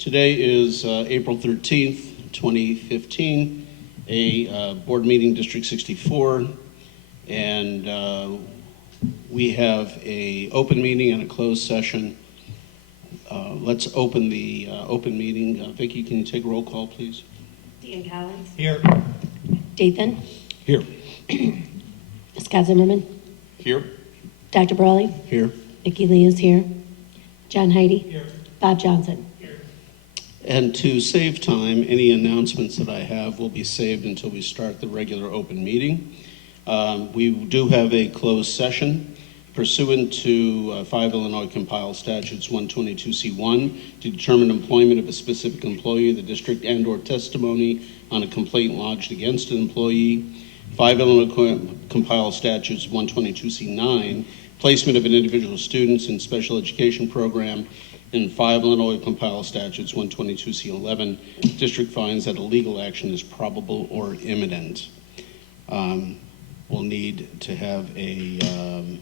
Today is April 13th, 2015, a board meeting, District 64, and we have a open meeting and a closed session. Let's open the open meeting. Vicki, can you take a roll call, please? Dean Collins. Here. Dathan. Here. Scott Zimmerman. Here. Dr. Brawley. Here. Vicki Lee is here. John Heidi. Here. Bob Johnson. And to save time, any announcements that I have will be saved until we start the regular open meeting. We do have a closed session pursuant to 5 Illinois compiled statutes 122C1 to determine employment of a specific employee of the district and or testimony on a complaint lodged against an employee. 5 Illinois compiled statutes 122C9, placement of an individual student in special education program. In 5 Illinois compiled statutes 122C11, district finds that a legal action is probable or imminent. We'll need to have a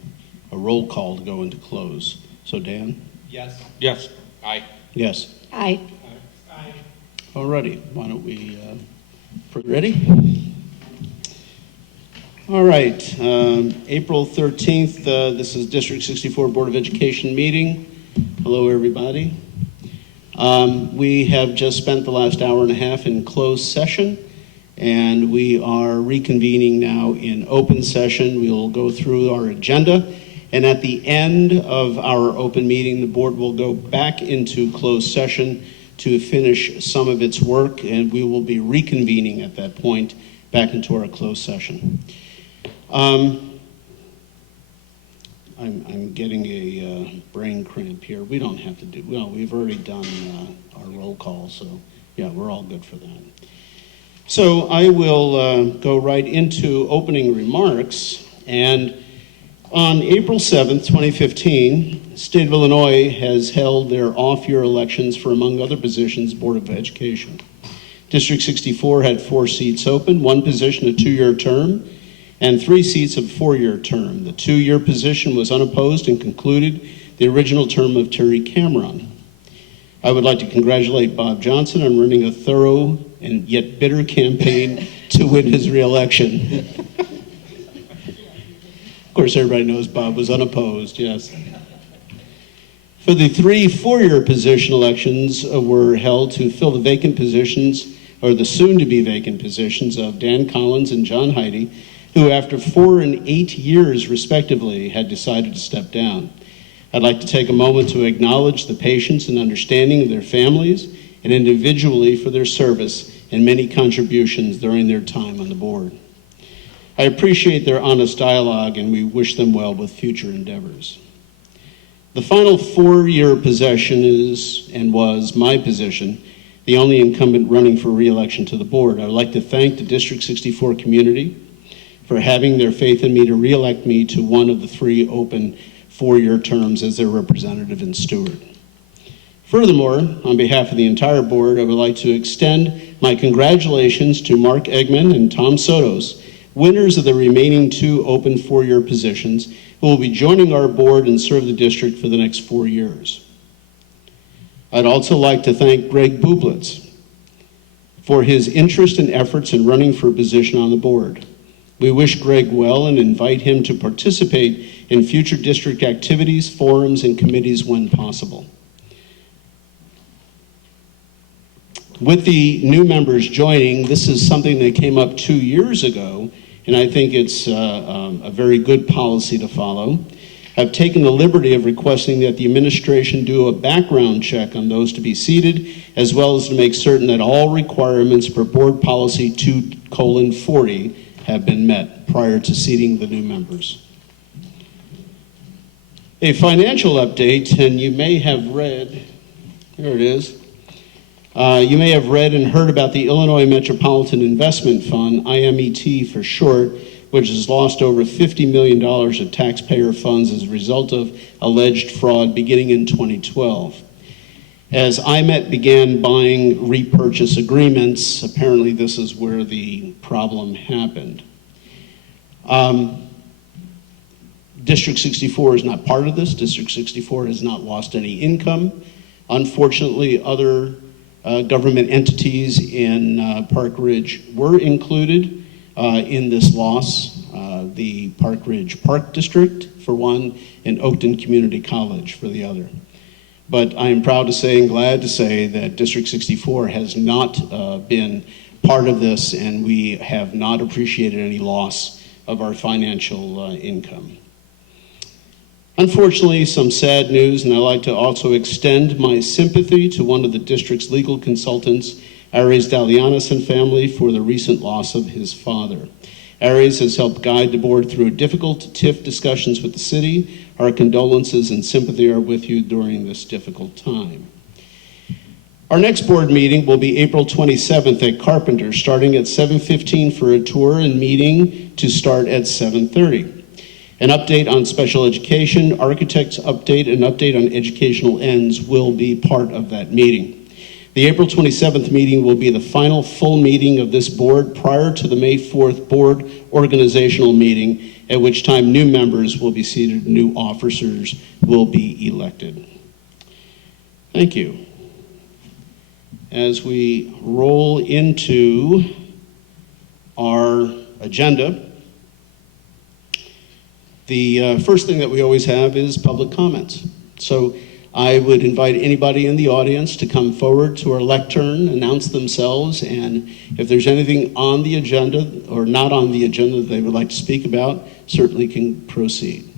roll call to go into close. So Dan? Yes. Yes. Aye. Yes. Aye. Aye. Alrighty, why don't we, ready? All right, April 13th, this is District 64 Board of Education meeting. Hello, everybody. We have just spent the last hour and a half in closed session, and we are reconvening now in open session. We will go through our agenda, and at the end of our open meeting, the board will go back into closed session to finish some of its work, and we will be reconvening at that point back into our closed session. I'm getting a brain cramp here. We don't have to do, well, we've already done our roll call, so yeah, we're all good for that. So I will go right into opening remarks. And on April 7th, 2015, the state of Illinois has held their off-year elections for, among other positions, Board of Education. District 64 had 4 seats open, 1 position a 2-year term, and 3 seats of a 4-year term. The 2-year position was unopposed and concluded the original term of Terry Cameron. I would like to congratulate Bob Johnson on running a thorough and yet bitter campaign to win his reelection. Of course, everybody knows Bob was unopposed, yes. For the 3 4-year position, elections were held to fill the vacant positions, or the soon-to-be vacant positions, of Dan Collins and John Heidi, who after 4 and 8 years respectively had decided to step down. I'd like to take a moment to acknowledge the patience and understanding of their families and individually for their service and many contributions during their time on the board. I appreciate their honest dialogue and we wish them well with future endeavors. The final 4-year position is and was my position, the only incumbent running for re-election to the board. I would like to thank the District 64 community for having their faith in me to re-elect me to one of the 3 open 4-year terms as their representative and steward. Furthermore, on behalf of the entire board, I would like to extend my congratulations to Mark Eggman and Tom Sotos, winners of the remaining 2 open 4-year positions, who will be joining our board and serve the district for the next 4 years. I'd also like to thank Greg Bublitz for his interest and efforts in running for a position on the board. We wish Greg well and invite him to participate in future district activities, forums, and committees when possible. With the new members joining, this is something that came up 2 years ago, and I think it's a very good policy to follow. I've taken the liberty of requesting that the administration do a background check on those to be seated, as well as to make certain that all requirements per Board Policy 2:40 have been met prior to seating the new members. A financial update, and you may have read, here it is, you may have read and heard about the Illinois Metropolitan Investment Fund, IMET for short, which has lost over $50 million of taxpayer funds as a result of alleged fraud beginning in 2012. As IMET began buying repurchase agreements, apparently this is where the problem happened. District 64 is not part of this. District 64 has not lost any income. Unfortunately, other government entities in Park Ridge were included in this loss. The Park Ridge Park District for one, and Oakton Community College for the other. But I am proud to say and glad to say that District 64 has not been part of this, and we have not appreciated any loss of our financial income. Unfortunately, some sad news, and I'd like to also extend my sympathy to one of the district's legal consultants, Aries Dalianis and family, for the recent loss of his father. Aries has helped guide the board through difficult TIF discussions with the city. Our condolences and sympathy are with you during this difficult time. Our next board meeting will be April 27th at Carpenter, starting at 7:15 for a tour and meeting to start at 7:30. An update on special education, architect's update, and update on educational ends will be part of that meeting. The April 27th meeting will be the final full meeting of this board prior to the May 4th board organizational meeting, at which time new members will be seated, new officers will be elected. Thank you. As we roll into our agenda, the first thing that we always have is public comments. So I would invite anybody in the audience to come forward to our lectern, announce themselves, and if there's anything on the agenda or not on the agenda that they would like to speak about, certainly can proceed.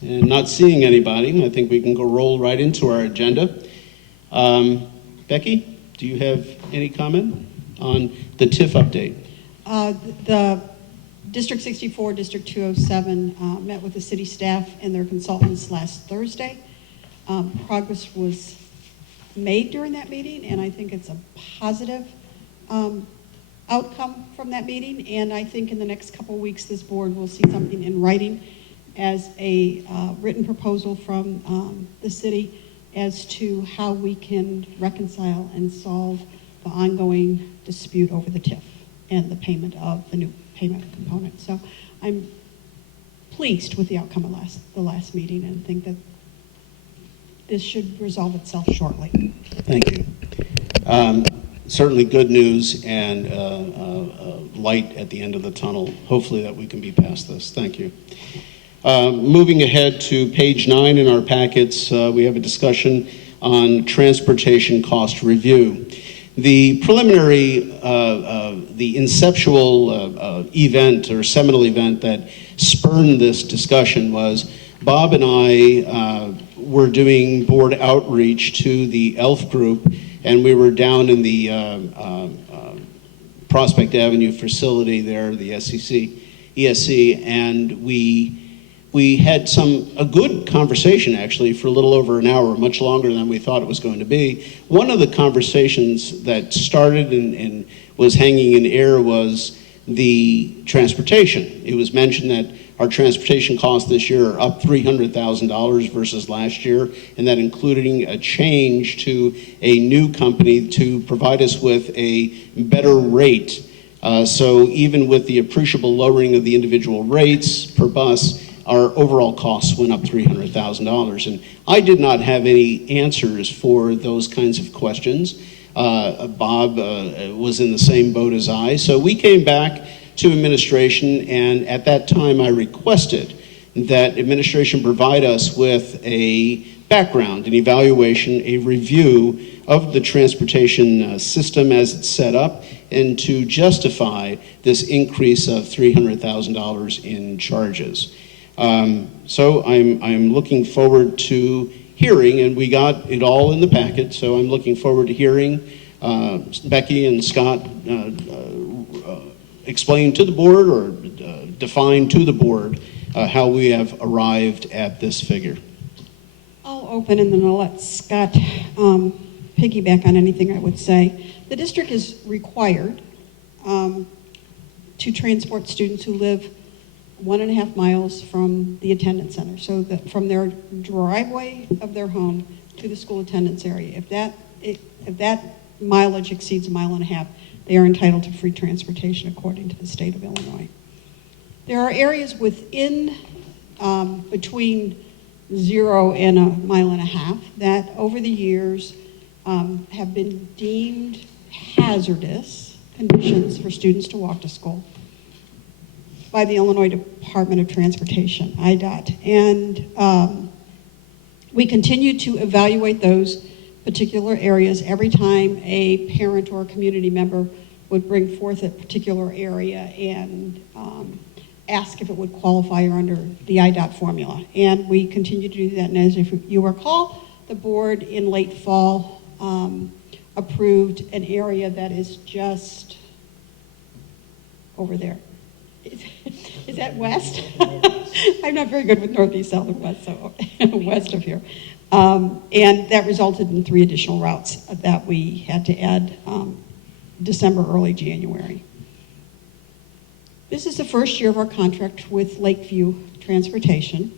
And not seeing anybody, I think we can go roll right into our agenda. Becky, do you have any comment on the TIF update? The District 64, District 207 met with the city staff and their consultants last Thursday. Progress was made during that meeting, and I think it's a positive outcome from that meeting. And I think in the next couple of weeks, this board will see something in writing as a written proposal from the city as to how we can reconcile and solve the ongoing dispute over the TIF and the payment of the new payment component. So I'm pleased with the outcome of the last meeting and think that this should resolve itself shortly. Thank you. Certainly good news and light at the end of the tunnel. Hopefully that we can be past this. Thank you. Moving ahead to page 9 in our packets, we have a discussion on transportation cost review. The preliminary, the inceptual event or seminal event that spurned this discussion was Bob and I were doing board outreach to the ELF group, and we were down in the Prospect Avenue facility there, the ESC, and we had a good conversation, actually, for a little over an hour, much longer than we thought it was going to be. One of the conversations that started and was hanging in air was the transportation. It was mentioned that our transportation costs this year are up $300,000 versus last year, and that including a change to a new company to provide us with a better rate. So even with the appreciable lowering of the individual rates per bus, our overall costs went up $300,000. And I did not have any answers for those kinds of questions. Bob was in the same boat as I. So we came back to administration, and at that time I requested that administration provide us with a background, an evaluation, a review of the transportation system as it's set up, and to justify this increase of $300,000 in charges. So I'm looking forward to hearing, and we got it all in the packet, so I'm looking forward to hearing Becky and Scott explain to the board or define to the board how we have arrived at this figure. I'll open and then I'll let Scott piggyback on anything I would say. The district is required to transport students who live 1.5 miles from the attendance center, so that from their driveway of their home to the school attendance area. If that mileage exceeds 1.5 miles, they are entitled to free transportation according to the state of Illinois. There are areas within, between 0 and a mile and a half that over the years have been deemed hazardous conditions for students to walk to school by the Illinois Department of Transportation, IDOT. And we continue to evaluate those particular areas every time a parent or a community member would bring forth a particular area and ask if it would qualify under the IDOT formula. And we continue to do that. And as if you recall, the board in late fall approved an area that is just over there. Is that west? I'm not very good with northeast, south, and west, so west of here. And that resulted in 3 additional routes that we had to add December, early January. This is the first year of our contract with Lakeview Transportation.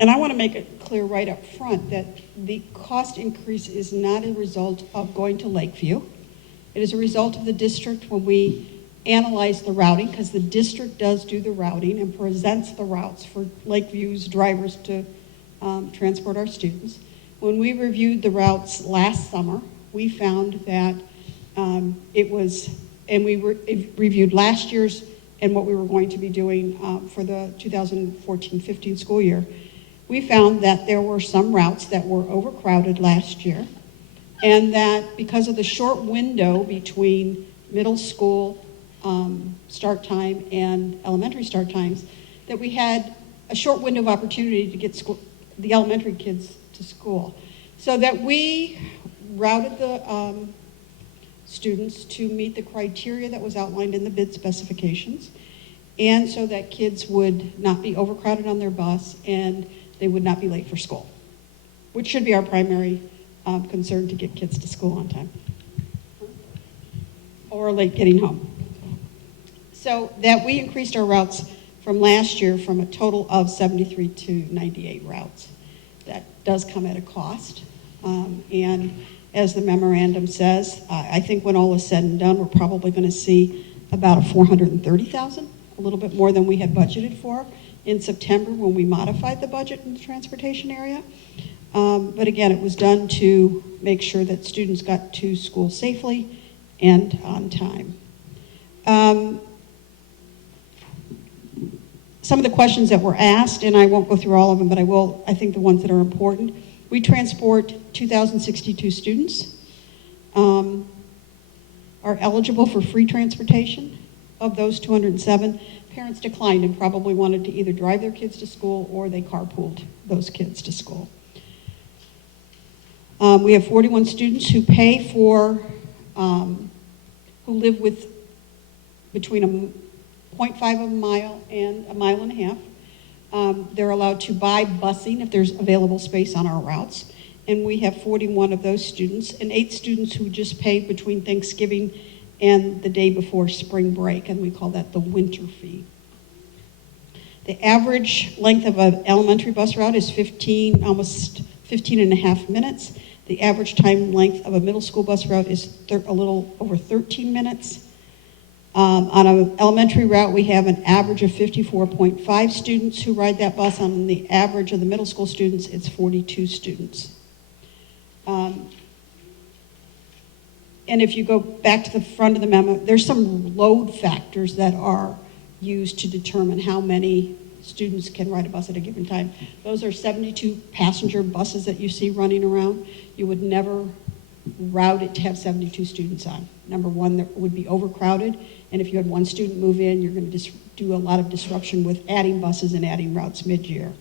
And I want to make it clear right up front that the cost increase is not a result of going to Lakeview. It is a result of the district when we analyze the routing, because the district does do the routing and presents the routes for Lakeview's drivers to transport our students. When we reviewed the routes last summer, we found that we reviewed last year's and what we were going to be doing for the 2014-15 school year. We found that there were some routes that were overcrowded last year, and that because of the short window between middle school start time and elementary start times, that we had a short window of opportunity to get the elementary kids to school. So that we routed the students to meet the criteria that was outlined in the bid specifications, and so that kids would not be overcrowded on their bus and they would not be late for school, which should be our primary concern, to get kids to school on time or late getting home. So that we increased our routes from last year from a total of 73 to 98 routes. That does come at a cost. And as the memorandum says, I think when all is said and done, we're probably going to see about a $430,000, a little bit more than we had budgeted for in September when we modified the budget in the transportation area. But again, it was done to make sure that students got to school safely and on time. Some of the questions that were asked, and I won't go through all of them, but I think the ones that are important. We transport 2,062 students, are eligible for free transportation. Of those 207, parents declined and probably wanted to either drive their kids to school or they carpooled those kids to school. We have 41 students who pay for, who live with between a 0.5 of a mile and a mile and a half. They're allowed to buy busing if there's available space on our routes. And we have 41 of those students and 8 students who just paid between Thanksgiving and the day before spring break, and we call that the winter fee. The average length of an elementary bus route is almost 15 and a half minutes. The average time length of a middle school bus route is a little over 13 minutes. On an elementary route, we have an average of 54.5 students who ride that bus. On the average of the middle school students, it's 42 students. And if you go back to the front of the memo, there's some load factors that are used to determine how many students can ride a bus at a given time. Those are 72 passenger buses that you see running around. You would never route it to have 72 students on. Number one, that would be overcrowded, and if you had one student move in, you're going to do a lot of disruption with adding buses and adding routes mid-year,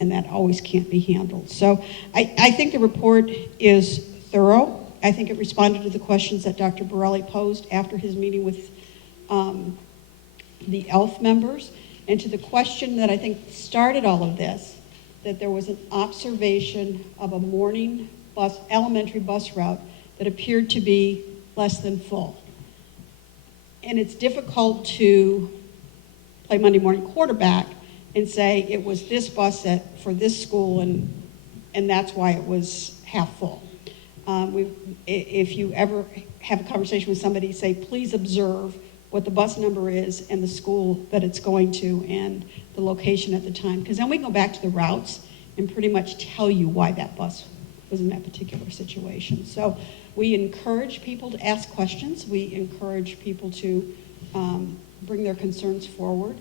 and that always can't be handled. So I think the report is thorough. I think it responded to the questions that Dr. Borelli posed after his meeting with the ELF members, and to the question that I think started all of this, that there was an observation of a morning elementary bus route that appeared to be less than full. And it's difficult to play Monday morning quarterback and say it was this bus for this school and that's why it was half full. If you ever have a conversation with somebody, say, please observe what the bus number is and the school that it's going to and the location at the time. Because then we go back to the routes and pretty much tell you why that bus was in that particular situation. So we encourage people to ask questions. We encourage people to bring their concerns forward.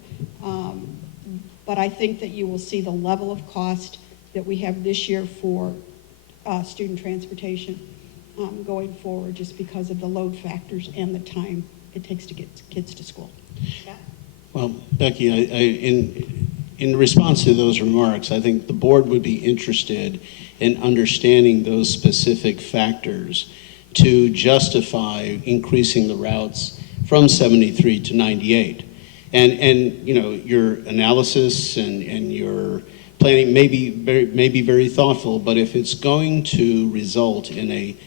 But I think that you will see the level of cost that we have this year for student transportation going forward, just because of the load factors and the time it takes to get kids to school. Yeah. Well, Becky, in response to those remarks, I think the board would be interested in understanding those specific factors to justify increasing the routes from 73 to 98. And you know, your analysis and your planning may be very thoughtful, but if it's going to result in a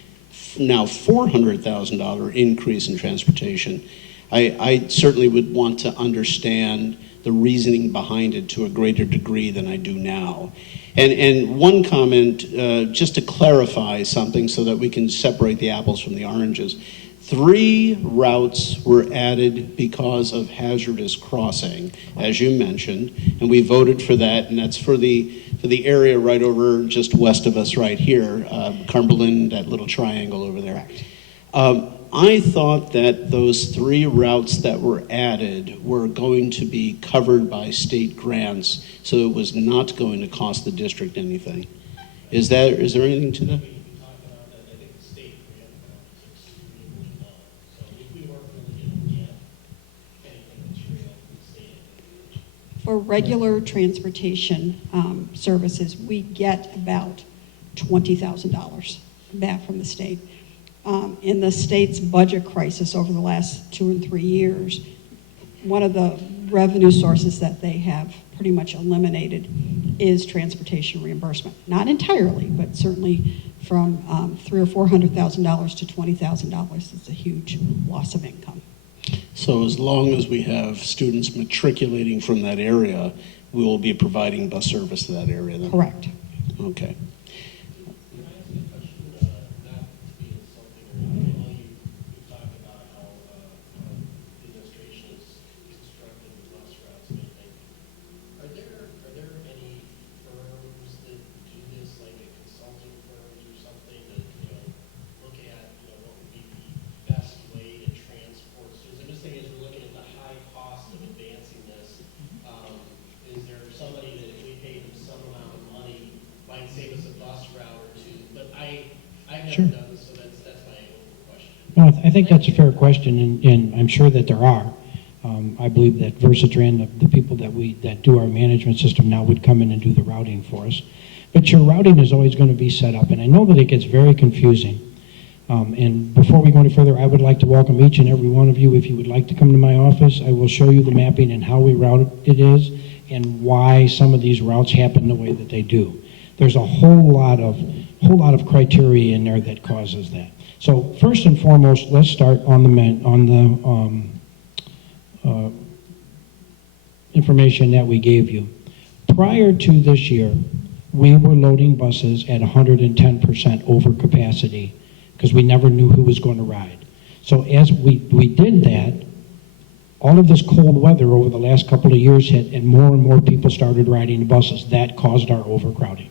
now $400,000 increase in transportation, I certainly would want to understand the reasoning behind it to a greater degree than I do now. And one comment, just to clarify something so that we can separate the apples from the oranges. 3 routes were added because of hazardous crossing, as you mentioned, and we voted for that, and that's for the area right over just west of us right here, Cumberland, that little triangle over there. I thought that those 3 routes that were added were going to be covered by state grants, so it was not going to cost the district anything. Is there anything to that? For regular transportation services, we get about $20,000 back from the state. In the state's budget crisis over the last 2 and 3 years, one of the revenue sources that they have pretty much eliminated is transportation reimbursement. Not entirely, but certainly from $300,000 or $400,000 to $20,000. It's a huge loss of income. So as long as we have students matriculating from that area, we will be providing bus service to that area then? Correct. Okay. Sure. So that's my question. Well, I think that's a fair question, and I'm sure that there are. I believe that Versatran, the people that do our management system now, would come in and do the routing for us. But your routing is always going to be set up, and I know that it gets very confusing. And before we go any further, I would like to welcome each and every one of you. If you would like to come to my office, I will show you the mapping and how we route it is, and why some of these routes happen the way that they do. There's a whole lot of criteria in there that causes that. So first and foremost, let's start on the information that we gave you. Prior to this year, we were loading buses at 110% over capacity because we never knew who was going to ride. So as we did that, all of this cold weather over the last couple of years hit, and more people started riding the buses. That caused our overcrowding.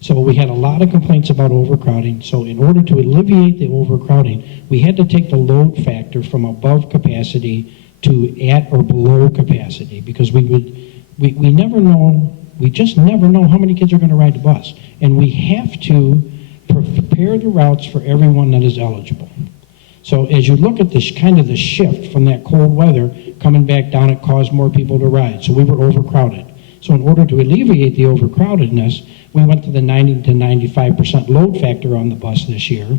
So we had a lot of complaints about overcrowding. So in order to alleviate the overcrowding, we had to take the load factor from above capacity to at or below capacity, because we never know, we just never know how many kids are going to ride the bus. And we have to prepare the routes for everyone that is eligible. So as you look at this kind of the shift from that cold weather coming back down, it caused more people to ride. So we were overcrowded. So in order to alleviate the overcrowdedness, we went to the 90 to 95% load factor on the bus this year.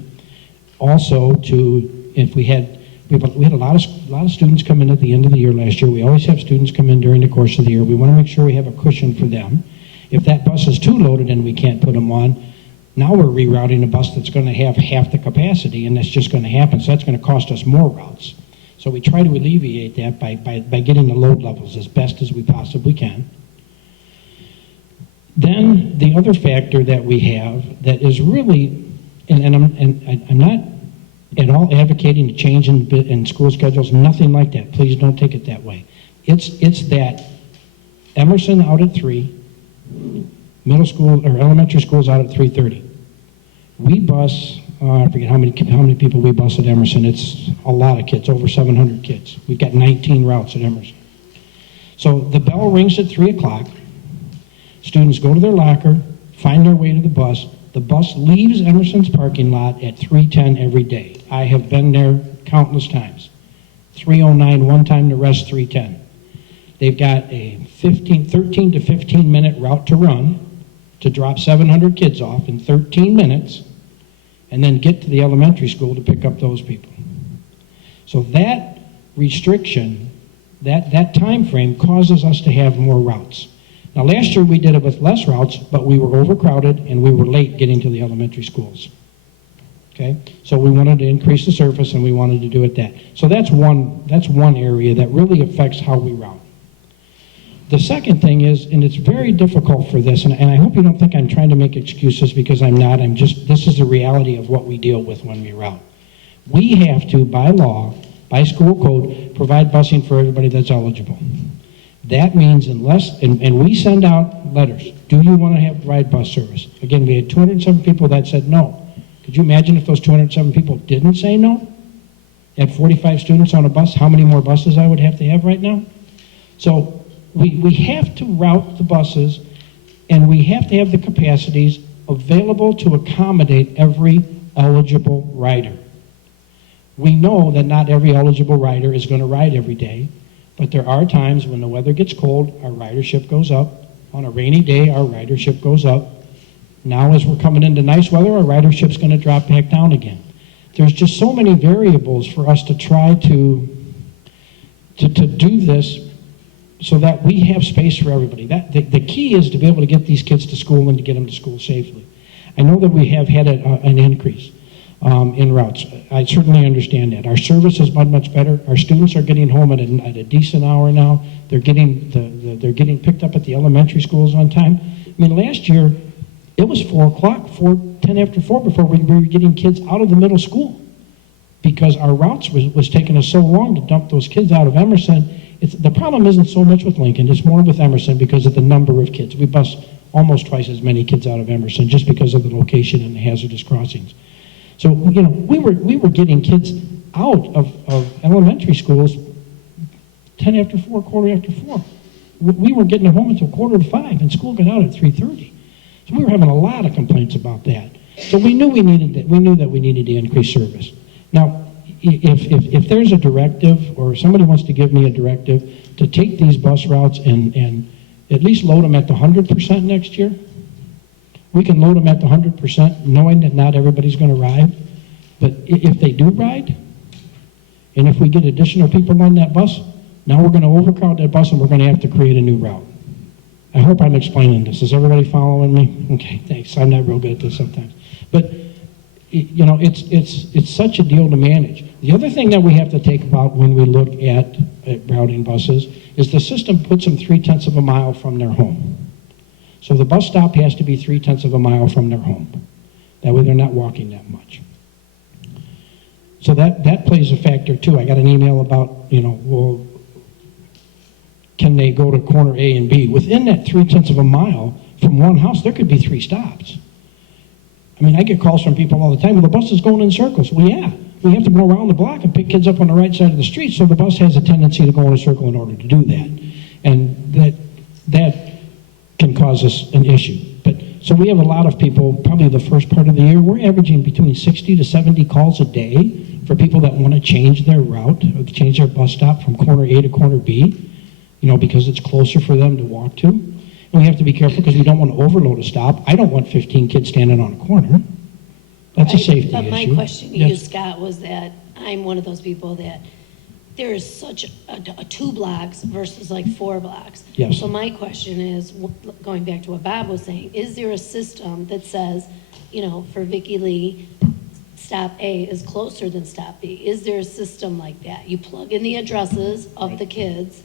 Also, we had a lot of students come in at the end of the year last year. We always have students come in during the course of the year. We want to make sure we have a cushion for them. If that bus is too loaded and we can't put them on, now we're rerouting a bus that's going to have half the capacity, and that's just going to happen. So that's going to cost us more routes. So we try to alleviate that by getting the load levels as best as we possibly can. Then the other factor that we have that is really, and I'm not at all advocating a change in school schedules, nothing like that. Please don't take it that way. It's that Emerson out at 3, Middle school or elementary school's out at 3:30. We bus, I forget how many people we bus at Emerson. It's a lot of kids, over 700 kids. We've got 19 routes at Emerson. So the bell rings at 3 o'clock. Students go to their locker, find their way to the bus. The bus leaves Emerson's parking lot at 3:10 every day. I have been there countless times. 3:09 one time, the rest 3:10. They've got a 13 to 15 minute route to run to drop 700 kids off in 13 minutes and then get to the elementary school to pick up those people. So that restriction, that time frame causes us to have more routes. Now last year we did it with less routes, but we were overcrowded and we were late getting to the elementary schools. Okay, so we wanted to increase the service and we wanted to do it that. So that's one area that really affects how we route. The second thing is, and it's very difficult for this, and I hope you don't think I'm trying to make excuses because I'm not. This is the reality of what we deal with when we route. We have to, by law, by school code, provide busing for everybody that's eligible. That means unless, and we send out letters, do you want to provide bus service? Again, we had 207 people that said no. Could you imagine if those 207 people didn't say no? At 45 students on a bus, how many more buses I would have to have right now? So we have to route the buses, and we have to have the capacities available to accommodate every eligible rider. We know that not every eligible rider is going to ride every day, but there are times when the weather gets cold, our ridership goes up. On a rainy day, our ridership goes up. Now as we're coming into nice weather, our ridership's going to drop back down again. There's just so many variables for us to try to do this so that we have space for everybody. The key is to be able to get these kids to school and to get them to school safely. I know that we have had an increase in routes. I certainly understand that. Our service is much better. Our students are getting home at a decent hour now. They're getting picked up at the elementary schools on time. I mean, last year, it was 4 o'clock, 10 after 4 before we were getting kids out of the middle school because our routes was taking us so long to dump those kids out of Emerson. The problem isn't so much with Lincoln, it's more with Emerson because of the number of kids. We bus almost twice as many kids out of Emerson just because of the location and the hazardous crossings. So, you know, we were getting kids out of elementary schools 10 after 4, quarter after 4. We were getting them home until 4:45 and school got out at 3:30. So we were having a lot of complaints about that. So we knew we knew that we needed to increase service. Now, if there's a directive or somebody wants to give me a directive to take these bus routes and at least load them at the 100% next year, we can load them at the 100% knowing that not everybody's going to ride. But if they do ride, and if we get additional people on that bus, now we're going to overcrowd that bus and we're going to have to create a new route. I hope I'm explaining this. Is everybody following me? Okay, thanks. I'm not real good at this sometimes. But you know, it's such a deal to manage. The other thing that we have to take about when we look at routing buses is the system puts them 3/10 of a mile from their home. So the bus stop has to be 3/10 of a mile from their home. That way they're not walking that much. So that plays a factor too. I got an email about, you know, well, can they go to corner A and B? Within that 3/10 of a mile from one house, there could be 3 stops. I mean, I get calls from people all the time, well, the bus is going in circles. Well, yeah, we have to go around the block and pick kids up on the right side of the street, so the bus has a tendency to go in a circle in order to do that. And that can cause us an issue. But so we have a lot of people, probably the first part of the year, we're averaging between 60 to 70 calls a day for people that want to change their route, or change their bus stop from corner A to corner B, you know, because it's closer for them to walk to. And we have to be careful because we don't want to overload a stop. I don't want 15 kids standing on a corner. That's a safety issue. But my question to you, Yes. Scott, was that I'm one of those people that there is such a 2 blocks versus like 4 blocks. Yes. So my question is, going back to what Bob was saying, is there a system that says, you know, for Vicky Lee, stop A is closer than stop B? Is there a system like that? You plug in the addresses of the kids,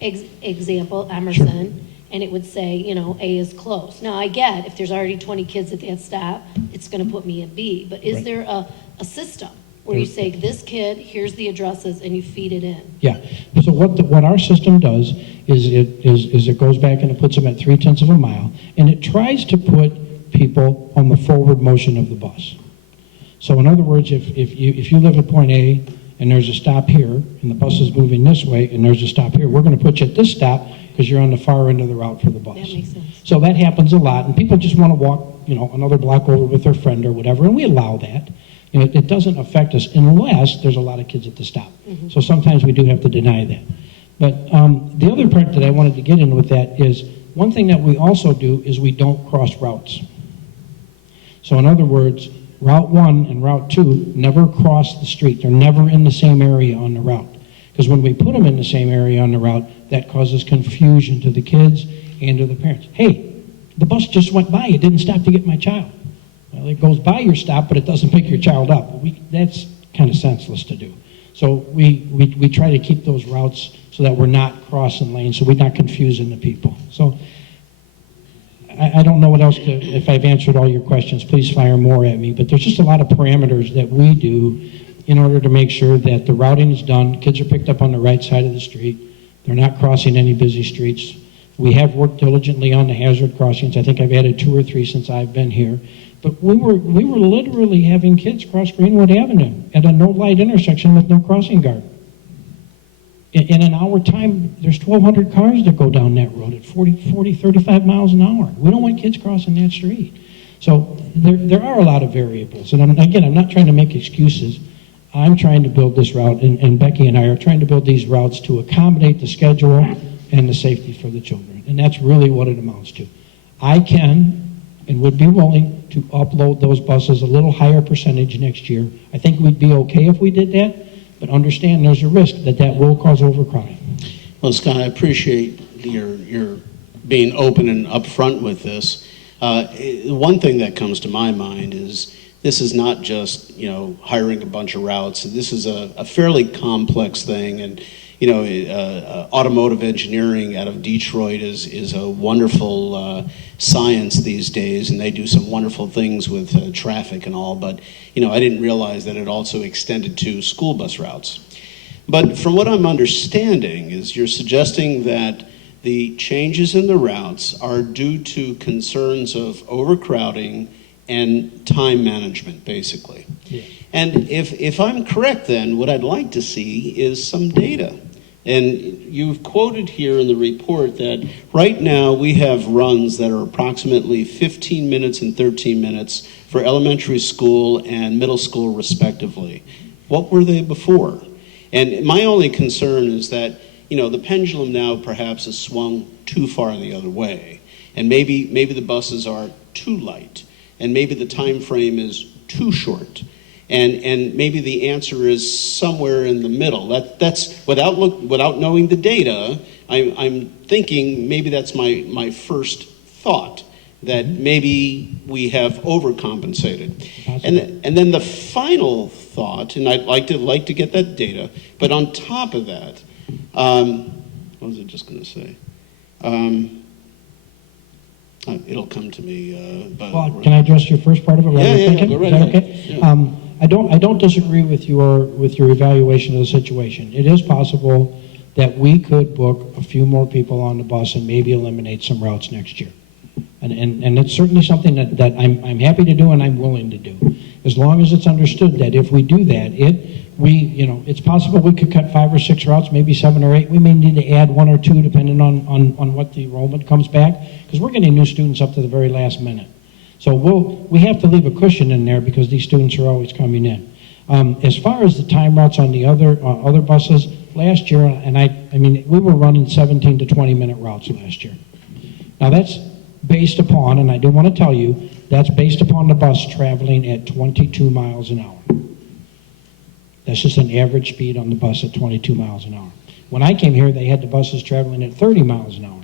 example, Emerson, and it would say, you know, A is close. Now, I get if there's already 20 kids at that stop, it's going to put me at B. But is there a system where you say, this kid, here's the addresses, and you feed it in. Yeah. So what our system does is it goes back and it puts them at 0.3 of a mile, and it tries to put people on the forward motion of the bus. So in other words, if you live at point A and there's a stop here, and the bus is moving this way, and there's a stop here, we're going to put you at this stop because you're on the far end of the route for the bus. That makes sense. So that happens a lot, and people just want to walk, another block over with their friend or whatever, and we allow that. It doesn't affect us unless there's a lot of kids at the stop. Mm-hmm. So sometimes we do have to deny that. But the other part that I wanted to get in with that is one thing that we also do is we don't cross routes. So in other words, Route 1 and Route 2 never cross the street. They're never in the same area on the route. Because when we put them in the same area on the route, that causes confusion to the kids and to the parents. Hey, the bus just went by. It didn't stop to get my child. Well, it goes by your stop, but it doesn't pick your child up. That's kind of senseless to do. So we try to keep those routes so that we're not crossing lanes, so we're not confusing the people. So I don't know what else if I've answered all your questions, please fire more at me, but there's just a lot of parameters that we do in order to make sure that the routing is done, kids are picked up on the right side of the street, they're not crossing any busy streets. We have worked diligently on the hazard crossings. I think I've added 2 or 3 since I've been here. But we were literally having kids cross Greenwood Avenue at a no-light intersection with no crossing guard. In an hour time, there's 1,200 cars that go down that road at 40, 35 miles an hour. We don't want kids crossing that street. So there are a lot of variables. And I'm not trying to make excuses. I'm trying to build this route, and Becky and I are trying to build these routes to accommodate the schedule and the safety for the children. And that's really what it amounts to. I can and would be willing to upload those buses a little higher percentage next year. I think we'd be okay if we did that, but understand there's a risk that will cause overcrowding. Well, Scott, I appreciate your being open and upfront with this. One thing that comes to my mind is this is not just hiring a bunch of routes. This is a fairly complex thing, and automotive engineering out of Detroit is a wonderful science these days, and they do some wonderful things with traffic and all, but I didn't realize that it also extended to school bus routes. But from what I'm understanding is you're suggesting that the changes in the routes are due to concerns of overcrowding and time management, basically. Yeah. And if I'm correct, then what I'd like to see is some data. And you've quoted here in the report that right now we have runs that are approximately 15 minutes and 13 minutes for elementary school and middle school respectively. What were they before? And my only concern is that, the pendulum now perhaps has swung too far the other way. And maybe the buses are too light. And maybe the time frame is too short. And maybe the answer is somewhere in the middle. That's without knowing the data, I'm thinking maybe that's my first thought, that maybe we have overcompensated. And then the final thought, and I'd like to get that data, but on top of that, what was I just going to say? It'll come to me. Well, can I address your first part of it? Yeah, go right ahead. Okay? Yeah. I don't disagree with your evaluation of the situation. It is possible that we could book a few more people on the bus and maybe eliminate some routes next year. And it's certainly something that I'm happy to do and I'm willing to do. As long as it's understood that if we do that, it's possible we could cut 5 or 6 routes, maybe 7 or 8. We may need to add 1 or 2 depending on what the enrollment comes back, because we're getting new students up to the very last minute. So we have to leave a cushion in there because these students are always coming in. As far as the time routes on the other buses, last year, we were running 17 to 20 minute routes last year. Now that's based upon, and I do want to tell you, that's based upon the bus traveling at 22 miles an hour. That's just an average speed on the bus at 22 miles an hour. When I came here, they had the buses traveling at 30 miles an hour,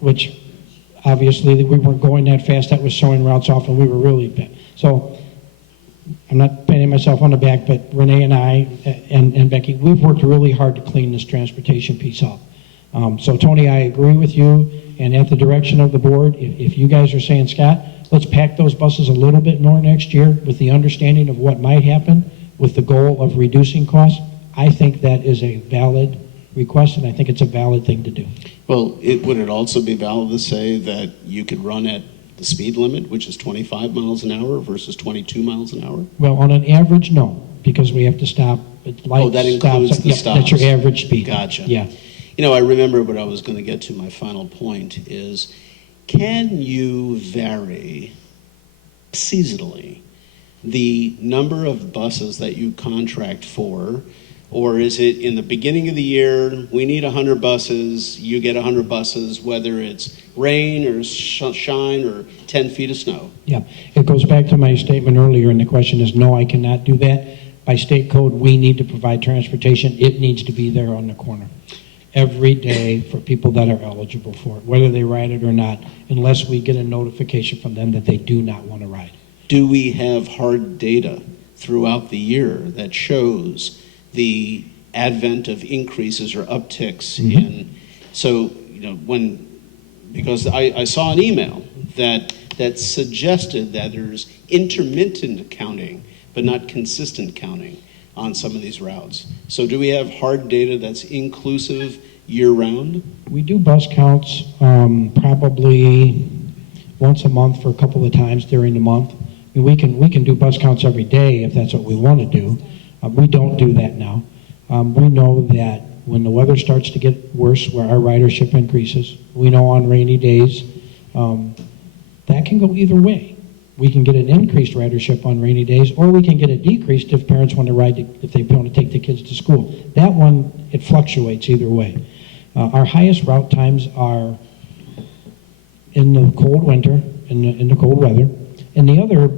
which obviously we weren't going that fast. That was showing routes off, and we were really bad. So I'm not patting myself on the back, but Renee and I and Becky, we've worked really hard to clean this transportation piece up. So Tony, I agree with you, and at the direction of the board, if you guys are saying, Scott, let's pack those buses a little bit more next year with the understanding of what might happen with the goal of reducing costs, I think that is a valid request, and I think it's a valid thing to do. Well, would it also be valid to say that you could run at the speed limit, which is 25 miles an hour versus 22 miles an hour? Well, on an average, no, because we have to stop at lights. Oh, that includes stops. the Yep, stops. that's your average speed. Gotcha. Yeah. You know, I remember what I was going to get to. My final point is, can you vary seasonally the number of buses that you contract for? Or is it in the beginning of the year, we need 100 buses, you get 100 buses, whether it's rain or shine or 10 feet of snow? Yeah, it goes back to my statement earlier, and the question is, no, I cannot do that. By state code, we need to provide transportation. It needs to be there on the corner every day for people that are eligible for it, whether they ride it or not, unless we get a notification from them that they do not want to ride. Do we have hard data throughout the year that shows the advent of increases or upticks in? So, you know, because I saw an email that suggested that there's intermittent counting but not consistent counting on some of these routes. So do we have hard data that's inclusive year-round? We do bus counts probably once a month for a couple of times during the month. I mean, we can do bus counts every day if that's what we want to do. We don't do that now. We know that when the weather starts to get worse, where our ridership increases, we know on rainy days, that can go either way. We can get an increased ridership on rainy days, or we can get it decreased if parents want to ride, if they want to take the kids to school. That one, it fluctuates either way. Our highest route times are in the cold winter, in the cold weather. And the other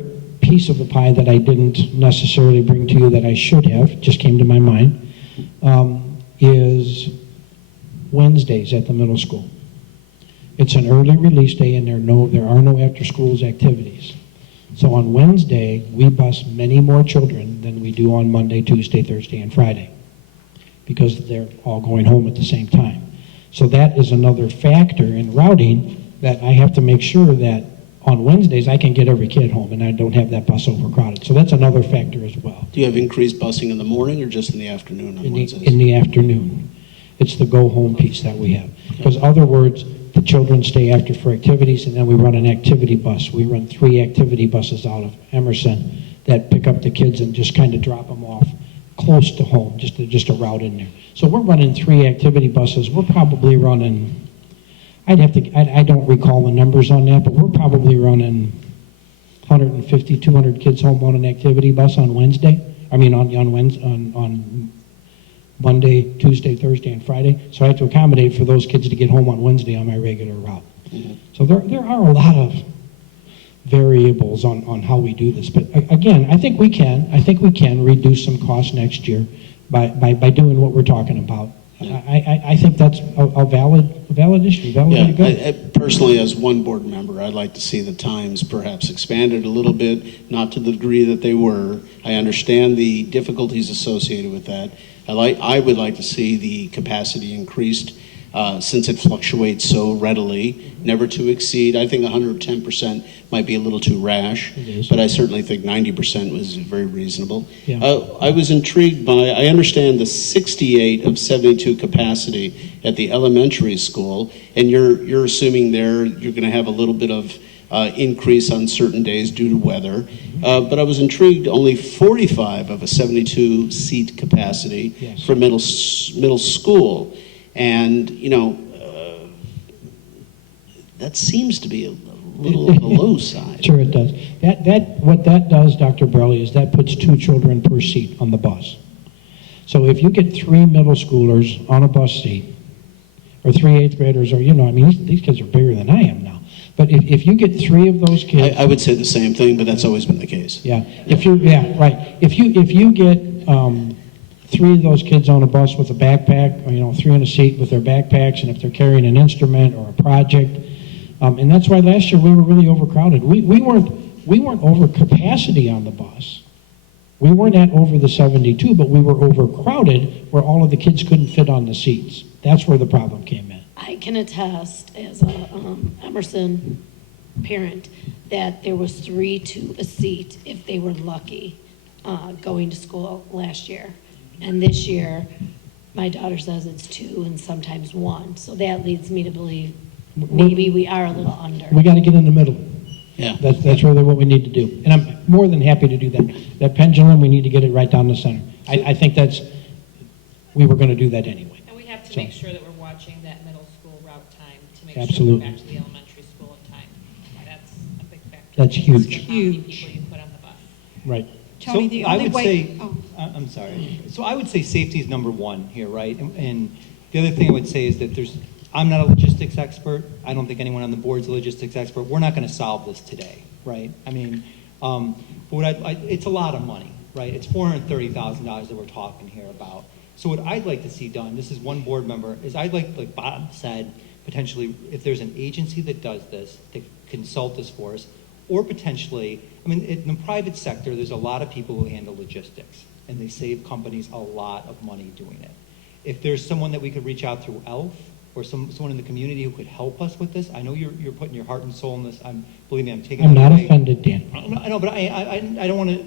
piece of the pie that I didn't necessarily bring to you that I should have, just came to my mind, is Wednesdays at the middle school. It's an early release day, and there are no after-schools activities. So on Wednesday, we bus many more children than we do on Monday, Tuesday, Thursday, and Friday, because they're all going home at the same time. So that is another factor in routing that I have to make sure that on Wednesdays I can get every kid home and I don't have that bus overcrowded. So that's another factor as well. Do you have increased busing in the morning or just in the afternoon on Wednesdays? In the afternoon. It's the go-home piece that we have. Because other words, the children stay after for activities, and then we run an activity bus. We run 3 activity buses out of Emerson that pick up the kids and just kind of drop them off close to home, just a route in there. So we're running 3 activity buses. We're probably running, I don't recall the numbers on that, but we're probably running 150, 200 kids home on an activity bus on Wednesday. I mean on Monday, Tuesday, Thursday, and Friday. So I have to accommodate for those kids to get home on Wednesday on my regular route. Mm-hmm. So there are a lot of variables on how we do this. But again, I think we can reduce some costs next year by doing what we're talking about. Yeah. I think that's a valid issue, valid way to go. I personally, as one board member, I'd like to see the times perhaps expanded a little bit, not to the degree that they were. I understand the difficulties associated with that. I would like to see the capacity increased since it fluctuates so readily, never to exceed. I think 110% might be a little too rash, but I certainly think 90% was very reasonable. Yeah. I was intrigued by, I understand the 68 of 72 capacity at the elementary school, and you're assuming there you're going to have a little bit of increase on certain days due to weather. But I was intrigued, only 45 of a 72 seat capacity yes. for middle school. And, you know, that seems to be a little on the low side. Sure it does. What that does, Dr. Borelli, is that puts 2 children per seat on the bus. So if you get 3 middle schoolers on a bus seat, or 3 8th graders, or, you know, I mean, these kids are bigger than I am now. But if you get 3 of those kids, I would say the same thing, but that's always been the case. Yeah. If you get 3 of those kids on a bus with a backpack, or, you know, 3 in a seat with their backpacks, and if they're carrying an instrument or a project, and that's why last year we were really overcrowded. We weren't over capacity on the bus. We weren't at over the 72, but we were overcrowded where all of the kids couldn't fit on the seats. That's where the problem came in. I can attest as a Emerson parent that there was 3 to a seat if they were lucky going to school last year. And this year, my daughter says it's 2 and sometimes 1. So that leads me to believe maybe we are a little under. We got to get in the middle. Yeah. That's really what we need to do. And I'm more than happy to do that. That pendulum, we need to get it right down the center. I think we were going to do that anyway. And we have to So- make sure that we're watching that middle school route time to make Absolutely. sure we're back to the elementary school in time. That's a big factor. That's huge. Because of how many Huge. people you put on the bus. Right. Tony, the only way. I'm sorry. So I would say safety is number one here, right? And the other thing I would say is that I'm not a logistics expert. I don't think anyone on the board's a logistics expert. We're not going to solve this today, right? I mean, but it's a lot of money, right? It's $430,000 that we're talking here about. So what I'd like to see done, this is one board member, is I'd like Bob said, potentially, if there's an agency that does this, to consult this for us, or potentially, I mean, in the private sector, there's a lot of people who handle logistics, and they save companies a lot of money doing it. If there's someone that we could reach out through ELF, or someone in the community who could help us with this, I know you're putting your heart and soul in this. Believe me, I'm taking. I'm it not away. offended, Dan. I know, but I don't want to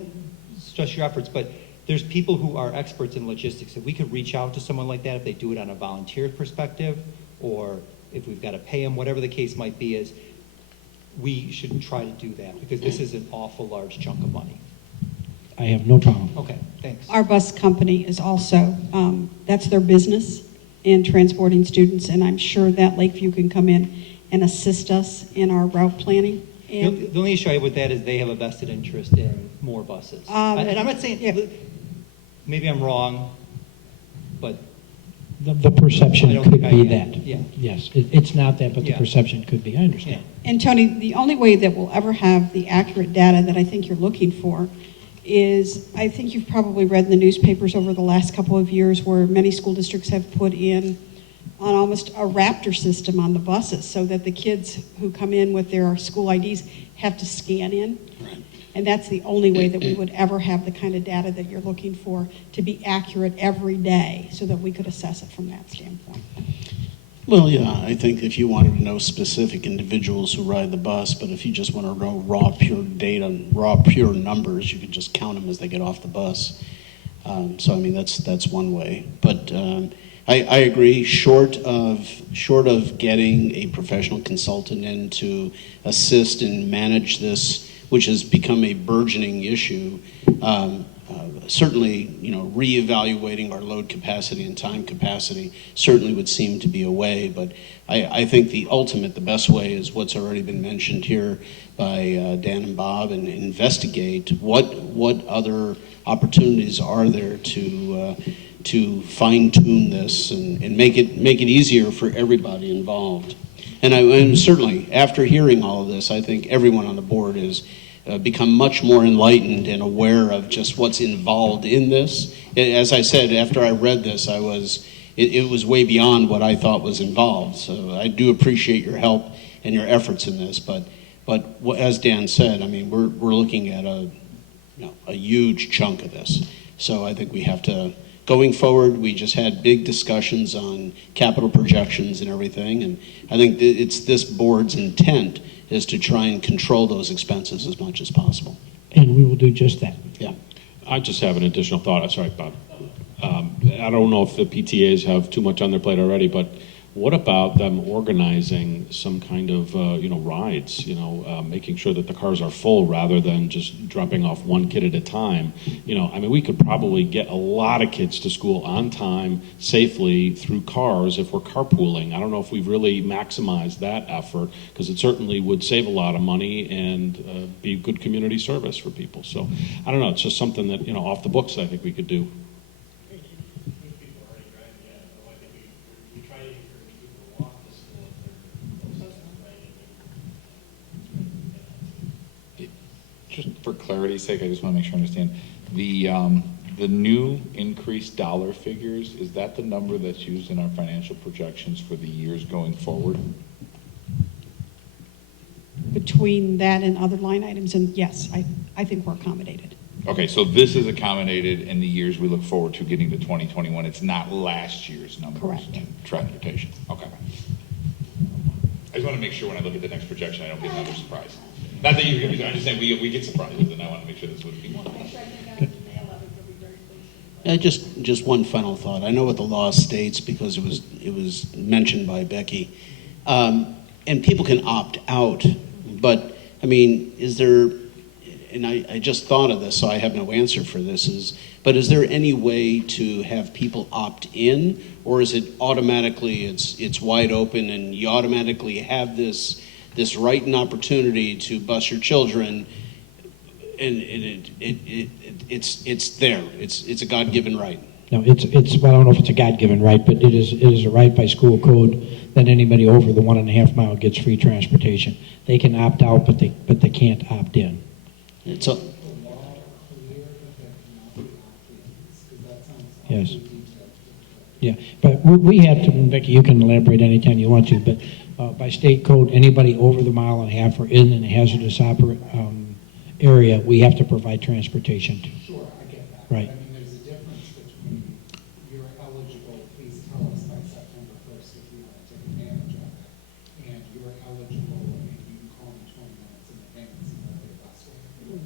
stress your efforts, but there's people who are experts in logistics. If we could reach out to someone like that, if they do it on a volunteer perspective, or if we've got to pay them, whatever the case might be, is we should try to do that, because this is an awful large chunk of money. I have no problem. Okay, thanks. Our bus company is also, that's their business in transporting students, and I'm sure that Lakeview can come in and assist us in our route planning. And The only issue I have with that is they have a vested interest in more buses. And I'm not saying, yeah. maybe I'm wrong, but The I perception don't could think be I am. that. Yeah. Yes, it's not that, but the Yeah. perception could be. I understand. And Tony, the only way that we'll ever have the accurate data that I think you're looking for is, I think you've probably read in the newspapers over the last couple of years where many school districts have put in on almost a Raptor system on the buses, so that the kids who come in with their school IDs have to scan in. And that's the only way that we would ever have the kind of data that you're looking for to be accurate every day, so that we could assess it from that standpoint. Well, yeah, I think if you wanted to know specific individuals who ride the bus, but if you just want to know raw, pure data, raw, pure numbers, you could just count them as they get off the bus. So, I mean, that's one way. But I agree, short of getting a professional consultant in to assist and manage this, which has become a burgeoning issue, certainly, reevaluating our load capacity and time capacity certainly would seem to be a way, but I think the best way is what's already been mentioned here by Dan and Bob, and investigate what other opportunities are there to fine-tune this and make it easier for everybody involved. And certainly, after hearing all of this, I think everyone on the board is become much more enlightened and aware of just what's involved in this. As I said, after I read this, it was way beyond what I thought was involved. So I do appreciate your help and your efforts in this. But as Dan said, I mean, we're looking at a huge chunk of this. So I think we have to, going forward, we just had big discussions on capital projections and everything, and I think it's this board's intent is to try and control those expenses as much as possible. And we will do just that. Yeah. I just have an additional thought. Sorry, Bob. I don't know if the PTAs have too much on their plate already, but what about them organizing some kind of, rides, making sure that the cars are full rather than just dropping off one kid at a time? We could probably get a lot of kids to school on time, safely, through cars if we're carpooling. I don't know if we've really maximized that effort, because it certainly would save a lot of money and be good community service for people. So, I don't know, it's just something that, off the books I think we could do. Just for clarity's sake, I just want to make sure I understand. The new increased dollar figures, is that the number that's used in our financial projections for the years going forward? Between that and other line items, and yes, I think we're accommodated. Okay, so this is accommodated in the years we look forward to getting to 2021. It's not last year's numbers Correct. in transportation. Okay. I just want to make sure when I look at the next projection, I don't get another surprise. Not that you're going to be, I'm just saying we get surprises, and I want to make sure this would be one. Just one final thought. I know what the law states because it was mentioned by Becky, and people can opt out. But I mean, is there? And I just thought of this, so I have no answer for this. But is there any way to have people opt in, or is it automatically it's wide open and you automatically have this right and opportunity to bus your children, and it's there. It's a God-given right. No, it's well, I don't know if it's a God-given right, but it is a right by school code that anybody over the 1.5 mile gets free transportation. They can opt out, but they can't opt in. It's a, Yes. Yeah, but we have to, and Becky, you can elaborate anytime you want to, but by state code, anybody over the 1.5 miles or in a hazardous area, we have to provide transportation to. Sure, I get that. Right. I mean, there's a difference between you're eligible, please tell us by September 1st if you want to take advantage of it, and you're eligible and you can call me 20 minutes in advance and I'll get a bus with you.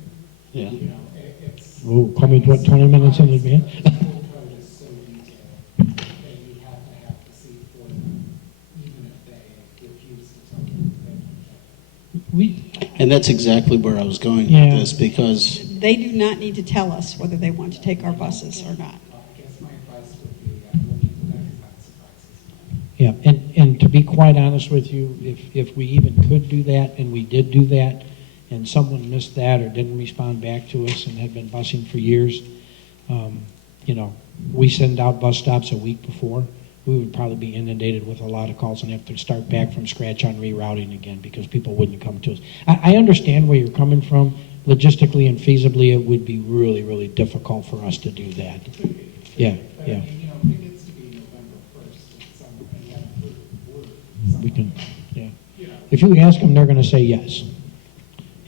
yeah. You know, it's. Well, call me, what, 20 minutes in advance? The school code is so detailed that you have to have the seat for them, even if they refuse to tell you that they can check it. And that's exactly where I was going Yeah. with this, because They do not need to tell us whether they want to take our buses or not. I guess my advice would be, look into that because that surprises me. Yeah, and to be quite honest with you, if we even could do that, and we did do that, and someone missed that or didn't respond back to us and had been busing for years, you know, we send out bus stops a week before, we would probably be inundated with a lot of calls and have to start back from scratch on rerouting again because people wouldn't come to us. I understand where you're coming from. Logistically and feasibly, it would be really, really difficult for us to do that. Yeah, But yeah. I mean, you know, if it gets to be November 1st and someone, and you haven't heard the word, We can, yeah. you know, If you ask them, they're going to say yes.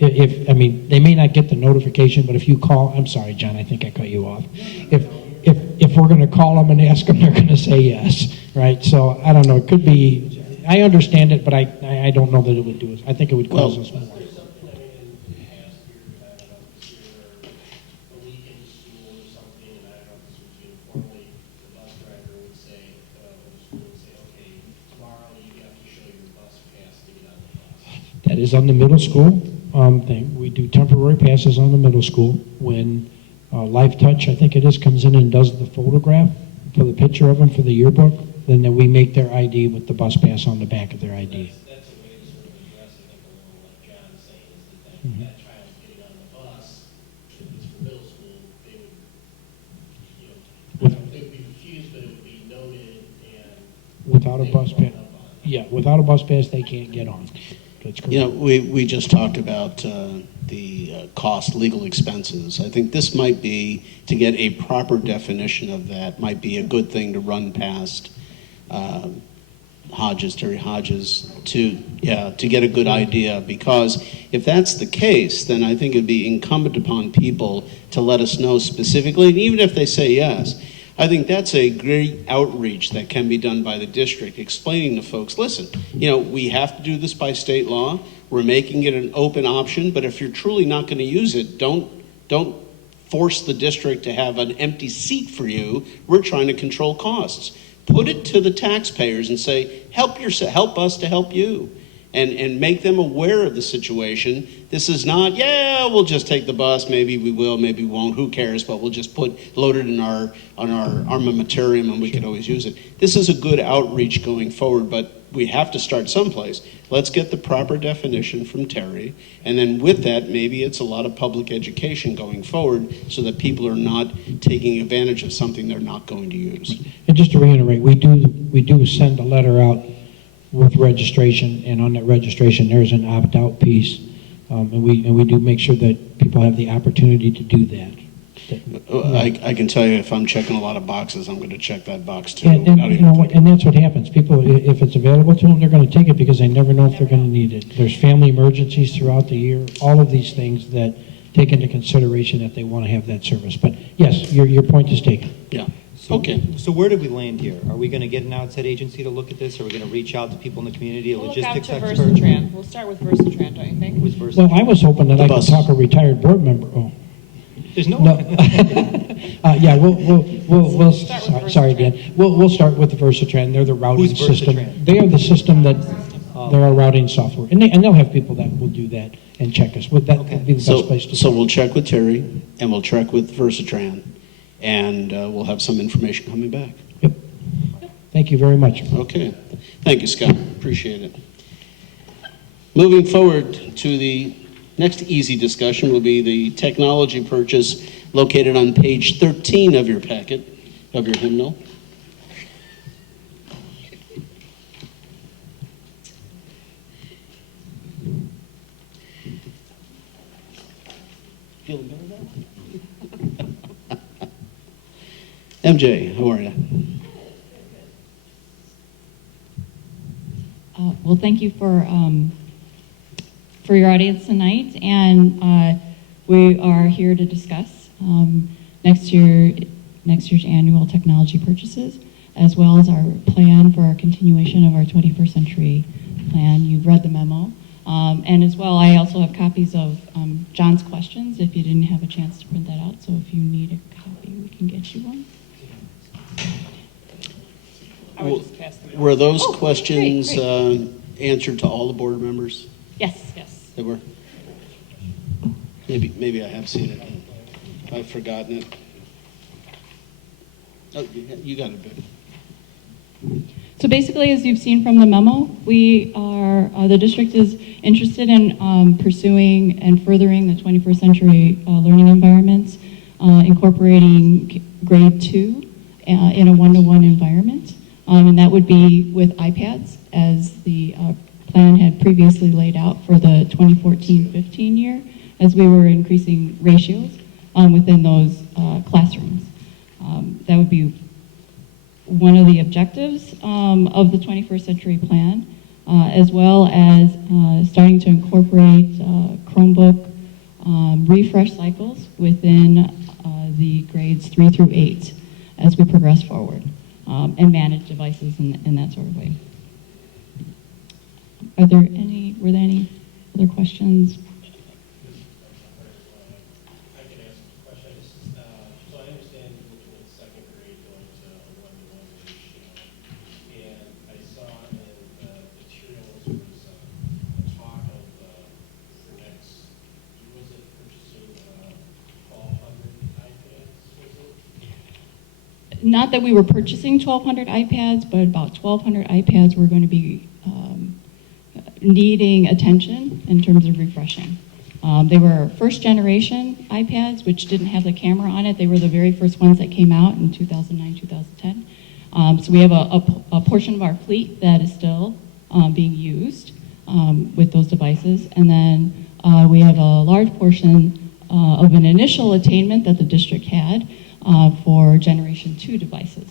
I mean, they may not get the notification, but if you call, I'm sorry, John, I think I cut you off. If we're going to call them and ask them, they're going to say yes, right? So I don't know. It could be. I understand it, but I don't know that it would do it. I think it would cause us more. That is on the middle school thing. We do temporary passes on the middle school. When Life Touch, I think it is, comes in and does the photograph for the picture of them for the yearbook, then we make their ID with the bus pass on the back of their ID. That's a way to sort of address, I think, a little like John's saying, is that child's getting on the bus, if it's for middle school, they would, you know, I don't think it would be refused, but it would be noted and. Without a bus pass, yeah, without a bus pass, they can't get on. That's correct. you know, we just talked about the cost, legal expenses. I think this might be, to get a proper definition of that, might be a good thing to run past Terry Hodges, to get a good idea. Because if that's the case, then I think it'd be incumbent upon people to let us know specifically, and even if they say yes, I think that's a great outreach that can be done by the district, explaining to folks, listen, you know, we have to do this by state law. We're making it an open option, but if you're truly not going to use it, don't force the district to have an empty seat for you. We're trying to control costs. Put it to the taxpayers and say, help us to help you. And make them aware of the situation. This is not, we'll just take the bus, maybe we will, maybe we won't, who cares, but we'll just load it in our armamentarium and we can always use it. This is a good outreach going forward, but we have to start someplace. Let's get the proper definition from Terry, and then with that, maybe it's a lot of public education going forward so that people are not taking advantage of something they're not going to use. And just to reiterate, we do send a letter out with registration, and on that registration there's an opt-out piece, and we do make sure that people have the opportunity to do that. I can tell you, if I'm checking a lot of boxes, I'm going to check that box too. And without you even know, thinking. and that's what happens. People, if it's available to them, they're going to take it because they never know if they're going to need it. There's family emergencies throughout the year, all of these things that take into consideration that they want to have that service. But yes, your point is taken. Yeah. Okay. So where did we land here? Are we going to get an outside agency to look at this? Are we going to reach out to people in the community, a We'll look out logistics to expert? Versatran. We'll start with Versatran, don't you think? Was Versa- Well, I was hoping that The I could buses. talk a retired board member. Oh, There's no. no. Yeah, we'll, Start with sorry, Versatran. Dan. We'll start with the Versatran. They're the routing Who's system. Versatran? They are the system that, they're our routing software. And they'll have people that will do that and check us. Would that Okay. be the best place to So start? we'll check with Terry, and we'll check with Versatran, and we'll have some information coming back. Yep. Thank you very much. Okay. Thank you, Scott. Appreciate it. Moving forward to the next easy discussion will be the technology purchase located on page 13 of your packet, of your hymnal. Feeling better now? MJ, how are you? Well, thank you for your audience tonight, and we are here to discuss next year's annual technology purchases, as well as our plan for our continuation of our 21st century plan. You've read the memo, and as well, I also have copies of John's questions. If you didn't have a chance to print that out, so if you need a copy, we can get you one. I would just pass them. Were those Oh, questions great. answered to all the board members? Yes. Yes. They were? Maybe I have seen it. I've forgotten it. Oh, you got it, babe. So basically, as you've seen from the memo, we are, the district is interested in pursuing and furthering the 21st century learning environments, incorporating grade 2 in a one-to-one environment. And that would be with iPads, as the plan had previously laid out for the 2014-15 year, as we were increasing ratios within those classrooms. That would be one of the objectives of the 21st century plan, as well as starting to incorporate Chromebook refresh cycles within the grades 3 through 8 as we progress forward, and manage devices in that sort of way. Were there any other questions? I can ask a question. So I understand you're looking at second grade going to a one-to-one ratio. And I saw in the materials was a talk of for next, was it purchasing 1,200 iPads, was it? Not that we were purchasing 1,200 iPads, but about 1,200 iPads were going to be needing attention in terms of refreshing. They were first generation iPads, which didn't have the camera on it. They were the very first ones that came out in 2009, 2010. So we have a portion of our fleet that is still being used with those devices. And then we have a large portion of an initial attainment that the district had for Generation 2 devices.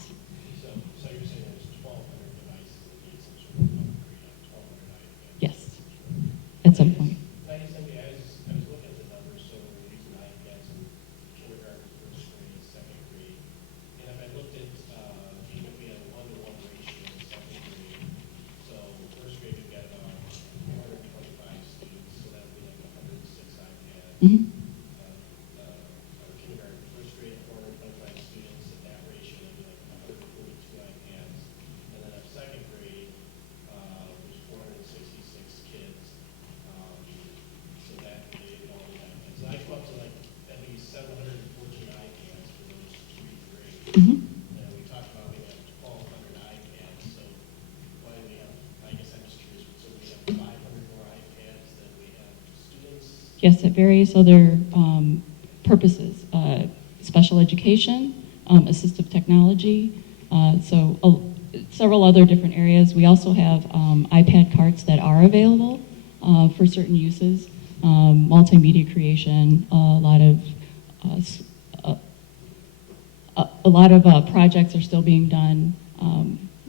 So you're saying there's 1,200 devices that need some sort of upgrade on 1,200 iPads? Yes, at some point. I was looking at the numbers, so we're using iPads in kindergarten, first grade, second grade. And if I looked at, even if we had a one-to-one ratio in second grade, so first grade we've got about 425 students, so that would be like 106 iPads. Mhm. Our kindergarten, first grade, 425 students, at that ratio would be like 142 iPads. And then at second grade, there's 466 kids. So that they all have, so I come up to like at least 714 iPads for those three grades. Mhm. And we talked about we have 1,200 iPads, so why do we have, I guess I'm just curious, so we have 500 more iPads than we have students? Yes, at various other purposes, special education, assistive technology, several other different areas. We also have iPad carts that are available for certain uses, multimedia creation, a lot of projects are still being done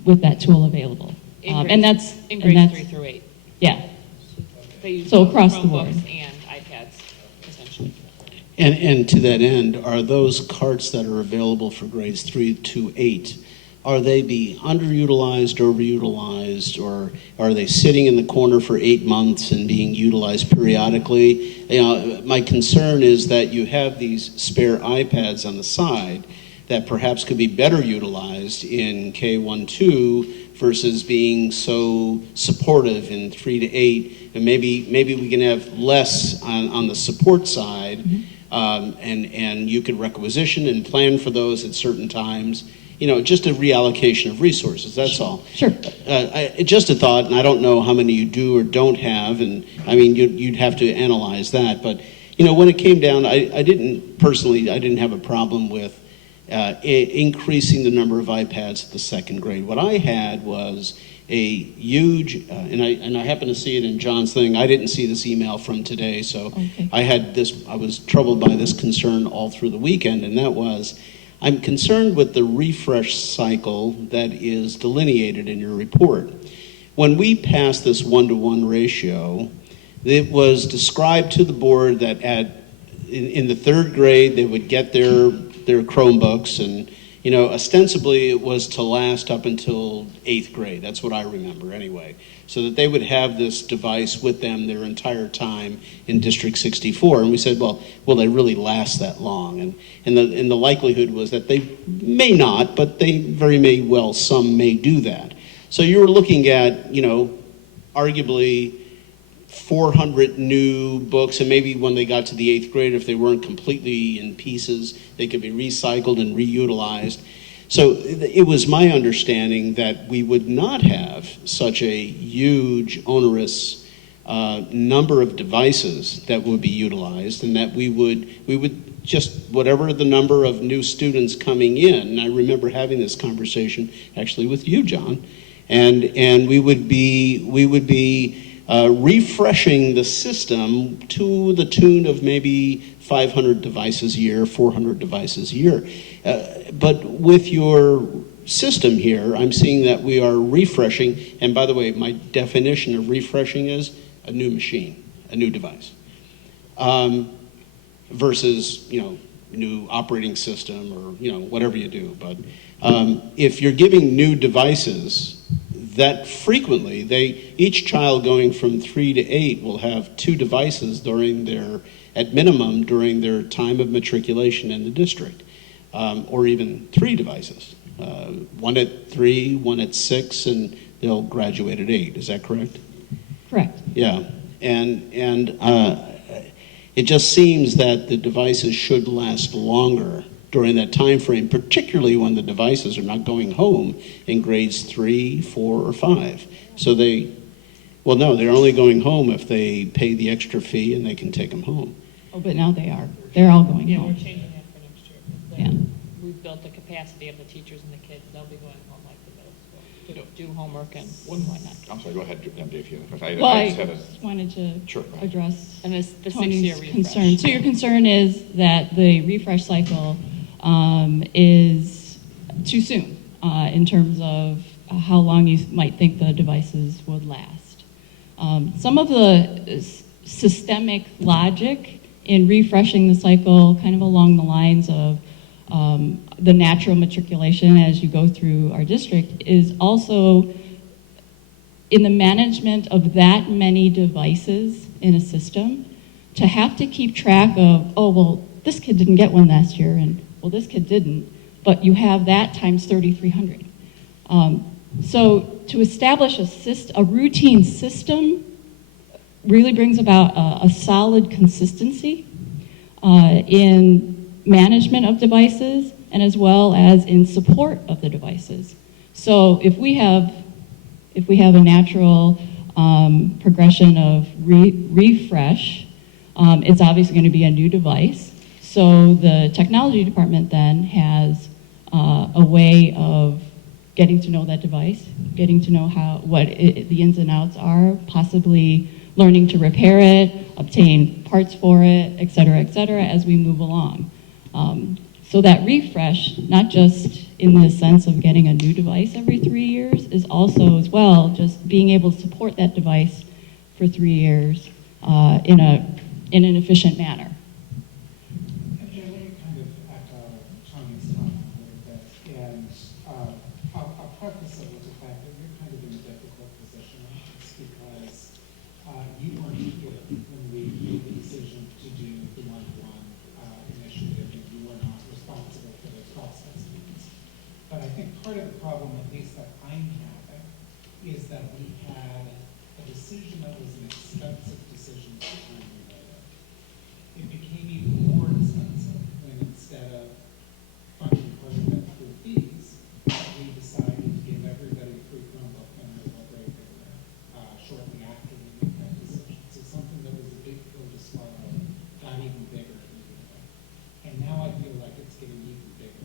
with that tool available. And that's In and grades that's- 3 through 8. Yeah. They use So both across the board. Chromebooks and iPads, essentially. And to that end, are those carts that are available for grades 3 to 8, are they be underutilized, overutilized, or are they sitting in the corner for 8 months and being utilized periodically? You know, my concern is that you have these spare iPads on the side that perhaps could be better utilized in K-1-2 versus being so supportive in 3 to 8, and maybe we can have less on the support side, and you could requisition and plan for those at certain times. You know, just a reallocation of resources, that's all. Sure. Just a thought, and I don't know how many you do or don't have, and I mean, you'd have to analyze that, but, you know, when it came down, I didn't have a problem with increasing the number of iPads at the second grade. What I had was a huge, and I happen to see it in John's thing. I didn't see this email from today, so Okay. I was troubled by this concern all through the weekend, and that was, I'm concerned with the refresh cycle that is delineated in your report. When we passed this 1-to-1 ratio, it was described to the board that in the third grade they would get their Chromebooks, and you know, ostensibly it was to last up until 8th grade. That's what I remember anyway. So that they would have this device with them their entire time in District 64. And we said, well, will they really last that long? And the likelihood was that they may not, but they very may well, some may do that. So you were looking at, you know, arguably 400 new books, and maybe when they got to the 8th grade, if they weren't completely in pieces, they could be recycled and reutilized. So it was my understanding that we would not have such a huge, onerous number of devices that would be utilized, and that we would just, whatever the number of new students coming in, and I remember having this conversation actually with you, John, and we would be refreshing the system to the tune of maybe 500 devices a year, 400 devices a year. But with your system here, I'm seeing that we are refreshing, and by the way, my definition of refreshing is a new machine, a new device, versus, you know, new operating system or, you know, whatever you do. But if you're giving new devices, that frequently, each child going from 3 to 8 will have 2 devices at minimum during their time of matriculation in the district, or even 3 devices. One at 3, one at 6, and they'll graduate at 8. Is that correct? Correct. Yeah, and it just seems that the devices should last longer during that time frame, particularly when the devices are not going home in grades 3, 4, or 5. So they're only going home if they pay the extra fee and they can take them home. Oh, but now they are. They're all going Yeah, we're home. changing that for next year. 'Cause Yeah. We've built the capacity of the teachers and the kids. They'll be going home like the middle school to do homework and whatnot. I'm sorry, go ahead, MJ, if you have a question. Well, I I just had a, just wanted to Sure, go ahead. address And it's the Tony's 6-year concern. refresh. So your concern is that the refresh cycle is too soon in terms of how long you might think the devices would last. Some of the systemic logic in refreshing the cycle, kind of along the lines of the natural matriculation as you go through our district, is also in the management of that many devices in a system, to have to keep track of, oh, well, this kid didn't get one last year, and well, this kid didn't, but you have that times 3,300. So to establish a routine system really brings about a solid consistency in management of devices and as well as in support of the devices. So if we have a natural progression of refresh, it's obviously going to be a new device. So the technology department then has a way of getting to know that device, getting to know what the ins and outs are, possibly learning to repair it, obtain parts for it, et cetera, as we move along. So that refresh, not just in the sense of getting a new device every 3 years, is also as well just being able to support that device for 3 years in an efficient manner. Tony's comment a little bit, and I'll preface it with the fact that you're kind of in a difficult position on this because you weren't here when we made the decision to do the one-to-one initiative, and you were not responsible for those cost estimates. But I think part of the problem, at least that I'm having, is that we had a decision that was an expensive decision at the time we made it. It became even more expensive when instead of funding part of it through fees, we decided to give everybody a free Chromebook no matter what grade they were in, shortly after we made that decision. So something that was a big pill to swallow got even bigger immediately. And now I feel like it's getting even bigger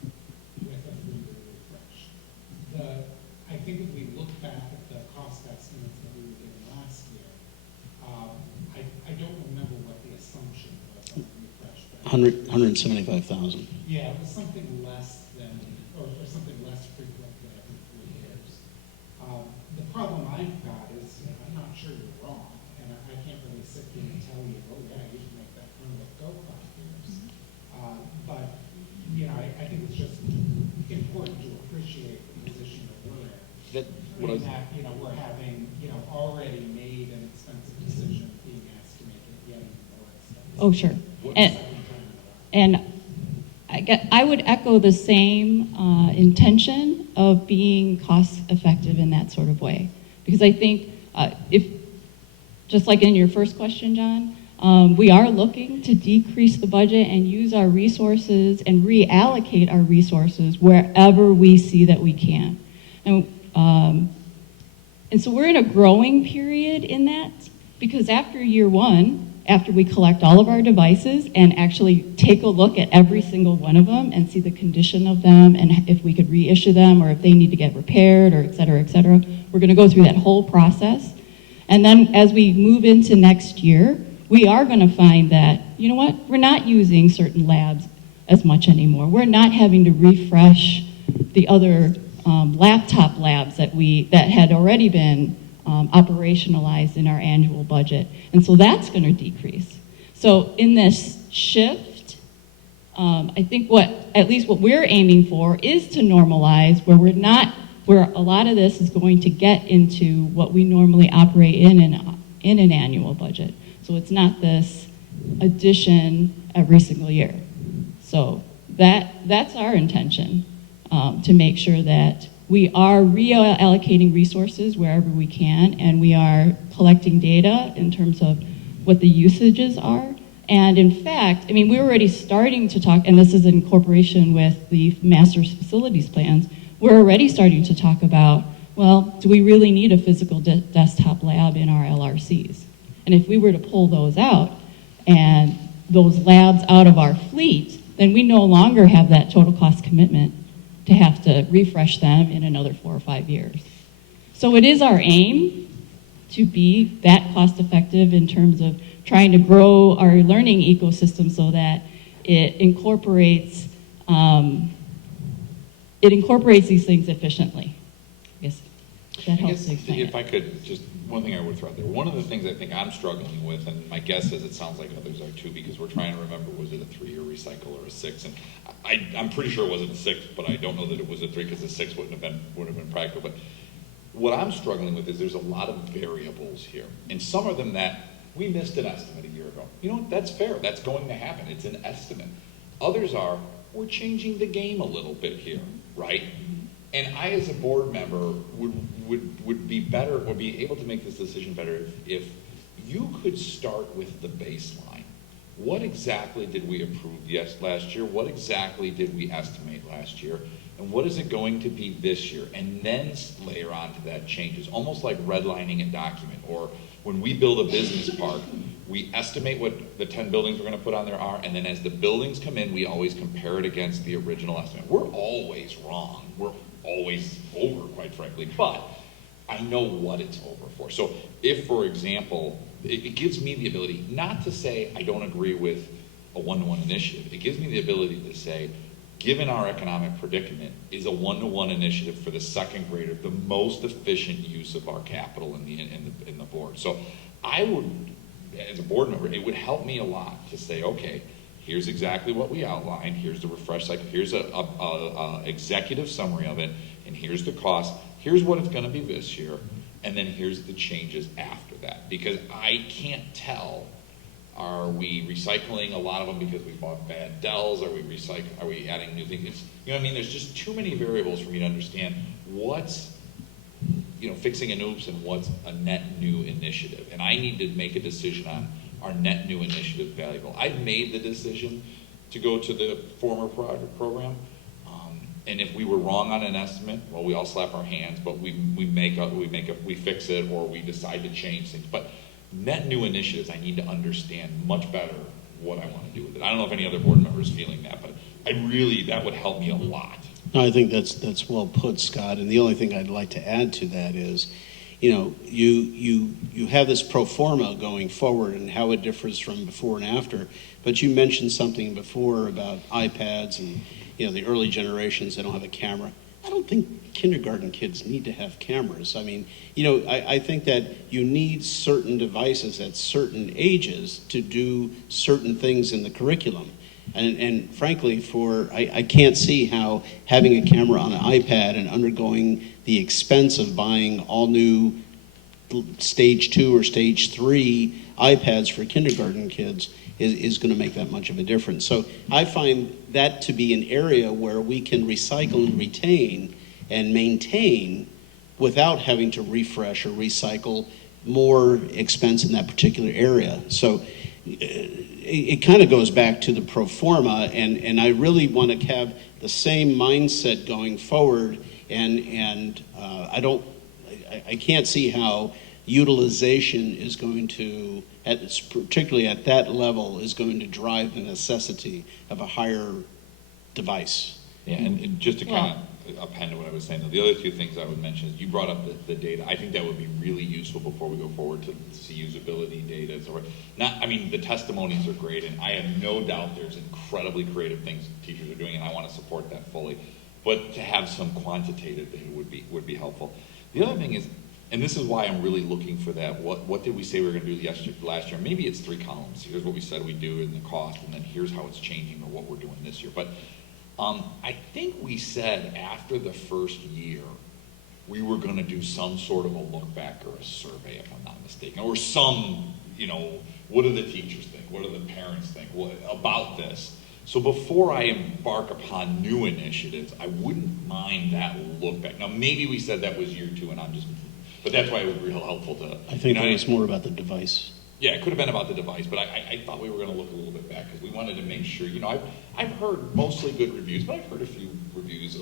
with a three-year refresh. I think if we look back at the cost estimates that we were given last year, I don't remember what the assumption was on the refresh. But 175,000. yeah, it was something less than, or something less frequent than every 3 years. The problem I've got is, I'm not sure you're wrong, and I can't really sit here and tell you, oh yeah, you should make that Chromebook go 5 years. But, I think it's just important to appreciate the position that we're in. That, In that, we're having, already made an expensive decision being asked to make it yet even more expensive. Oh, sure. What And, second time in a row? and I would echo the same intention of being cost effective in that sort of way. Because I think just like in your first question, John, we are looking to decrease the budget and use our resources and reallocate our resources wherever we see that we can. And so we're in a growing period in that, because after year one, after we collect all of our devices and actually take a look at every single one of them and see the condition of them and if we could reissue them or if they need to get repaired or et cetera, we're going to go through that whole process. And then as we move into next year, we are going to find that, you know what, we're not using certain labs as much anymore. We're not having to refresh the other laptop labs that had already been operationalized in our annual budget. And so that's going to decrease. So in this shift, I think at least what we're aiming for is to normalize where a lot of this is going to get into what we normally operate in an annual budget. So it's not this addition every single year. So that's our intention, to make sure that we are reallocating resources wherever we can, and we are collecting data in terms of what the usages are. And in fact, we're already starting to talk, and this is in cooperation with the master's facilities plans, we're already starting to talk about, well, do we really need a physical desktop lab in our LRCs? And if we were to pull those out and those labs out of our fleet, then we no longer have that total cost commitment to have to refresh them in another 4 or 5 years. So it is our aim to be that cost effective in terms of trying to grow our learning ecosystem so that it incorporates these things efficiently. I guess that helps to explain If it. I could, just one thing I would throw out there. One of the things I think I'm struggling with, and my guess is it sounds like others are too, because we're trying to remember, was it a 3-year recycle or a 6? And I'm pretty sure it wasn't a 6, but I don't know that it was a 3 because a 6 wouldn't have been practical. But what I'm struggling with is there's a lot of variables here, and some of them that we missed an estimate a year ago. That's fair. That's going to happen. It's an estimate. Others are, we're changing the game a little bit here, right? And I, as a board member, would be better, or be able to make this decision better if you could start with the baseline. What exactly did we approve last year? What exactly did we estimate last year? And what is it going to be this year? And then layer onto that changes, almost like redlining a document. Or when we build a business park, we estimate what the 10 buildings we're going to put on there are, and then as the buildings come in, we always compare it against the original estimate. We're always wrong. We're always over, quite frankly, but I know what it's over for. So if, for example, it gives me the ability not to say I don't agree with a one-to-one initiative. It gives me the ability to say, given our economic predicament, is a one-to-one initiative for the second grader the most efficient use of our capital in the board. So I would, as a board member, it would help me a lot to say, okay, Here's exactly what we outlined. Here's the refresh cycle. Here's a executive summary of it, and here's the cost. Here's what it's going to be this year, and then here's the changes after that. Because I can't tell, are we recycling a lot of them because we bought bad Dells? Are we adding new things? You know what I mean? There's just too many variables for me to understand what's, fixing an oops and what's a net new initiative. And I need to make a decision on, are net new initiatives valuable? I've made the decision to go to the former project program. And if we were wrong on an estimate, well, we all slap our hands, but we fix it, or we decide to change things. But net new initiatives, I need to understand much better what I want to do with it. I don't know if any other board members feeling that, but that would help me a lot. No, I think that's well put, Scott. And the only thing I'd like to add to that is, you have this pro forma going forward and how it differs from before and after. But you mentioned something before about iPads and the early generations, they don't have a camera. I don't think kindergarten kids need to have cameras. I mean, I think that you need certain devices at certain ages to do certain things in the curriculum. And frankly, I can't see how having a camera on an iPad and undergoing the expense of buying all new stage 2 or stage 3 iPads for kindergarten kids is going to make that much of a difference. So I find that to be an area where we can recycle and retain and maintain without having to refresh or recycle more expense in that particular area. So it kind of goes back to the pro forma, and I really want to have the same mindset going forward, and I can't see how utilization is going to, particularly at that level, is going to drive the necessity of a higher device. Yeah, and just to kind of append to what I was saying, the other two things I would mention is you brought up the data. I think that would be really useful before we go forward to see usability data. The testimonies are great, and I have no doubt there's incredibly creative things teachers are doing, and I want to support that fully. But to have some quantitative data would be helpful. The other thing is, and this is why I'm really looking for that, what did we say we were going to do last year? Maybe it's 3 columns. Here's what we said we'd do in the cost, and then here's how it's changing or what we're doing this year. But I think we said after the first year, we were going to do some sort of a look back or a survey, if I'm not mistaken, or some, what do the teachers think? What do the parents think about this? So before I embark upon new initiatives, I wouldn't mind that look back. Now, maybe we said that was year 2, and but that's why it would be real helpful to. I think it was more about the device. Yeah, it could have been about the device, but I thought we were going to look a little bit back because we wanted to make sure. I've heard mostly good reviews, but I've heard a few reviews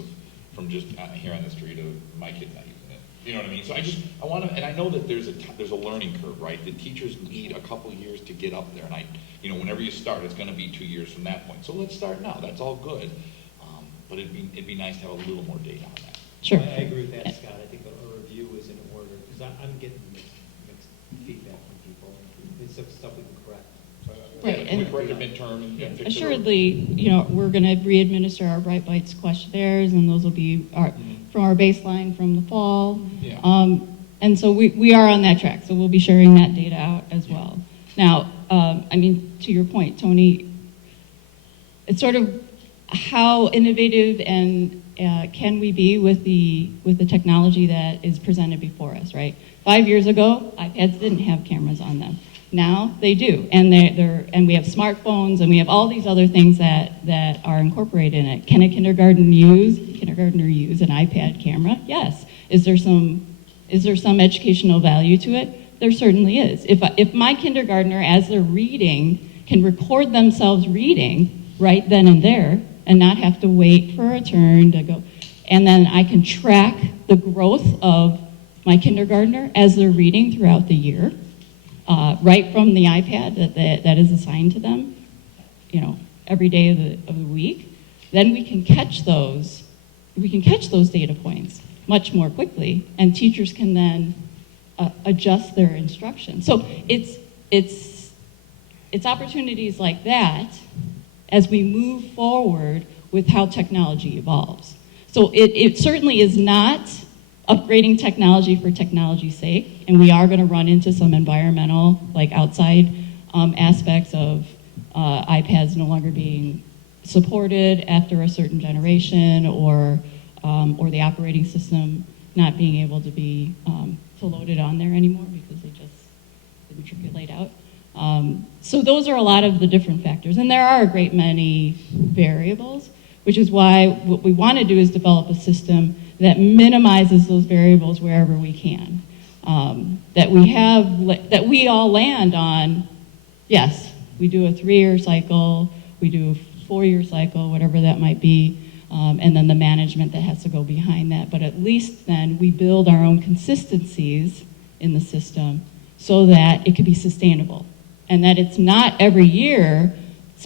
from just here on the street of my kid not using it. You know what I mean? So I want to, and I know that there's a learning curve, right? The teachers need a couple years to get up there, and whenever you start, it's going to be 2 years from that point. So let's start now. That's all good, but it'd be nice to have a little more data on that. Sure. I agree with that, Scott. I think a review is in order, because I'm getting mixed feedback from people. It's stuff we can correct. Right, Can we correct it midterm and fix it? Assuredly, we're going to re-administer our Bright Bites questionnaires, and those will be from our baseline from the fall. Yeah. And so we are on that track, so we'll be sharing that data out as well. Now, to your point, Tony, it's sort of how innovative and can we be with the technology that is presented before us, right? 5 years ago, iPads didn't have cameras on them. Now they do, and we have smartphones, and we have all these other things that are incorporated in it. Can a kindergartner use an iPad camera? Yes. Is there some educational value to it? There certainly is. If my kindergartner, as they're reading, can record themselves reading right then and there, and not have to wait for a turn to go, and then I can track the growth of my kindergartner as they're reading throughout the year. Right from the iPad that is assigned to them, every day of the week, then we can catch those data points much more quickly, and teachers can then adjust their instruction. So it's opportunities like that as we move forward with how technology evolves. So it certainly is not upgrading technology for technology's sake, and we are going to run into some environmental, outside aspects of iPads no longer being supported after a certain generation, or the operating system not being able to be to load it on there anymore because they just didn't matriculate out. So those are a lot of the different factors, and there are a great many variables, which is why what we want to do is develop a system that minimizes those variables wherever we can. That we all land on, yes, we do a 3-year cycle, we do a 4-year cycle, whatever that might be, and then the management that has to go behind that. But at least then we build our own consistencies in the system so that it could be sustainable. And that it's not every year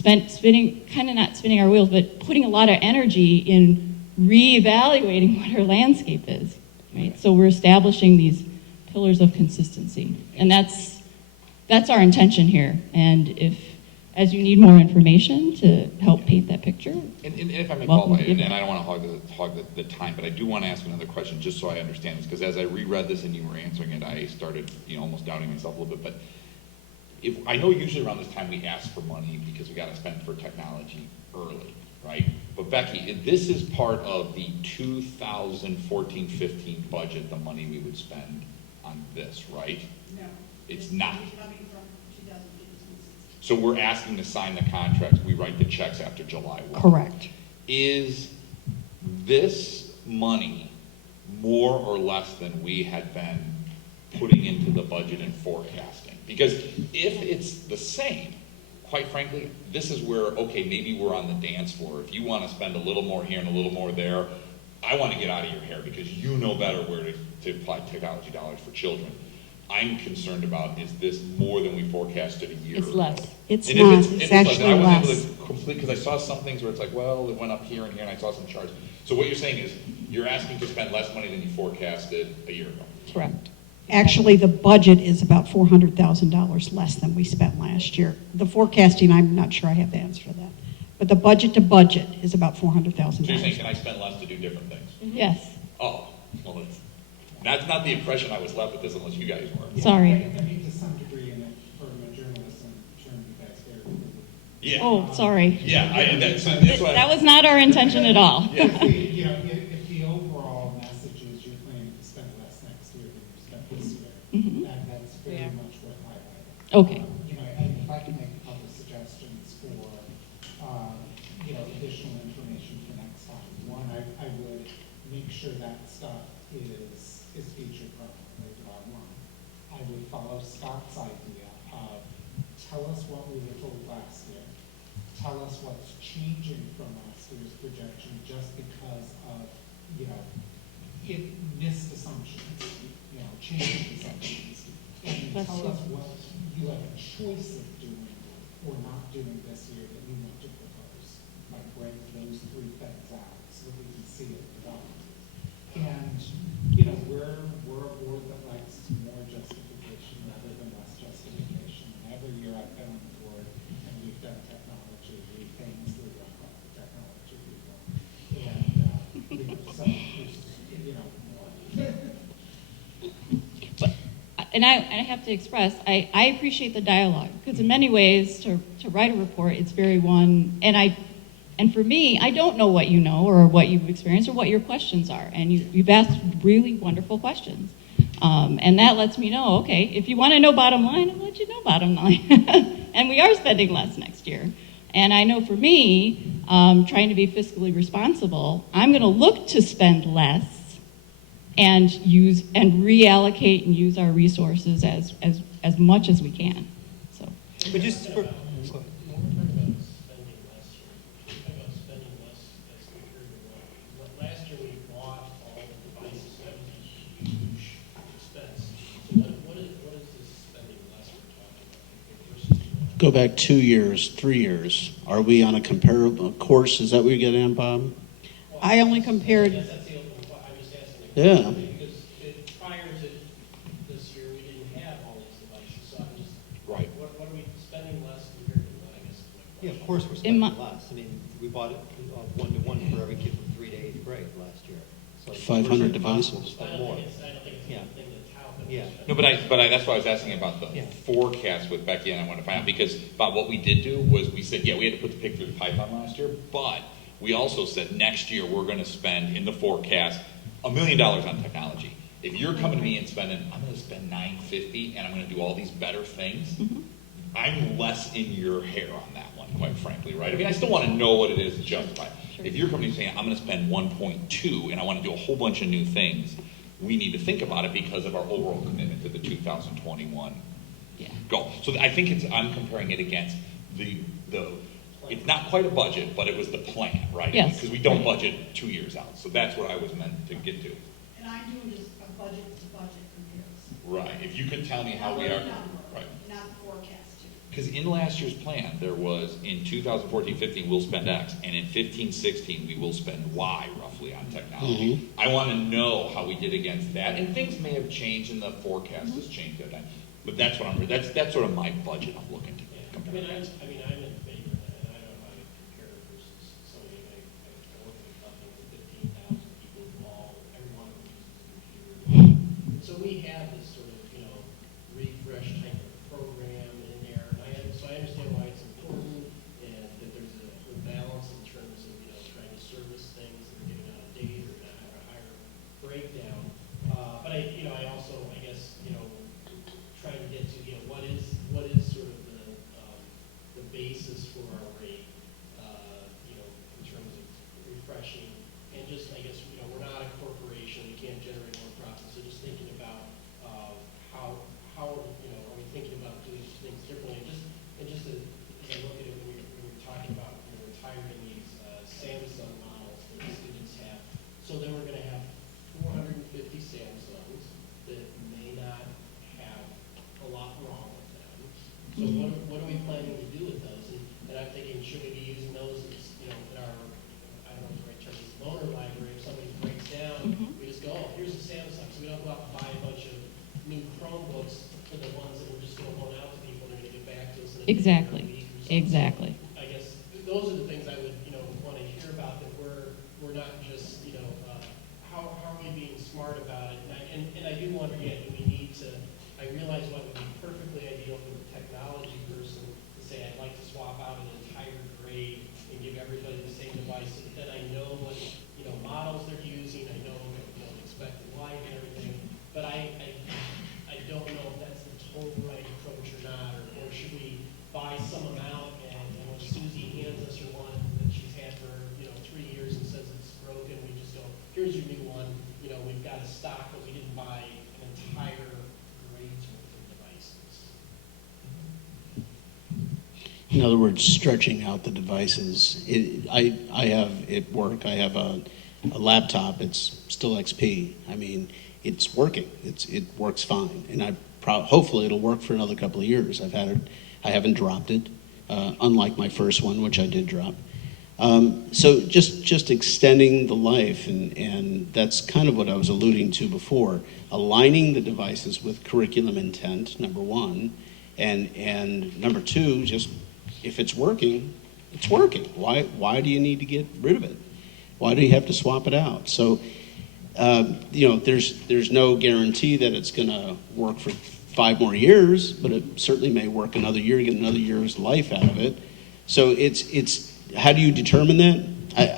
not spinning our wheels, but putting a lot of energy in reevaluating what our landscape is, right? So we're establishing these pillars of consistency. And that's our intention here. And as you need more information to help paint that picture. And if I may, welcome Paul, to give and it. I don't want to hog the time, but I do want to ask another question just so I understand this, because as I reread this and you were answering it, I started almost doubting myself a little bit. But I know usually around this time we ask for money because we got to spend for technology early, right? But Becky, this is part of the 2014-15 budget, the money we would spend on this, right? No. It's not. Coming from 2015. So we're asking to sign the contracts, we write the checks after July 1. Correct. Is this money more or less than we had been putting into the budget and forecasting? Because if it's the same, quite frankly, this is where, okay, maybe we're on the dance floor. If you want to spend a little more here and a little more there, I want to get out of your hair because you know better where to apply technology dollars for children. I'm concerned about, is this more than we forecasted a year It's ago? less. It's And not, if it's if actually I wasn't less. able to complete, because I saw some things where it's like, well, it went up here and here, and I saw some charts. So what you're saying is, you're asking to spend less money than you forecasted a year ago? Correct. Actually, the budget is about $400,000 less than we spent last year. The forecasting, I'm not sure I have the answer to that. But the budget to budget is about $400,000. So you're saying, can I spend less to do different things? Yes, Oh, well, that's not the impression I was left with this unless you guys were. sorry. I mean, to some degree, and from a journalism term, you guys very quickly. Yeah. Oh, sorry. Yeah, that's why. That was not our intention at all. Yeah. If the overall message is you're planning to spend less next year than you spent this year, Mhm. that's very Yeah. much what highlighted. Okay. And if I can make a couple of suggestions for, additional information for next time. One, I would make sure that stuff is featured properly, bottom line. I would follow Scott's idea of tell us what we were told last year. Tell us what's changing from last year's projection just because of, it missed assumptions, changed assumptions. And That's tell true. us what you have a choice of doing or not doing this year that you want to propose. Like break those 3 things out so that we can see it develop. And, we're a board that likes more justification rather than less justification. And every year I've been on the board and we've done technology, we famously run off the technology people. And, so, And I have to express, I appreciate the dialogue, because in many ways, to write a report, it's very and for me, I don't know what you know, or what you've experienced, or what your questions are, and you've asked really wonderful questions. And that lets me know, okay, if you want to know bottom line, I'll let you know bottom line. And we are spending less next year. And I know for me, trying to be fiscally responsible, I'm going to look to spend less and reallocate and use our resources as much as we can. So, But just for, We're talking about spending less here. We're talking about spending less as compared to what last year we bought all the devices. That was a huge expense. So what is this spending less we're talking about versus Go back 2 years, 3 years. Are we on a comparable course? Is that what you're getting at, Bob? I only compared, Yes, that's the open, I'm just asking. Yeah. Because prior to this year, we didn't have all these devices, so I'm just. Right. What are we spending less compared to what, I guess? is my yeah, of question. course we're In spending my- less. I mean, we bought it 1-to-1 for every kid from 3 to 8th grade last year. So 500 we're responsible devices. to I spend don't more. think it's Yeah. anything to tout Yeah. No, that's why I was asking about the Yeah. forecast with Becky, and I want to find out, because, Bob, what we did do was we said, yeah, we had to put the pig through the python last year, but we also said next year we're going to spend in the forecast $1 million on technology. If you're coming to me and spending, I'm going to spend $950 and I'm going to do all these better things, I'm less in your hair on that one, quite frankly, right? I mean, I still want to know what it is to justify it. If you're coming to me saying, I'm going to spend 1.2 and I want to do a whole bunch of new things, we need to think about it because of our overall commitment to the 2021 goal. So I think I'm comparing it against the it's not quite a budget, but it was the plan, right? Yes. Because we don't budget 2 years out. So that's what I was meant to get to. And I'm doing just a budget-to-budget comparison. Right. If you could tell me how we are. Right. Not the forecast, too. Because in last year's plan, there was, in 2014-15, we'll spend X, and in 15-16, we will spend Y, roughly, on technology. I want to know how we did against that, and things may have changed, and the forecast has changed at that time. But that's what that's sort of my budget I'm looking to compare. I'm in favor of that, and I don't know how to compare it versus somebody, I work in a company with 15,000 people who everyone uses a computer. And so we have this sort of, refresh type of program in there, and so I understand why it's important, and that there's a whole balance in terms of, trying to service things that are getting out of date or not have a higher breakdown. But I also, I guess, trying to get to, what is sort of the basis for our rate, in terms of refreshing, and just, I guess, we're not a corporation, we can't generate more profit, so just thinking about how are we thinking about doing things differently, and just as I look at it, when we're talking about retiring these Samsung models that the students have, so then we're going to have 450 Samsungs that may not have a lot wrong with them. So what are we planning to do with those? And I'm thinking, should we be using those as, in our, I don't know what the right term is, loaner library? If somebody breaks down, we just go, oh, here's a Samsung. So we don't go out and buy a bunch of new Chromebooks for the ones that we're just going to loan out to people and they're going to get back to us in a Exactly. week or something. Exactly. I guess those are the things I would, want to hear about, that we're not just, how are we being smart about it? And I do wonder, do we need to, I realize what would be perfectly ideal for the technology person to say, I'd like to swap out an entire grade and give everybody the same device, so that then I know what, models they're using, I know, expected life and everything, but I don't know if that's the total right approach or not, or should we buy some amount, and when Susie hands us her one that she's had for, 3 years and says it's broken, we just go, here's your new one, we've got a stock, but we didn't buy an entire grade's worth of devices. In other words, stretching out the devices. I have at work, I have a laptop, it's still XP. I mean, it's working. It works fine. And hopefully it'll work for another couple of years. I've had it, I haven't dropped it, unlike my first one, which I did drop. So just extending the life, and that's kind of what I was alluding to before, aligning the devices with curriculum intent, number one, and number two, just if it's working, it's working. Why do you need to get rid of it? Why do you have to swap it out? So, there's no guarantee that it's going to work for 5 more years, but it certainly may work another year, get another year's life out of it. So it's how do you determine that?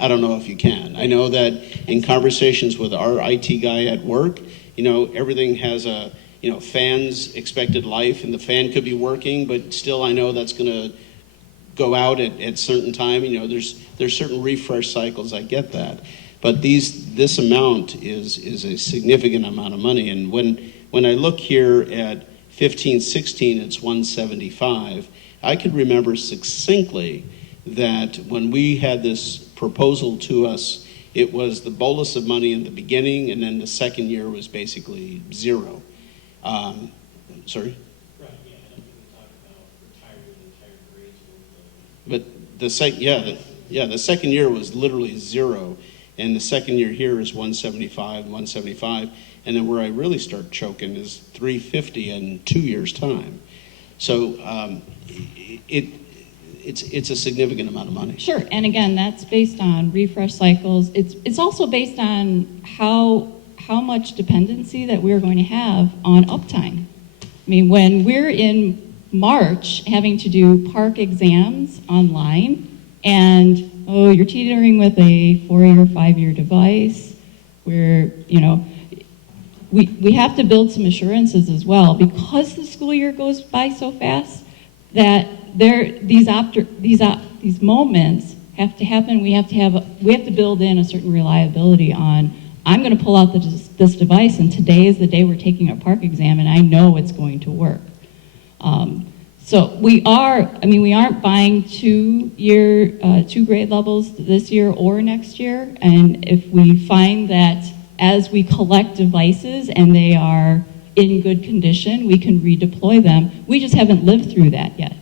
I don't know if you can. I know that in conversations with our IT guy at work, everything has a, fan's expected life, and the fan could be working, but still I know that's going to go out at certain time. There's certain refresh cycles. I get that. But this amount is a significant amount of money. And when I look here at 15-16, it's 175. I could remember succinctly that when we had this proposal to us, it was the bolus of money in the beginning, and then the second year was basically zero. Sorry? Right, yeah, I don't think we talked about retiring the entire grades worth of. But the second year was literally zero, and the second year here is 175, and then where I really start choking is 350 in 2 years' time. So it's a significant amount of money. Sure, and again, that's based on refresh cycles. It's also based on how how much dependency that we're going to have on uptime. I mean, when we're in March having to do park exams online, and, oh, you're teetering with a 4-year, 5-year device, where, you know, we have to build some assurances as well, because the school year goes by so fast, that these moments have to happen. We have to build in a certain reliability on, I'm going to pull out this device, and today is the day we're taking a park exam, and I know it's going to work. So we aren't buying two grade levels this year or next year, and if we find that as we collect devices and they are in good condition, we can redeploy them. We just haven't lived through that yet.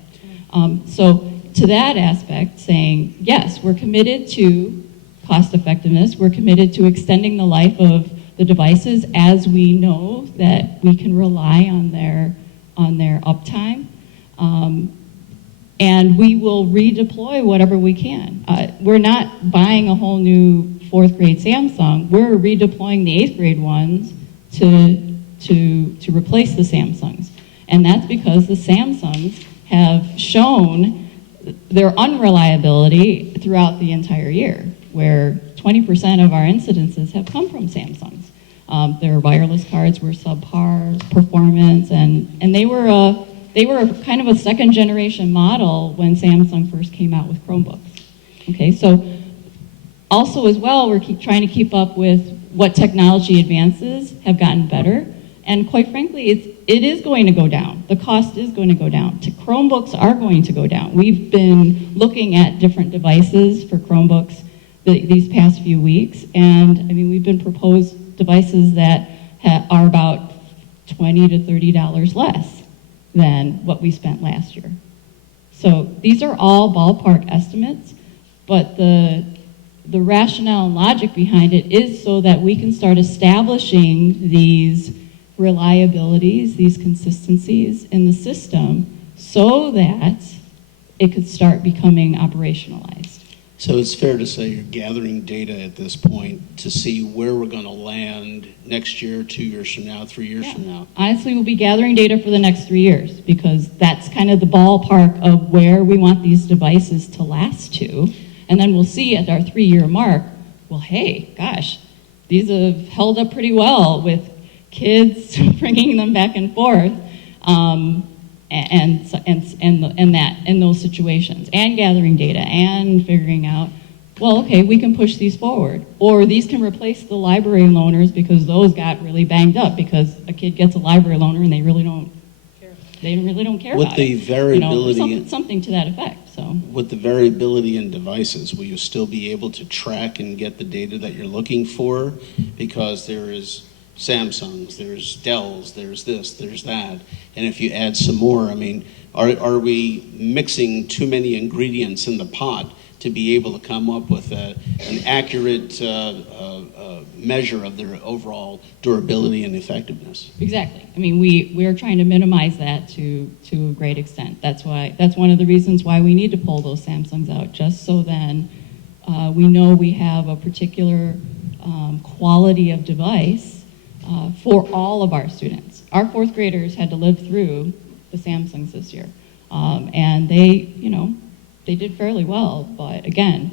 So to that aspect, saying, yes, we're committed to cost effectiveness, we're committed to extending the life of the devices as we know that we can rely on their uptime. And we will redeploy whatever we can. We're not buying a whole new 4th grade Samsung. We're redeploying the 8th grade ones to replace the Samsungs. And that's because the Samsungs have shown their unreliability throughout the entire year, where 20% of our incidences have come from Samsungs. Their wireless cards were subpar performance, and they were kind of a second generation model when Samsung first came out with Chromebooks. Okay, so also as well, we're trying to keep up with what technology advances have gotten better, and quite frankly, it is going to go down. The cost is going to go down. Chromebooks are going to go down. We've been looking at different devices for Chromebooks these past few weeks, and I mean, we've been proposed devices that are about $20 to $30 less than what we spent last year. So these are all ballpark estimates, but the rationale and logic behind it is so that we can start establishing these reliabilities, these consistencies in the system, so that it could start becoming operationalized. So it's fair to say you're gathering data at this point to see where we're going to land next year, 2 years from now, 3 years from now. Honestly, we'll be gathering data for the next 3 years, because that's kind of the ballpark of where we want these devices to last to. And then we'll see at our 3-year mark, well, hey, gosh, these have held up pretty well with kids bringing them back and forth, in those situations, and gathering data and figuring out, well, okay, we can push these forward, or these can replace the library loaners because those got really banged up because a kid gets a library loaner and they really don't care With about the it. variability, Something to that effect. So with the variability in devices, will you still be able to track and get the data that you're looking for? Because there is Samsungs, there's Dells, there's this, there's that. And if you add some more, I mean, are we mixing too many ingredients in the pot to be able to come up with an accurate measure of their overall durability and effectiveness? exactly. I mean, we are trying to minimize that to a great extent. That's one of the reasons why we need to pull those Samsungs out, just so then we know we have a particular quality of device for all of our students. Our 4th graders had to live through the Samsungs this year, and they did fairly well. But again,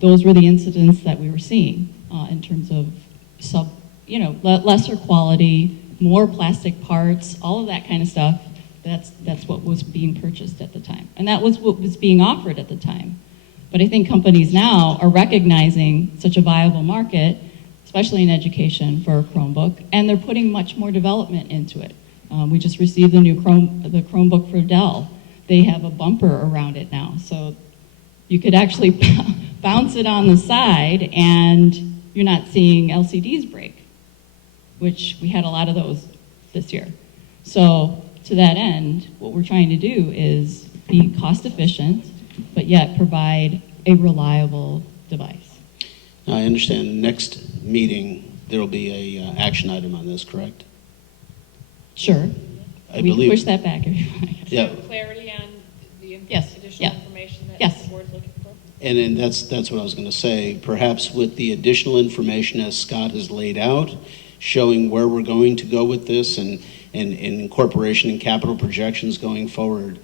those were the incidents that we were seeing in terms of lesser quality, more plastic parts, all of that kind of stuff. That's what was being purchased at the time, and that was what was being offered at the time. But I think companies now are recognizing such a viable market, especially in education, for a Chromebook, and they're putting much more development into it. We just received the Chromebook for Dell. They have a bumper around it now, so you could actually bounce it on the side and you're not seeing LCDs break, which we had a lot of those this year. So to that end, what we're trying to do is be cost efficient, but yet provide a reliable device. Now, I understand next meeting there will be a action item on this, correct? Sure. I we believe. Can push that back if you want. Yeah. Clarity on the Yes, additional yeah. information that Yes. the board's looking for? And then that's what I was going to say. Perhaps with the additional information as Scott has laid out, showing where we're going to go with this and incorporation and capital projections going forward.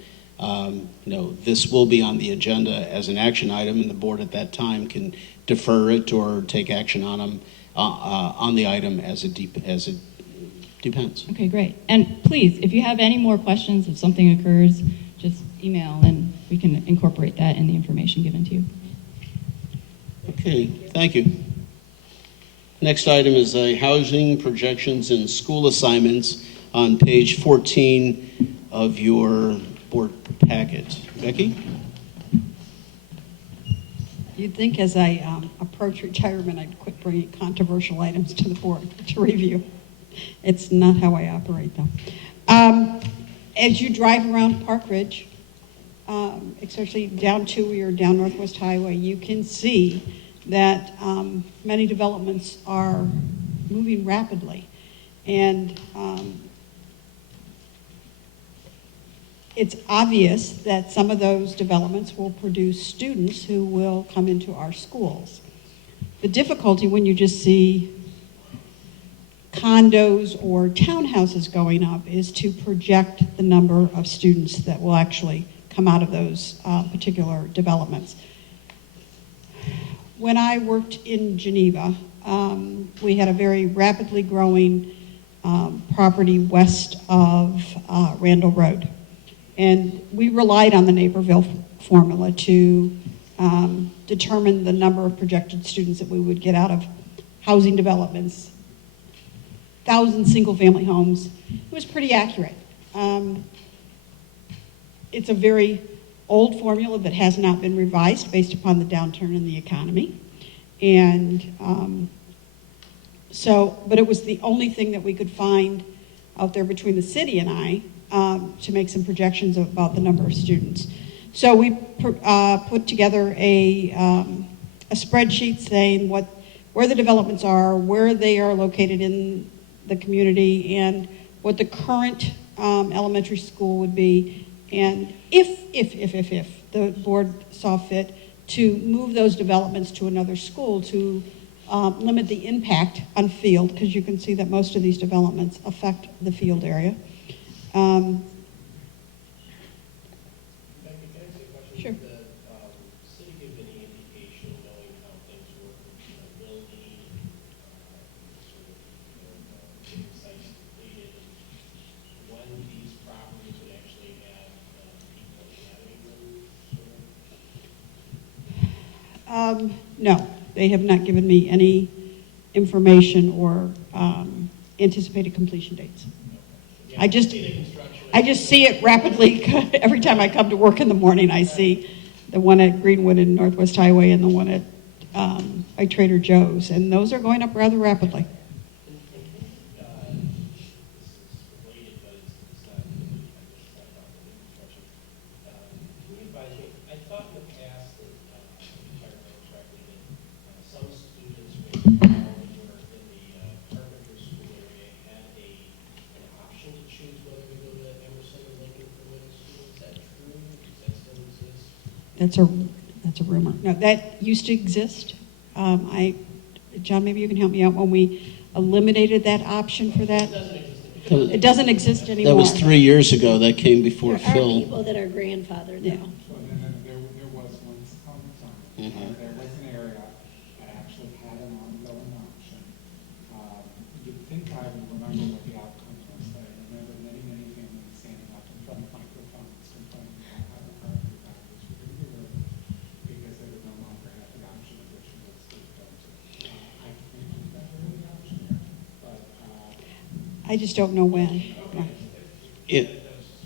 This will be on the agenda as an action item, and the board at that time can defer it or take action on them on the item as it depends. Okay, great. And please, if you have any more questions, if something occurs, just email and we can incorporate that in the information given to you. Okay, thank you. Next item is housing projections and school assignments on page 14 of your board packet. Becky? You'd think as I approach retirement, I'd quit bringing controversial items to the board to review. It's not how I operate, though. As you drive around Park Ridge, especially down Toohey or down Northwest Highway, you can see that many developments are moving rapidly. And it's obvious that some of those developments will produce students who will come into our schools. The difficulty when you just see condos or townhouses going up is to project the number of students that will actually come out of those particular developments. When I worked in Geneva, we had a very rapidly growing property west of Randall Road. And we relied on the Naperville formula to determine the number of projected students that we would get out of housing developments, 1,000 single-family homes. It was pretty accurate. It's a very old formula that has not been revised based upon the downturn in the economy. And but it was the only thing that we could find out there between the city and I to make some projections about the number of students. So we put together a spreadsheet saying where the developments are, where they are located in the community, and what the current elementary school would be, and if the board saw fit to move those developments to another school to limit the impact on field, because you can see that most of these developments affect the field area. Becky, can I ask you a question? Sure. Did the city give any indication, knowing how things work with building, getting sites completed, when these properties would actually have people inhabiting them? No, they have not given me any information or anticipated completion dates. I just see it rapidly. Every time I come to work in the morning, I see the one at Greenwood and Northwest Highway and the one at by Trader Joe's, and those are going up rather rapidly. This is related, but it's not really, I guess it's not about the construction. Can you advise me, I thought in the past that, if I remember correctly, that some students when were in the carpentry school area had an option to choose whether to go to Emerson or Lincoln for middle school. Is that true? Does that still exist? That's a rumor. No, that used to exist. John, maybe you can help me out. When we eliminated that option for that, it doesn't exist anymore. That was 3 years ago. That came before There are Phil. people that are grandfathered Yeah. now. So then there was once upon a time, there was an area that actually had an ongoing option. You'd think I would remember what the outcome was, but I remember many, many families standing up in front of microphones complaining about how the property values were going to be because they would no longer have the option of which middle school to go to. I think that's really the option there, but I just don't know when.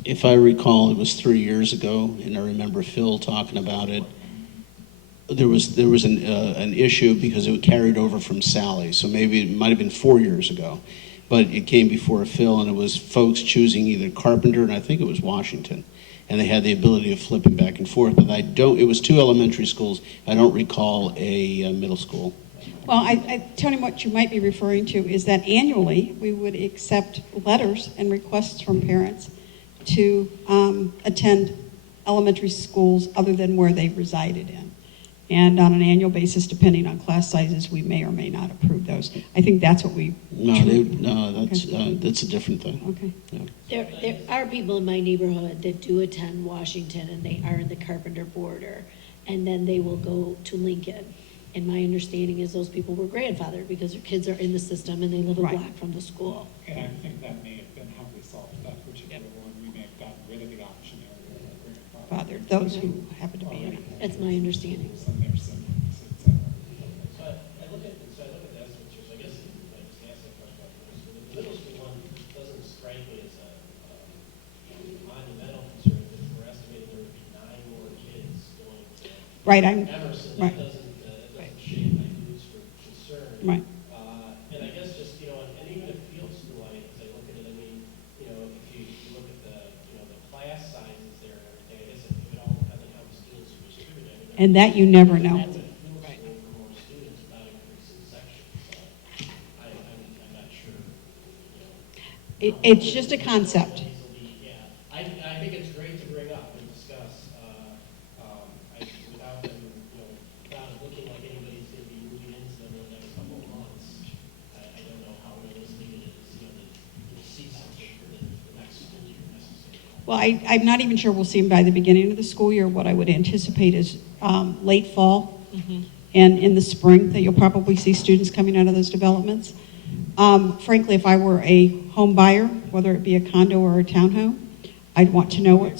If I recall, it was 3 years ago, and I remember Phil talking about it. There was an issue because it carried over from Sally, so maybe it might have been 4 years ago. But it came before Phil, and it was folks choosing either Carpenter, and I think it was Washington. And they had the ability of flipping back and forth, but it was 2 elementary schools. I don't recall a middle school. Well, Tony, what you might be referring to is that annually we would accept letters and requests from parents to attend elementary schools other than where they resided in. And on an annual basis, depending on class sizes, we may or may not approve those. I think that's what we. That's a different thing. Okay. Yeah. There are people in my neighborhood that do attend Washington, and they are in the Carpenter border, and then they will go to Lincoln. And my understanding is those people were grandfathered because their kids are in the system and they live a Right. block from the school. And I think that may have been how we solved that particular one. We may have gotten rid of the option area of grandfather. Father, those who happen to be in it. That's my understanding. And their siblings, et cetera. So I look at the estimates here, so I guess I just asked that question about the middle school. The middle school one doesn't strike me as a monumental concern, because we're estimating there would be 9 more kids going to Right, Emerson. right. That doesn't shade my boots for concern. Right. And I guess just, and even at field school, as I look at it, I mean, if you look at the class sizes there and everything, I guess it would all depend on how the students are distributed. I mean, And that you never know. that's a field school for more students without increasing sections, so I'm not sure, It's just a concept. Yeah, I think it's great to bring up and discuss, without them, without it looking like anybody's going to be moving into them in the next couple of months. I don't know how realistic it is, to see something for the next school year necessarily. Well, I'm not even sure we'll see them by the beginning of the school year. What I would anticipate is late fall and in the spring that you'll probably see students coming out of those developments. Frankly, if I were a home buyer, whether it be a condo or a townhome, I'd want to know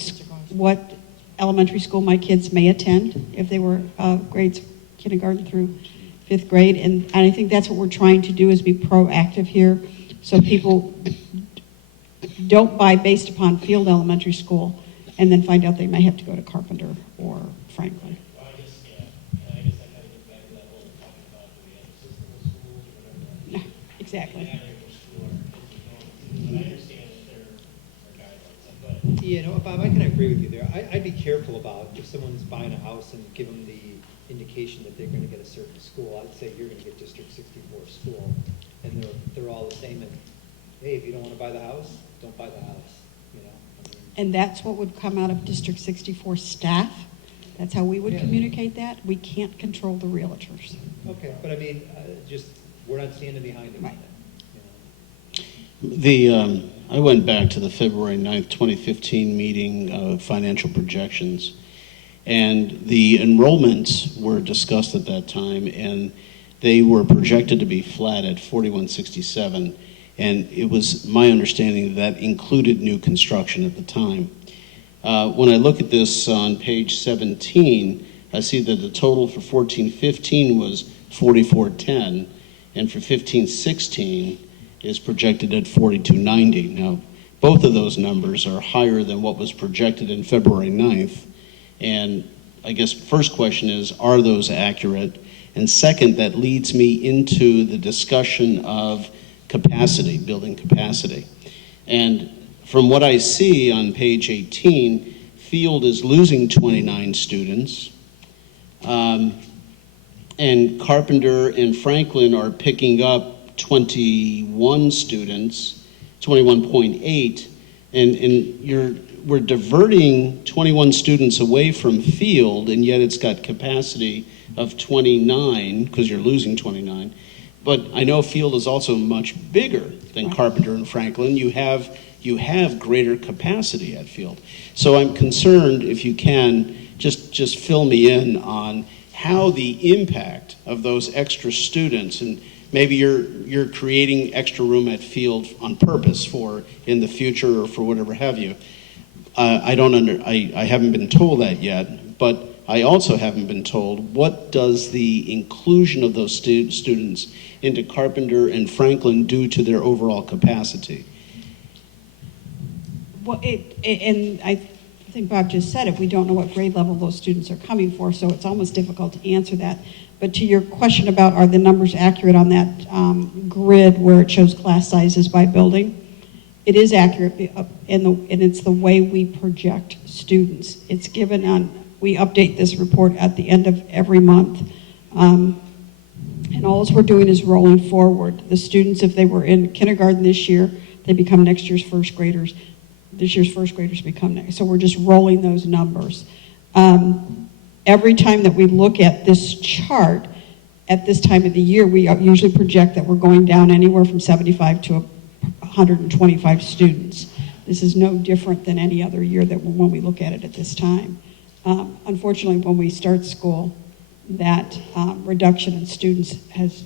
what elementary school my kids may attend if they were grades kindergarten through 5th grade. And I think that's what we're trying to do, is be proactive here, so people don't buy based upon Field Elementary School and then find out they may have to go to Carpenter or Franklin. Well, I guess, yeah, and I guess that kind of gets back to that whole talking about the system of schools or whatever. Exactly. Which school our kids are going to, but I understand that there are guidelines, but. Yeah, no, Bob, I can agree with you there. I'd be careful about if someone's buying a house and give them the indication that they're going to get a certain school. I'd say you're going to get District 64 school, and they're all the same. And hey, if you don't want to buy the house, don't buy the house. And that's what would come out of District 64 staff. That's how we would Yeah. communicate that. We can't control the realtors. Okay, but I mean, just we're not standing behind them. Right. I went back to the February 9th, 2015 meeting of financial projections, and the enrollments were discussed at that time, and they were projected to be flat at 4167, and it was my understanding that included new construction at the time. When I look at this on page 17, I see that the total for 14-15 was 4410, and for 15-16 is projected at 4290. Now, both of those numbers are higher than what was projected in February 9th. And I guess first question is, are those accurate? And second, that leads me into the discussion of capacity, building capacity. And from what I see on page 18, Field is losing 29 students. And Carpenter and Franklin are picking up 21 students, 21.8, and we're diverting 21 students away from Field, and yet it's got capacity of 29 because you're losing 29. But I know Field is also much bigger than Carpenter and Franklin. You have greater capacity at Field. So I'm concerned, if you can, just fill me in on how the impact of those extra students, and maybe you're creating extra room at Field on purpose for in the future or for whatever have you. I haven't been told that yet, but I also haven't been told what does the inclusion of those students into Carpenter and Franklin do to their overall capacity. Well, and I think Bob just said it, we don't know what grade level those students are coming for, so it's almost difficult to answer that. But to your question about are the numbers accurate on that grid where it shows class sizes by building, it is accurate, and it's the way we project students. It's given on, we update this report at the end of every month. And all we're doing is rolling forward. The students, if they were in kindergarten this year, they become next year's first graders. This year's first graders become next. So we're just rolling those numbers. every time that we look at this chart, at this time of the year, we usually project that we're going down anywhere from 75 to 125 students. This is no different than any other year that when we look at it at this time. Unfortunately, when we start school, that reduction in students has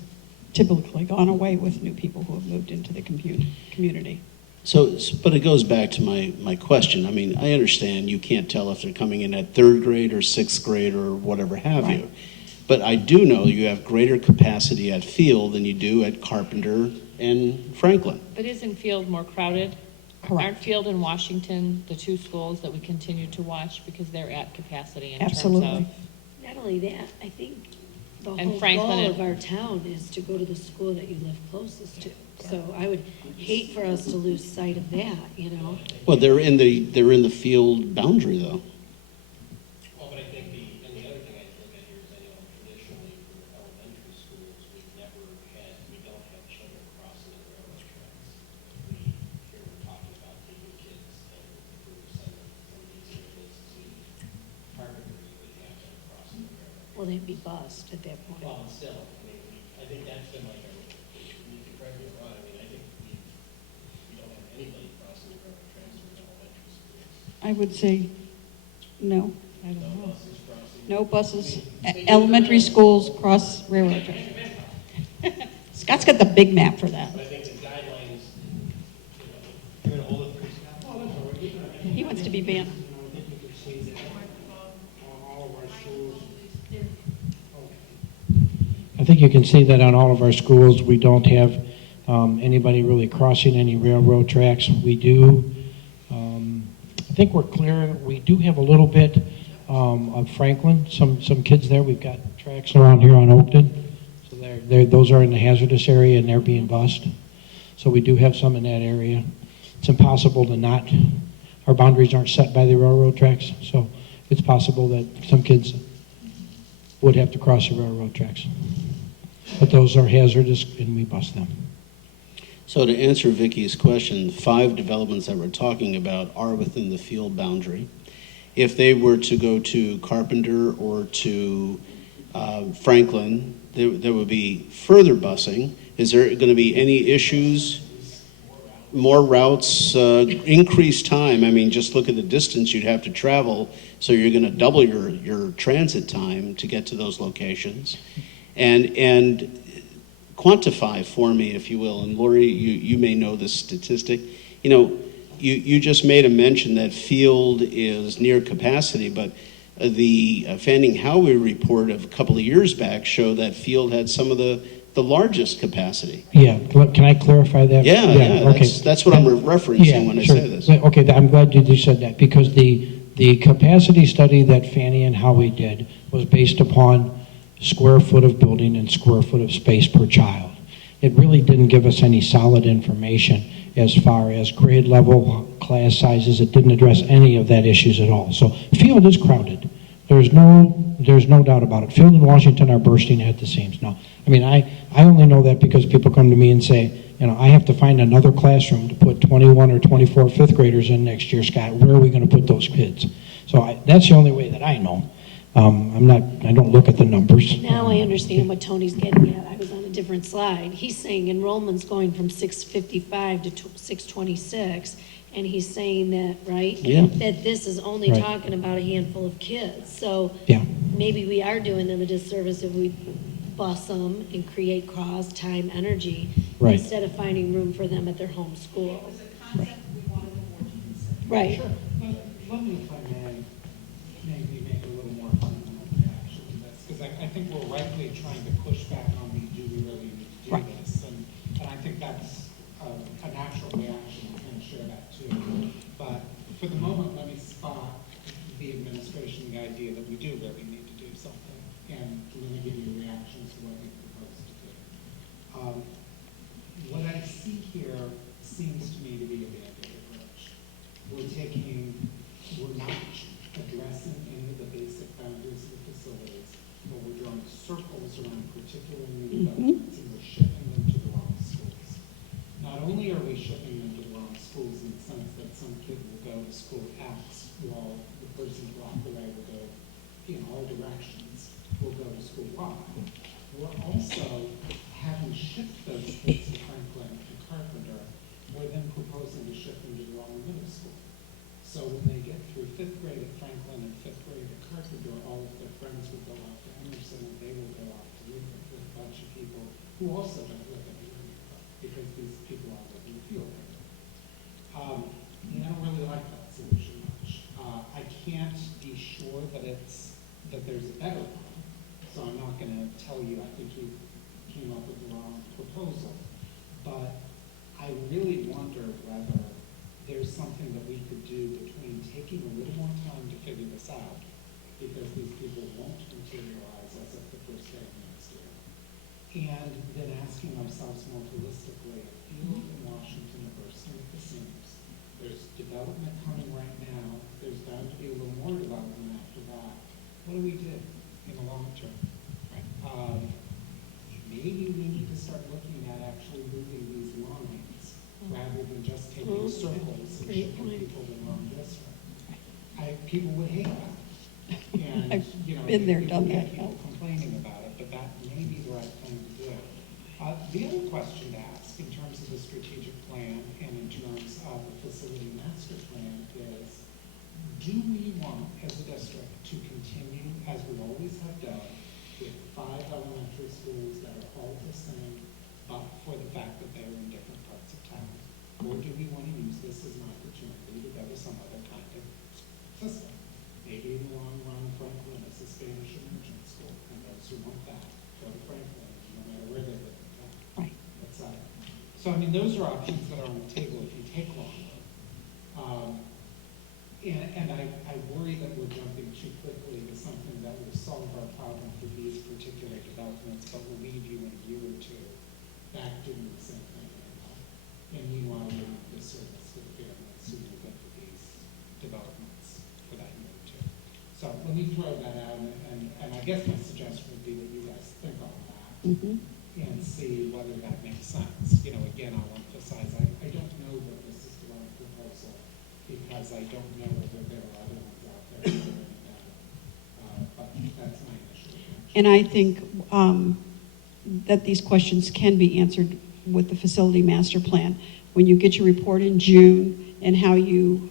typically gone away with new people who have moved into the community. So, but it goes back to my question. I mean, I understand you can't tell if they're coming in at third grade or sixth grade or whatever have Right. you. But I do know you have greater capacity at Field than you do at Carpenter and Franklin. But isn't Field more crowded? Correct. Aren't Field and Washington the two schools that we continue to watch because they're at capacity in Absolutely. terms Not only that, I think the And whole Franklin goal and- of our town is to go to the school that you live closest to. So I would hate for us to lose sight of that, you know? Well, they're in the Field boundary though. Well, but I think and the other thing I look at here is, I know traditionally for elementary schools, we don't have children crossing the railroad tracks. Here we're talking about taking kids and if we were sending some of these areas to Carpenter, you would have them crossing the railroad. Well, they'd be bused at that point. Well, still, I mean, I think that's been like you can correct me if I'm wrong, I mean, I think we don't have anybody crossing the railroad tracks in elementary schools. I would say no. I don't know. Buses crossing. No buses. Elementary schools cross railroad tracks. Scott's got the big map for that. But I think the guidelines, You're gonna hold it for yourself? He wants to be banned. I think you can see that on all of our schools, we don't have anybody really crossing any railroad tracks. We do, I think we're clear, we do have a little bit of Franklin, some kids there. We've got tracks around here on Oakton. So those are in the hazardous area and they're being bused. So we do have some in that area. It's impossible to not, our boundaries aren't set by the railroad tracks. So it's possible that some kids would have to cross the railroad tracks. But those are hazardous and we bust them. So to answer Vicky's question, 5 developments that we're talking about are within the Field boundary. If they were to go to Carpenter or to Franklin, there would be further busing. Is there going to be any issues? More routes, increased time? I mean, just look at the distance you'd have to travel, so you're going to double your transit time to get to those locations. And quantify for me, if you will, and Lori, you may know this statistic. You know, you just made a mention that Field is near capacity, but the Fanning Howey report of a couple of years back showed that Field had some of the largest capacity. Yeah, can I clarify that? Yeah, okay. that's what I'm referencing when sure. I say this. Okay, I'm glad you said that, because the capacity study that Fannie and Howey did was based upon square foot of building and square foot of space per child. It really didn't give us any solid information as far as grade level, class sizes. It didn't address any of that issues at all. So Field is crowded. There's no doubt about it. Field and Washington are bursting at the seams. No, I mean, I only know that because people come to me and say, you know, I have to find another classroom to put 21 or 24 fifth graders in next year, Scott. Where are we going to put those kids? So that's the only way that I know. I don't look at the numbers. Now I understand what Tony's getting at. I was on a different slide. He's saying enrollment's going from 655 to 626, and he's saying that, right? Yeah. That this is only Right. talking about a handful of kids. So Yeah. maybe we are doing them a disservice if we bus them and create cross, time, energy, Right. instead of finding room for them at their home school. It was a concept we wanted the board to consider. Right. Let me, if I may, maybe make a little more fundamental reaction to this, because I think we're rightly trying to push back on the, do we really need to do Right. this? And I think that's a natural reaction, I'm going to share that too. But for the moment, let me spot the administration, the idea that we do really need to do something, and let me give you reactions to what we propose to do. What I see here seems to me to be a band-aid approach. We're not addressing any of the basic boundaries of the facilities, but we're drawing circles around particular So having shipped those kids to Franklin and Carpenter, we're then proposing to ship them to the wrong middle school. So when they get through 5th grade at Franklin and 5th grade at Carpenter, all of their friends will go off to Emerson and they will go off to Woodruff with a bunch of people who also don't live in Woodruff because these people all live in the field area. And I don't really like that solution much. I can't be sure that there's a better one, so I'm not going to tell you I think you came up with the wrong proposal. But I really wonder whether there's something that we could do between taking a little more time to figure this out, because these people won't materialize as of the first day of next year, and then asking ourselves more holistically, a field in Washington are bursting at the seams. There's development coming right now. There's bound to be a little more development after that. What do we do in the long term? Maybe we need to start looking at actually moving these lines rather than just taking circles and shipping people in the wrong district. People would hate that. And, I've you know, been there, people done get that, people complaining about it, but that may be the right thing to do. The other question to ask in terms of the strategic plan and in terms of the facility master plan is, do we want, as a district, to continue, as we always have done, with 5 elementary schools that are all the same, but for the fact that they're in different parts of town? Or do we want to use this as an opportunity to go to some other kind of system? Maybe in the long run, Franklin is a Spanish immersion school, and those who want that go to Franklin, no matter where they live in town. Right. So, I mean, those are options that are on the table if you take longer. And I worry that we're jumping too quickly to something that will solve our problem for these particular developments, but will leave you in a year or two back doing the same thing anymore. And meanwhile, you're not disservice to the families who will get to these developments for that year or two. So let me throw that out, and I guess my suggestion would be that you guys think on that. And see whether that makes sense. You know, again, I'll emphasize, I don't know that this is the right proposal because I don't know whether there are other ones out there that are any better. But that's my initial reaction. And I think that these questions can be answered with the facility master plan. When you get your report in June and how you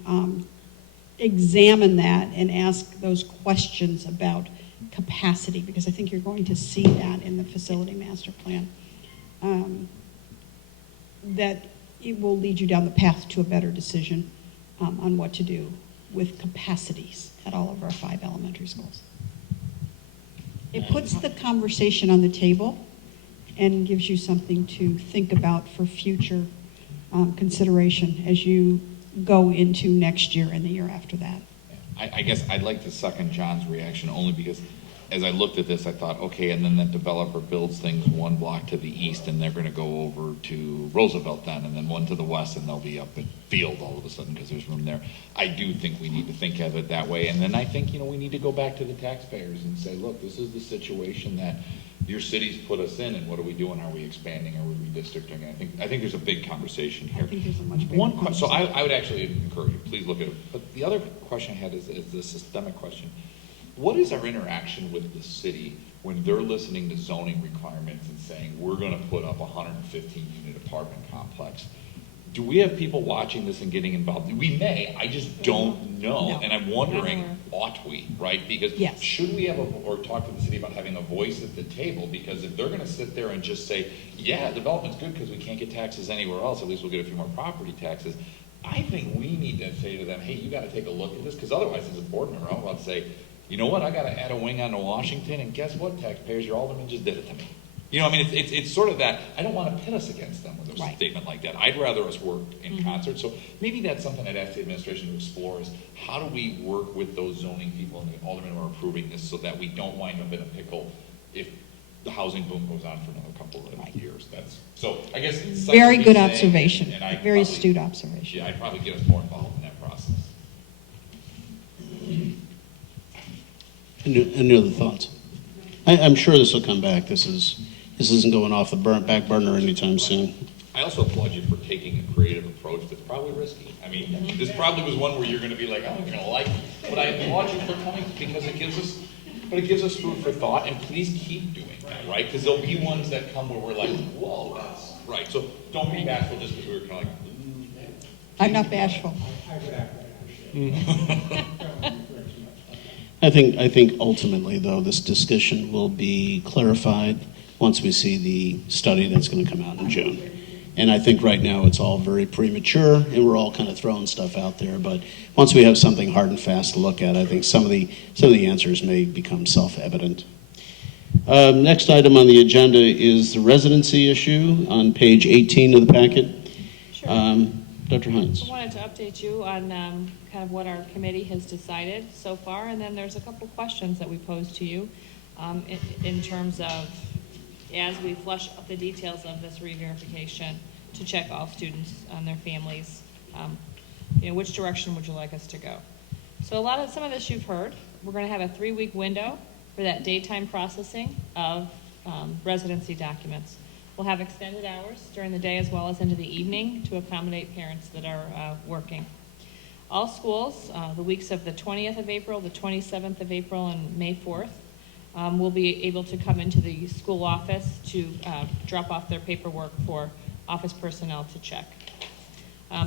examine that and ask those questions about capacity, because I think you're going to see that in the facility master plan, that it will lead you down the path to a better decision on what to do with capacities at all of our 5 elementary schools. It puts the conversation on the table and gives you something to think about for future consideration as you go into next year and the year after that. I guess I'd like to second John's reaction only because as I looked at this, I thought, okay, and then that developer builds things 1 block to the east and they're going to go over to Roosevelt then, and then one to the west and they'll be up at Field all of a sudden because there's room there. I do think we need to think of it that way. And then I think, we need to go back to the taxpayers and say, look, this is the situation that your cities put us in, and what are we doing? Are we expanding? Are we redistricting? I think there's a big conversation here. I think there's a much bigger One question, so conversation. I would actually encourage you, please look at it. But the other question I had is the systemic question. What is our interaction with the city when they're listening to zoning requirements and saying, we're going to put up a 115-unit apartment complex? Do we have people watching this and getting involved? We may, I just don't know. No. And I'm wondering, ought we, right? Because Yes. should we have or talk to the city about having a voice at the table? Because if they're going to sit there and just say, yeah, development's good because we can't get taxes anywhere else, at least we'll get a few more property taxes. I think we need to say to them, hey, you got to take a look at this, because otherwise as a board member, I'm about to say, you know what, I got to add a wing onto Washington, and guess what, taxpayers, your alderman just did it to me. It's sort of that, I don't want to pit us against them with a Right. statement like that. I'd rather us work in concert. So maybe that's something I'd ask the administration to explore is how do we work with those zoning people and the aldermen who are approving this so that we don't wind up in a pickle if the housing boom goes on for another couple of years. So I guess. Very good observation, and I'd very probably- astute observation. Yeah, I'd probably get us more involved in that process. Any other thoughts? I'm sure this will come back. This isn't going off the back burner anytime soon. I also applaud you for taking a creative approach that's probably risky. I mean, this probably was one where you're going to be like, oh, you're going to like it. But I applaud you for coming because it gives us But it gives us food for thought, and please keep doing that, right? Because there'll be ones that come where we're like, whoa, that's right. So don't be bashful just because we were kind of like, I'm not bashful. I would echo that. I think ultimately, though, this discussion will be clarified once we see the study that's going to come out in June. And I think right now it's all very premature, and we're all kind of throwing stuff out there. But once we have something hard and fast to look at, I think some of the answers may become self-evident. Next item on the agenda is the residency issue on page 18 of the packet. Sure. Dr. Hines. I wanted to update you on kind of what our committee has decided so far, and then there's a couple questions that we posed to you in terms of, as we flush up the details of this re-verification, to check all students and their families, which direction would you like us to go? So some of this you've heard. We're going to have a 3-week window for that daytime processing of residency documents. We'll have extended hours during the day as well as into the evening to accommodate parents that are working. All schools, the weeks of the 20th of April, the 27th of April, and May 4th, will be able to come into the school office to drop off their paperwork for office personnel to check.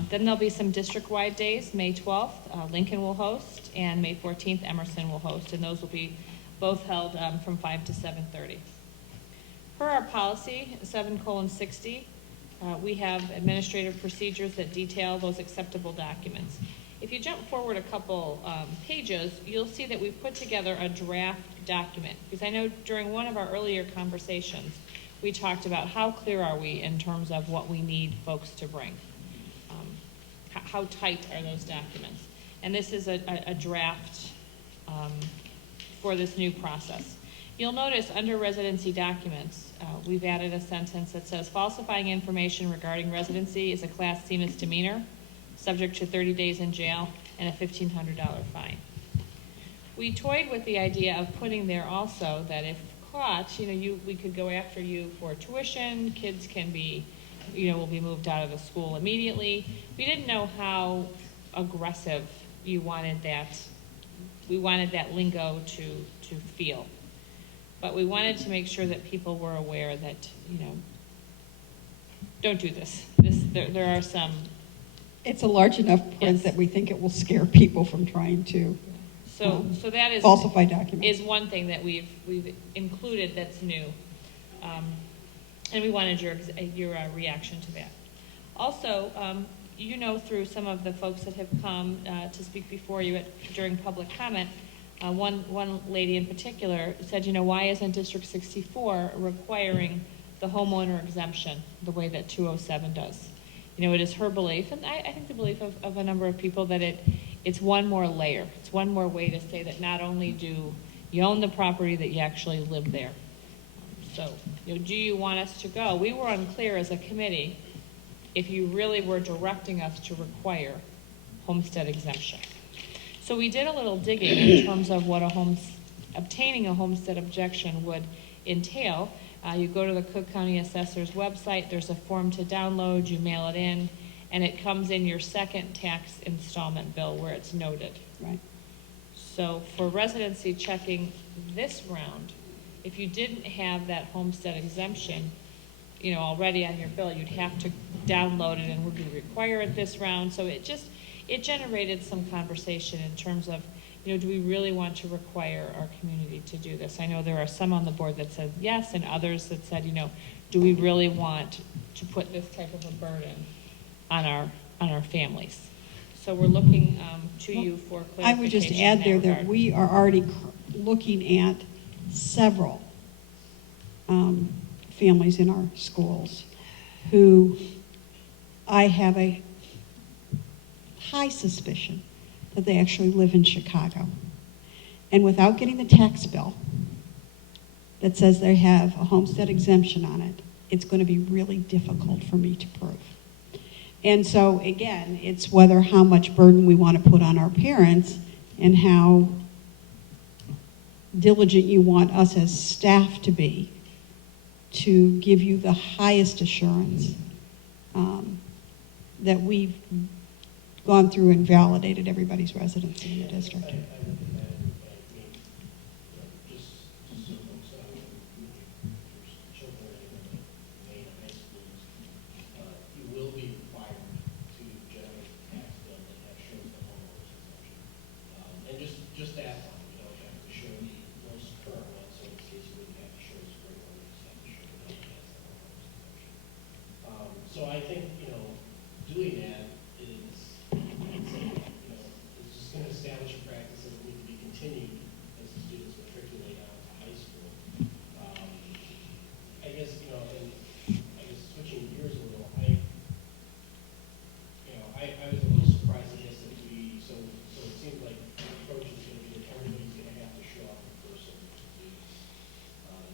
Then there'll be some district-wide days. May 12th, Lincoln will host, and May 14th, Emerson will host, and those will be both held from 5 to 7:30. Per our policy, 7:60, we have administrative procedures that detail those acceptable documents. If you jump forward a couple pages, you'll see that we've put together a draft document. Because I know during one of our earlier conversations, we talked about how clear are we in terms of what we need folks to bring. How tight are those documents? And this is a draft for this new process. You'll notice under residency documents, we've added a sentence that says, falsifying information regarding residency is a Class C misdemeanor, subject to 30 days in jail and a $1,500 fine. We toyed with the idea of putting there also that if caught, we could go after you for tuition, kids can be, will be moved out of the school immediately. We didn't know how aggressive you wanted that. We wanted that lingo to feel. But we wanted to make sure that people were aware that, don't do this. There are some. It's a large enough print Yes. that we think it will scare people from trying to So that is falsify documents. is one thing that we've included that's new, and we wanted your reaction to that. Also, through some of the folks that have come to speak before you during public comment, one lady in particular said, why isn't District 64 requiring the homeowner exemption the way that 207 does? It is her belief, and I think the belief of a number of people, that it's one more layer. It's one more way to say that not only do you own the property, that you actually live there. So, do you want us to go? We were unclear as a committee if you really were directing us to require homestead exemption. So we did a little digging in terms of what obtaining a homestead objection would entail. You go to the Cook County Assessor's website, there's a form to download, you mail it in, and it comes in your second tax installment bill where it's noted. Right. So for residency checking this round, if you didn't have that homestead exemption, already on your bill, you'd have to download it, and would we require it this round? So it generated some conversation in terms of, do we really want to require our community to do this? I know there are some on the board that said yes, and others that said, do we really want to put this type of a burden on our families? So we're looking to you for clarification. I would just add there that we are already looking at several families in our schools who I have a high suspicion that they actually live in Chicago. And without getting the tax bill that says they have a homestead exemption on it, it's going to be really difficult for me to prove. And so, again, it's how much burden we want to put on our parents and how diligent you want us as staff to be to give you the highest assurance that we've gone through and validated everybody's residency in the district. I would imagine, just So I think, doing that is, it's just going to establish a practice that will need to be continued as the students matriculate out to high school. I guess, switching gears a little, I was a little surprised, I guess, that so it seems like the approach is going to be that everybody's going to have to show up in person to do this.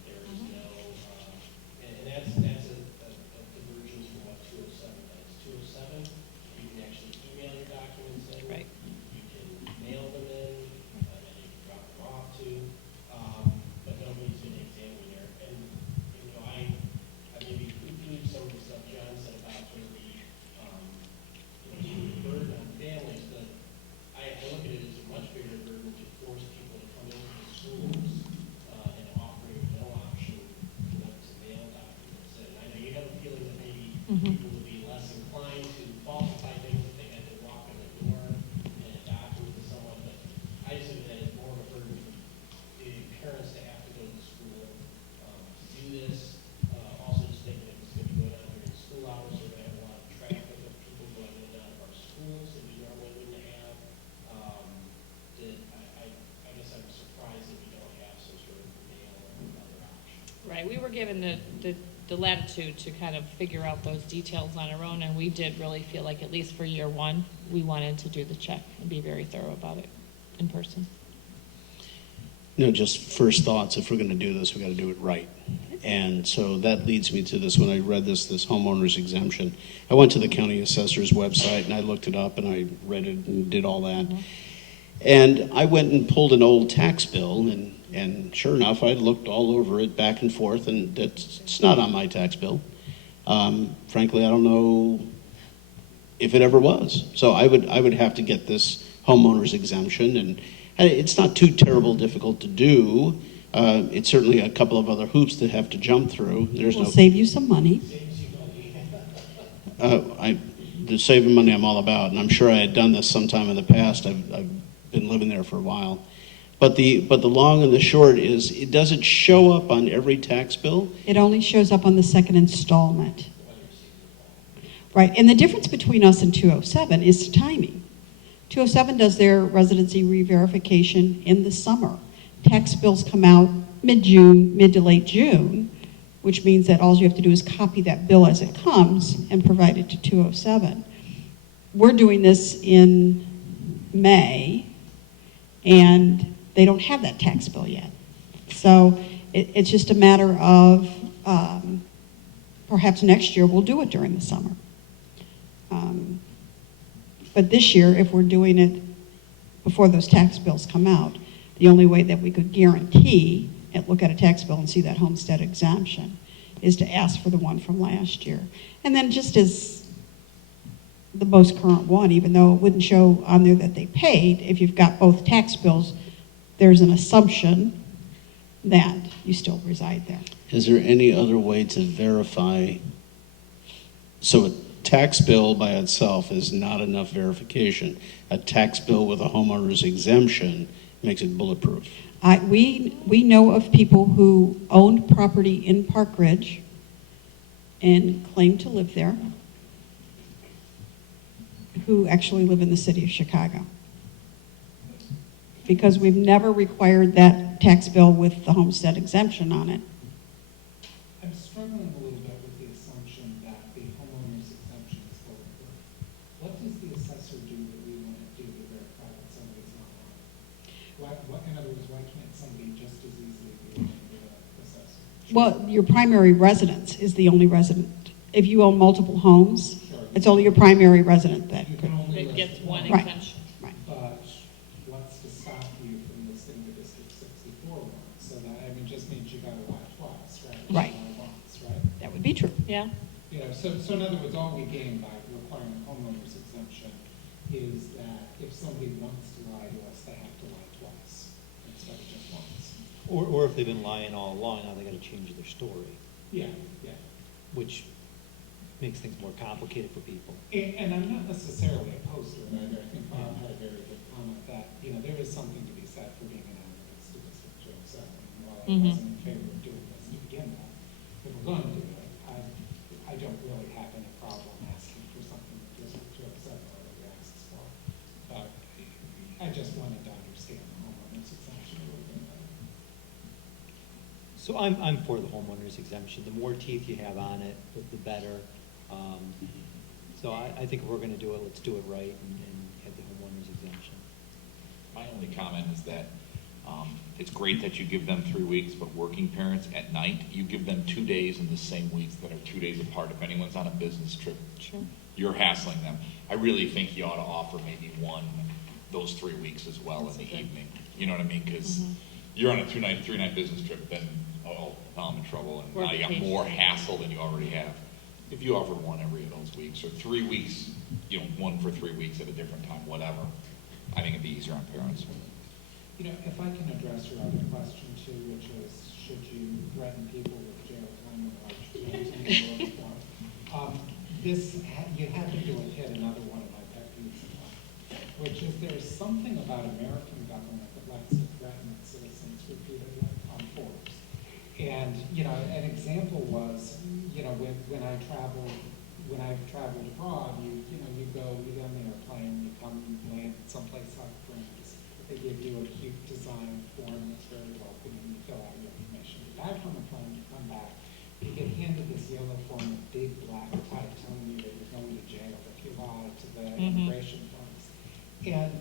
There is no, and that's a divergence from what 207 does. 207, you can actually email your documents in. Right. You can mail them in, and you can drop them off too. But nobody's going to examine there. And I maybe poo-pooed some of the stuff John said about the burden on families, but I look at it as a much bigger burden to force people to come into the schools and offer a mail option for them to mail documents. And I know you have a feeling that maybe people would be less inclined to falsify things if they had to walk in the door and a document to someone, but I just think that it's more of a burden for the parents to have to go to school to do this. Also just thinking if it's going to be going on during school hours, we're going to have a lot of traffic of people going in and out of our schools that we normally wouldn't have. I guess I'm surprised that we don't have some sort of mail or other option. Right, we were given the latitude to kind of figure out those details on our own, and we did really feel like, at least for year one, we wanted to do the check and be very thorough about it in person. Just first thoughts, if we're going to do this, we got to do it right. And so that leads me to this. When I read this homeowner's exemption, I went to the county assessor's website and I looked it up and I read it and did all that. And I went and pulled an old tax bill, and sure enough, I looked all over it back and forth, and it's not on my tax bill. Frankly, I don't know if it ever was. So I would have to get this homeowner's exemption, and it's not too terrible difficult to do. It's certainly a couple of other hoops that have to jump through. We'll save you some money. The saving money I'm all about, and I'm sure I had done this sometime in the past. I've been living there for a while. But the long and the short is, it doesn't show up on every tax bill. It only shows up on the second installment. Right, and the difference between us and 207 is timing. 207 does their residency re-verification in the summer. Tax bills come out mid-June, mid to late June, which means that all you have to do is copy that bill as it comes and provide it to 207. We're doing this in May, and they don't have that tax bill yet. So it's just a matter of perhaps next year we'll do it during the summer. But this year, if we're doing it before those tax bills come out, the only way that we could guarantee and look at a tax bill and see that homestead exemption is to ask for the one from last year. And then just as the most current one, even though it wouldn't show on there that they paid, if you've got both tax bills, there's an assumption that you still reside there. Is there any other way to verify? So a tax bill by itself is not enough verification. A tax bill with a homeowner's exemption makes it bulletproof. We know of people who owned property in Park Ridge and claimed to live there, who actually live in the city of Chicago. Because we've never required that tax bill with the homestead exemption on it. I'm struggling a little bit with the assumption that the homeowner's exemption is bulletproof. What does the assessor do that we want to do to verify that somebody's not lying? In other words, why can't somebody just as easily be lying to the assessor? Well, your primary residence is the only resident. If you own multiple homes, it's only your primary resident that You could. can only It gets list one Right. exemption. But what's to stop you from listing the District 64 one? So that, just means you gotta lie twice, right? Right. Lie once, right? That would be true. Yeah, So in other words, all we gain by requiring a homeowner's exemption is that if somebody wants to lie to us, they have to lie twice instead of just once. Or if they've been lying all along, now they gotta change their story, Yeah. which makes things more complicated for people. And I'm not necessarily opposed to it either. I think Bob had a very good comment that, there is something to be said for being an advocate to District 207. And while I wasn't in favor of doing this to begin with, if we're going to do it, I don't really have any problem So I'm for the homeowner's exemption. The more teeth you have on it, the better. So I think if we're gonna do it, let's do it right and have the homeowner's exemption. My only comment is that it's great that you give them 3 weeks, but working parents at night, you give them 2 days in the same weeks that are 2 days apart. If anyone's on a business trip, Sure. you're hassling them. I really think you ought to offer maybe those 3 weeks as well in the evening. You know what I mean? Because you're on a 2-night, 3-night business trip, then, now I'm in trouble, and Or now you got vacation. more hassle than you already have. If you offered one every of those weeks, or 3 weeks, one for 3 weeks at a different time, whatever, I think it'd be easier on parents. You know, if I can address your other question too, which is, should you threaten people with jail time or large penalties or more? You happen to have hit another one of my pet peeves in life, which is there's something about American government that likes to threaten its citizens repeatedly on force. And, an example was, when I've traveled abroad, you get on the airplane, you come land someplace like France. They give you a cute design form that's very welcoming, you fill out your information. You back on the plane, you come back, you get handed this yellow form with big black type telling you that you're going to jail if you lie to the immigration folks. And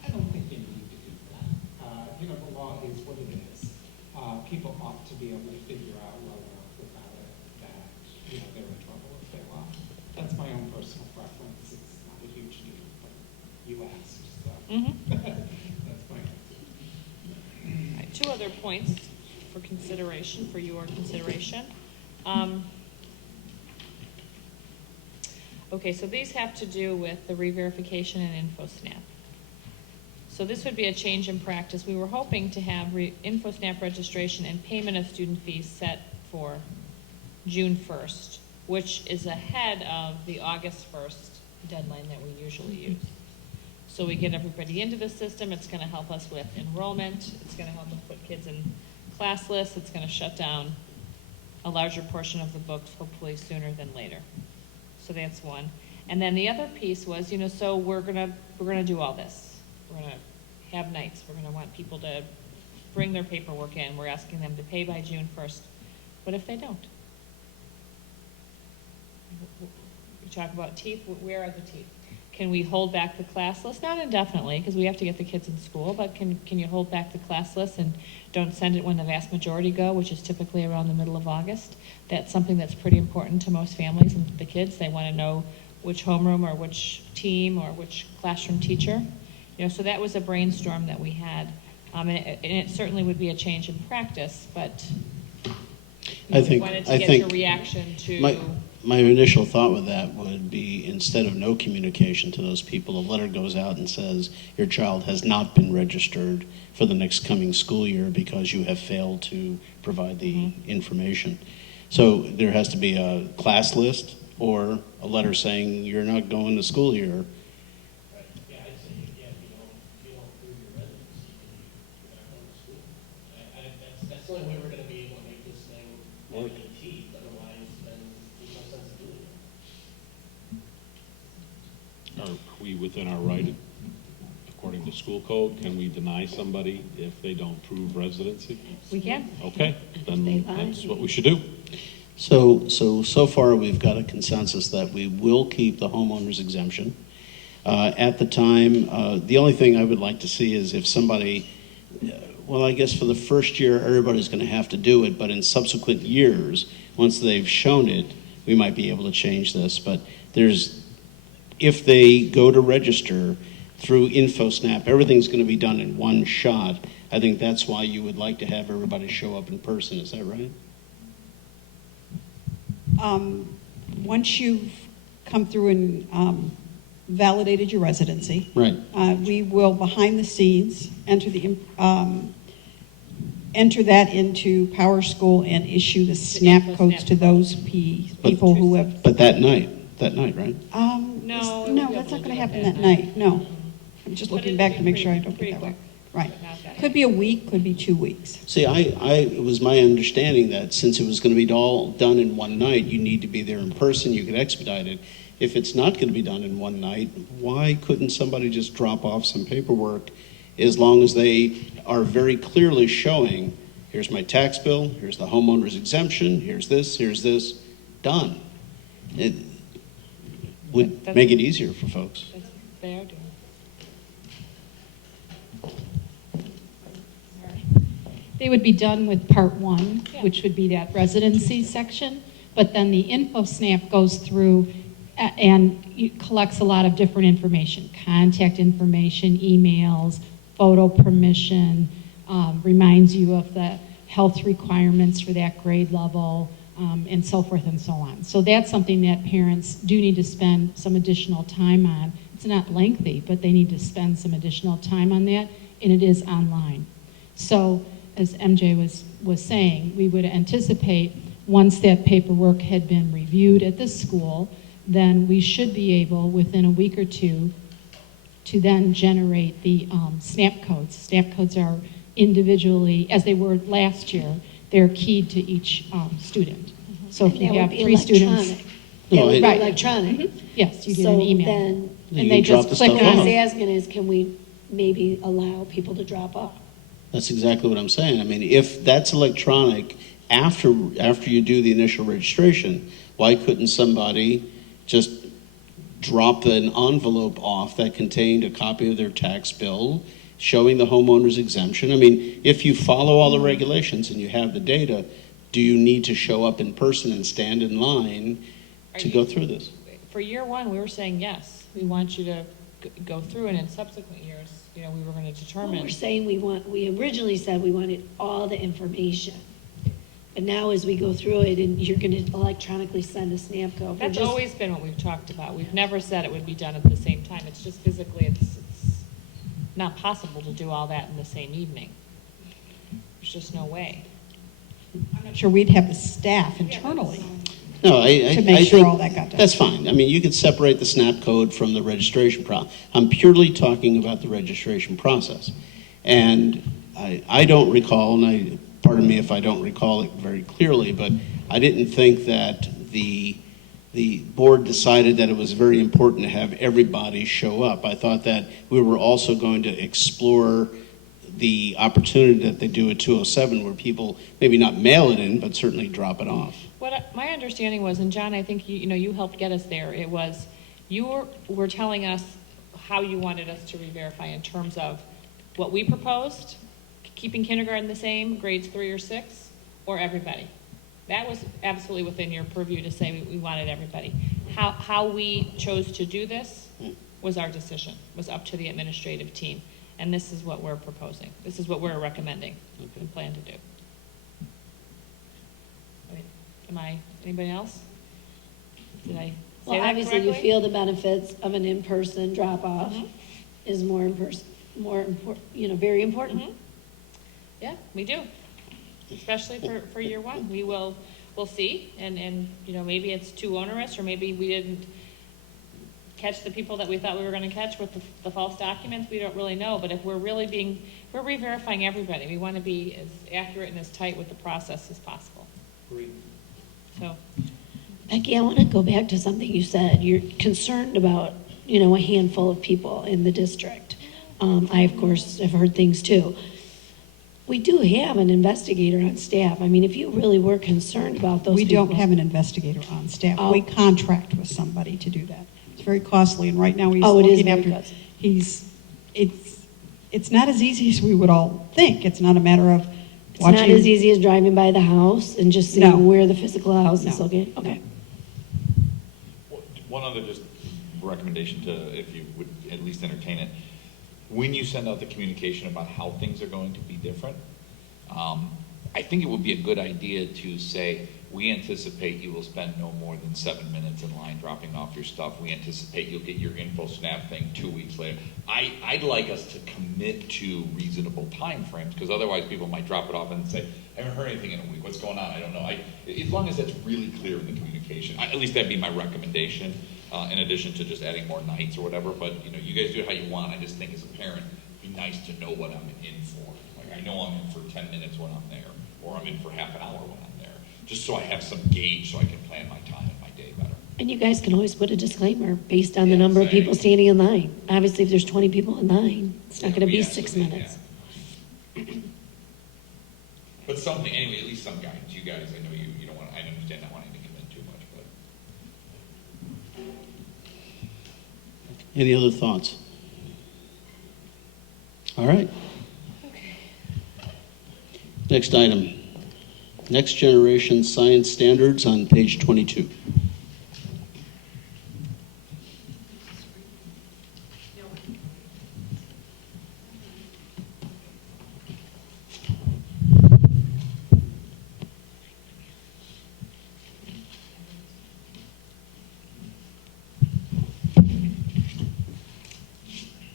I don't think you need to do that. The law is what it is. People ought to be able to figure out well enough about it that, they're in trouble if they lie. That's my own personal preference. It's not a huge deal, but you asked, so. That's my answer. All right, 2 other points for your consideration. Okay, so these have to do with the re-verification and InfoSnap. So this would be a change in practice. We were hoping to have InfoSnap registration and payment of student fees set for June 1st, which is ahead of the August 1st deadline that we usually use. So we get everybody into the system. It's going to help us with enrollment. It's going to help us put kids in class lists. It's going to shut down a larger portion of the books, hopefully sooner than later. So that's one. And then the other piece was, so we're gonna do all this. We're gonna have nights. We're gonna want people to bring their paperwork in. We're asking them to pay by June 1st. What if they don't? We talk about teeth. Where are the teeth? Can we hold back the class list? Not indefinitely, because we have to get the kids in school, but can you hold back the class list and don't send it when the vast majority go, which is typically around the middle of August? That's something that's pretty important to most families and the kids. They want to know which homeroom or which team or which classroom teacher. So that was a brainstorm that we had. And it certainly would be a change in practice, but we wanted to get your reaction to... My initial thought with that would be, instead of no communication to those people, a letter goes out and says, your child has not been registered for the next coming school year because you have failed to provide the information. So there has to be a class list or a letter saying you're not going to school here. Right. Yeah, I'd say, if you don't prove your residency, you're not going to school. That's the only way we're going to be able to make this thing have any teeth. Otherwise, then there's no sense of doing it. Are we within our right, according to school code? Can we deny somebody if they don't prove residency? We can. Okay, They then lie. that's what we should do. So far we've got a consensus that we will keep the homeowner's exemption. At the time, the only thing I would like to see is if somebody, well, I guess for the first year, everybody's going to have to do it, but in subsequent years, once they've shown it, we might be able to change this. But if they go to register through InfoSnap, everything's going to be done in one shot. I think that's why you would like to have everybody show up in person. Is that right? Once you've come through and validated your residency, Right. We will, behind the scenes, enter that into Power School and issue the SNAP codes to those people who have. But that night, right? No, No, that's not going to happen that night. No, I'm just looking back to make sure I don't get that wrong. Right. Could be a week, could be 2 weeks. See, it was my understanding that since it was going to be all done in one night, you need to be there in person, you could expedite it. If it's not going to be done in one night, why couldn't somebody just drop off some paperwork as long as they are very clearly showing here's my tax bill, here's the homeowner's exemption, here's this, done. It would That's- make it easier for folks. That's, they are doing. They would be done with part one, Yeah. which would be that residency section, but then the info snap goes through and it collects a lot of different information, contact information, emails, photo permission, reminds you of the health requirements for that grade level, and so forth and so on. So that's something that parents do need to spend some additional time on. It's not lengthy, but they need to spend some additional time on that, and it is online. So as MJ was saying, we would anticipate once that paperwork had been reviewed at this school, then we should be able, within a week or two, to then generate the SNAP codes. SNAP codes are individually, as they were last year, they're keyed to each student. So if And you that would have be 3 students. electronic. That would be Right. electronic. Yes, you get So an email. then, You And they drop just the click stuff what I on was it. asking is, can we maybe allow people to drop off? That's exactly what I'm saying. I mean, if that's electronic after you do the initial registration, why couldn't somebody just drop an envelope off that contained a copy of their tax bill showing the homeowner's exemption? I mean, if you follow all the regulations and you have the data, do you need to show up in person and stand in line to go through this? For year one, we were saying yes. We want you to go through, and in subsequent years, you know, we were going to Well, determine. we're saying we originally said we wanted all the information. But now as we go through it and you're going to electronically send a SNAP code. we're That's just- always been what we've talked about. We've never said it would be done at the same time. It's just physically, it's not possible to do all that in the same evening. There's just no way. I'm not sure we'd have the staff internally. No, I To make I sure think all that got done. That's fine. I mean, you could separate the SNAP code from the registration process. I'm purely talking about the registration process. And I don't recall, and pardon me if I don't recall it very clearly, but I didn't think that the board decided that it was very important to have everybody show up. I thought that we were also going to explore the opportunity that they do at 207 where people maybe not mail it in, but certainly drop it off. My understanding was, and John, I think you helped get us there. It was you were telling us how you wanted us to re-verify in terms of what we proposed, keeping kindergarten the same, grades 3 or 6, or everybody. That was absolutely within your purview to say we wanted everybody. How we chose to do this was our decision. Was up to the administrative team, and this is what we're proposing. This is what we're recommending and plan to do. Anybody else? Did I say Well, that obviously you correctly? feel the benefits of an in-person drop-off Mhm. is more important, very important. Mhm. Yeah, we do. Especially for year one. We'll see, and maybe it's too onerous, or maybe we didn't catch the people that we thought we were gonna catch with the false documents. We don't really know, but if we're re-verifying everybody. We wanna be as accurate and as tight with the process as possible. So, Becky, I want to go back to something you said. You're concerned about, a handful of people in the district. I, of course, have heard things too. We do have an investigator on staff. I mean, if you really were concerned about those We people. don't have an investigator on staff. Oh. We contract with somebody to do that. It's very costly, and right now he's Oh, it is looking very after. costly. It's not as easy as we would all think. It's not a matter of It's not watching. as easy as driving by the house and just seeing No. where the physical house is No. located. Okay. One other just recommendation to, if you would at least entertain it, when you send out the communication about how things are going to be different, I think it would be a good idea to say, we anticipate you will spend no more than 7 minutes in line dropping off your stuff. We anticipate you'll get your info snap thing 2 weeks later. I'd like us to commit to reasonable timeframes, because otherwise people might drop it off and say, I haven't heard anything in a week, what's going on? I don't know. As long as that's really clear in the communication, at least that'd be my recommendation, in addition to just adding more nights or whatever. But you guys do it how you want. I just think as a parent, it'd be nice to know what I'm in for. Like, I know I'm in for 10 minutes when I'm there, or I'm in for half an hour when I'm there, just so I have some gauge so I can plan my time and my day better. And you guys can always put a disclaimer based on the Yeah, number of say- people standing in line. Obviously, if there's 20 people in line, it's not Yeah, going to we be asked 6 them, minutes. yeah. But something, anyway, at least some guidance. You guys, I know you don't want, I understand not wanting to commit too much, but. Any other thoughts? All right. Next item. Next generation science standards on page 22.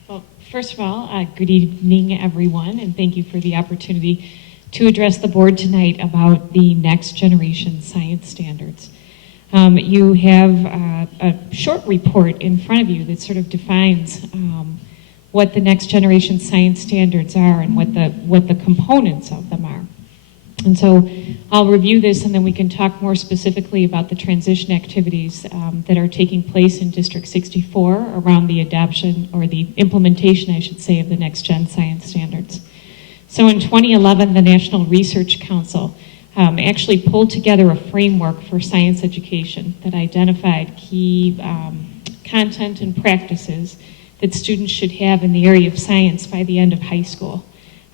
Well, first of all, good evening, everyone, and thank you for the opportunity to address the board tonight about the next generation science standards. You have a short report in front of you that sort of defines what the next generation science standards are and what the components of them are. And so I'll review this and then we can talk more specifically about the transition activities that are taking place in District 64 around the adoption, or the implementation, I should say, of the next gen science standards. So in 2011, the National Research Council actually pulled together a framework for science education that identified key content and practices that students should have in the area of science by the end of high school.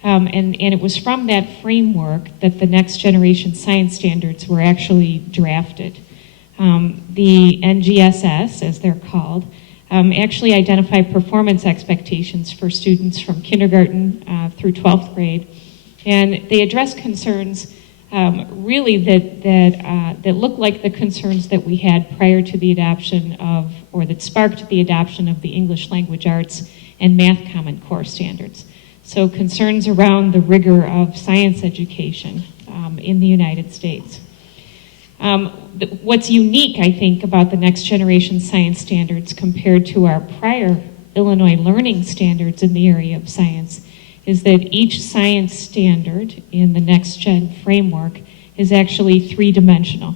And it was from that framework that the next generation science standards were actually drafted. The NGSS, as they're called, actually identify performance expectations for students from kindergarten through 12th grade. And they address concerns really that look like the concerns that we had prior to the adoption of, or that sparked the adoption of the English language arts and math Common Core standards. So concerns around the rigor of science education in the United States. What's unique, I think, about the next generation science standards compared to our prior Illinois learning standards in the area of science is that each science standard in the next gen framework is actually three-dimensional.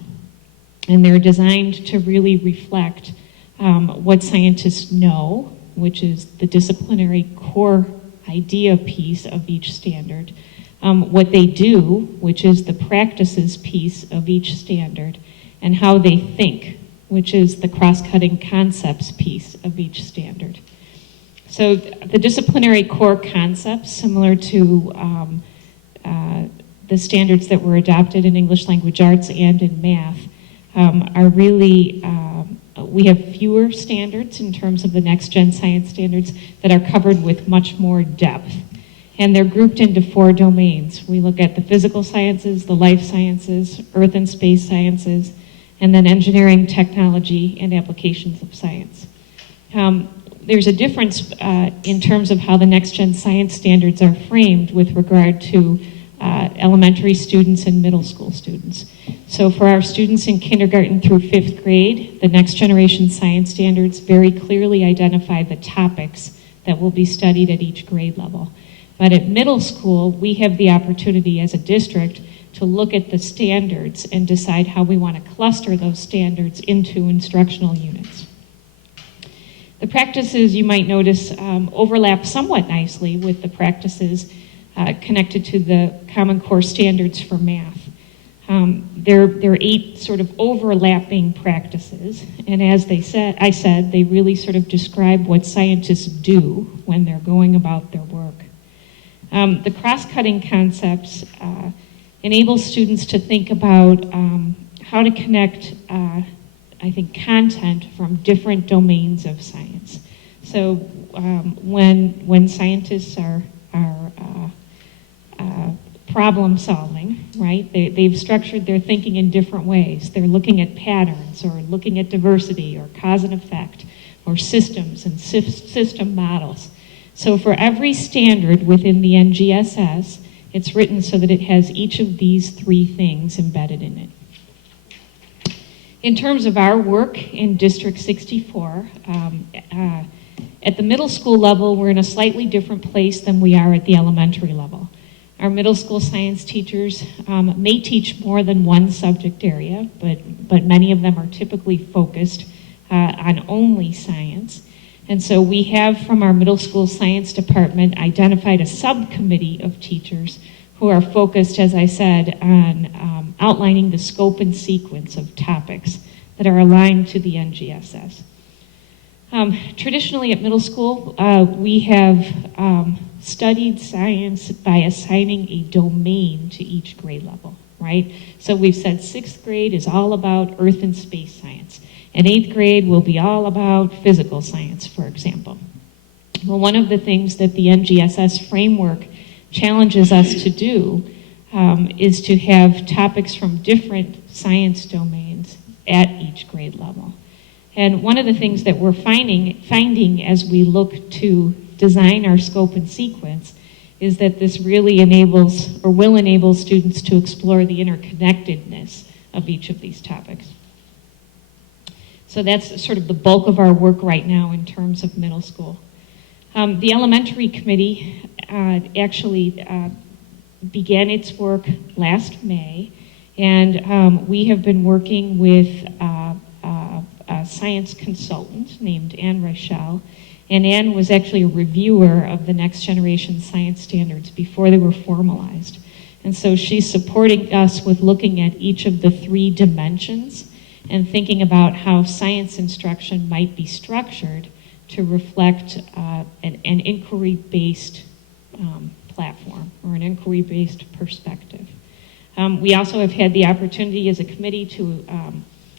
And they're designed to really reflect what scientists know, which is the disciplinary core idea piece of each standard, what they do, which is the practices piece of each standard, and how they think, which is the cross-cutting concepts piece of each standard. So the disciplinary core concepts, similar to the standards that were adopted in English language arts and in math, are really, we have fewer standards in terms of the next gen science standards that are covered with much more depth. And they're grouped into 4 domains. We look at the physical sciences, the life sciences, earth and space sciences, and then engineering, technology, and applications of science. There's a difference in terms of how the next gen science standards are framed with regard to elementary students and middle school students. So for our students in kindergarten through 5th grade, the next generation science standards very clearly identify the topics that will be studied at each grade level. But at middle school, we have the opportunity as a district to look at the standards and decide how we want to cluster those standards into instructional units. The practices, you might notice, overlap somewhat nicely with the practices connected to the Common Core standards for math. There are 8 sort of overlapping practices, and as I said, they really sort of describe what scientists do when they're going about their work. The cross-cutting concepts enable students to think about how to connect, I think, content from different domains of science. So when scientists are problem solving, right? They've structured their thinking in different ways. They're looking at patterns, or looking at diversity, or cause and effect, or systems and system models. So for every standard within the NGSS, it's written so that it has each of these 3 things embedded in it. In terms of our work in District 64, at the middle school level, we're in a slightly different place than we are at the elementary level. Our middle school science teachers may teach more than one subject area, but many of them are typically focused on only science. And so we have, from our middle school science department, identified a subcommittee of teachers who are focused, as I said, on outlining the scope and sequence of topics that are aligned to the NGSS. Traditionally at middle school, we have studied science by assigning a domain to each grade level, right? So we've said 6th grade is all about earth and space science, and 8th grade will be all about physical science, for example. Well, one of the things that the NGSS framework challenges us to do is to have topics from different science domains at each grade level. And one of the things that we're finding as we look to design our scope and sequence is that this really enables or will enable students to explore the interconnectedness of each of these topics. So that's sort of the bulk of our work right now in terms of middle school. The elementary committee actually began its work last May, and we have been working with a science consultant named Anne Reichel, and Anne was actually a reviewer of the next generation science standards before they were formalized. And so she's supporting us with looking at each of the 3 dimensions and thinking about how science instruction might be structured to reflect an inquiry-based platform or an inquiry-based perspective. We also have had the opportunity as a committee to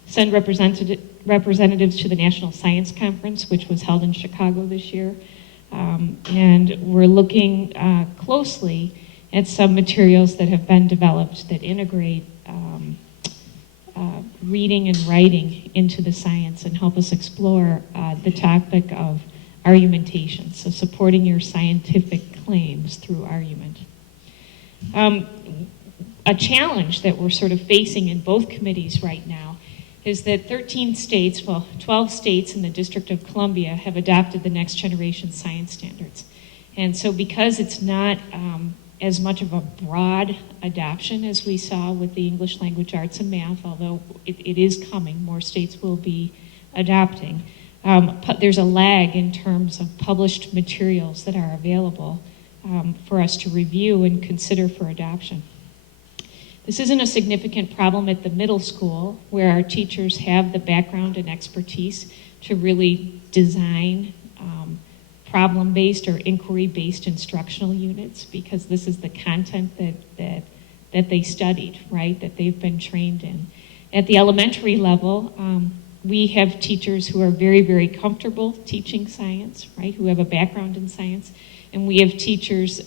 send representatives to the National Science Conference, which was held in Chicago this year. And we're looking closely at some materials that have been developed that integrate reading and writing into the science and help us explore the topic of argumentation, so supporting your scientific claims through argument. A challenge that we're sort of facing in both committees right now is that 13 states, well, 12 states in the District of Columbia have adopted the next generation science standards. And so because it's not as much of a broad adoption as we saw with the English language arts and math, although it is coming, more states will be adopting, there's a lag in terms of published materials that are available for us to review and consider for adoption. This isn't a significant problem at the middle school, where our teachers have the background and expertise to really design problem-based or inquiry-based instructional units, because this is the content that they studied, right, that they've been trained in. At the elementary level, we have teachers who are very, very comfortable teaching science, right, who have a background in science, and we have teachers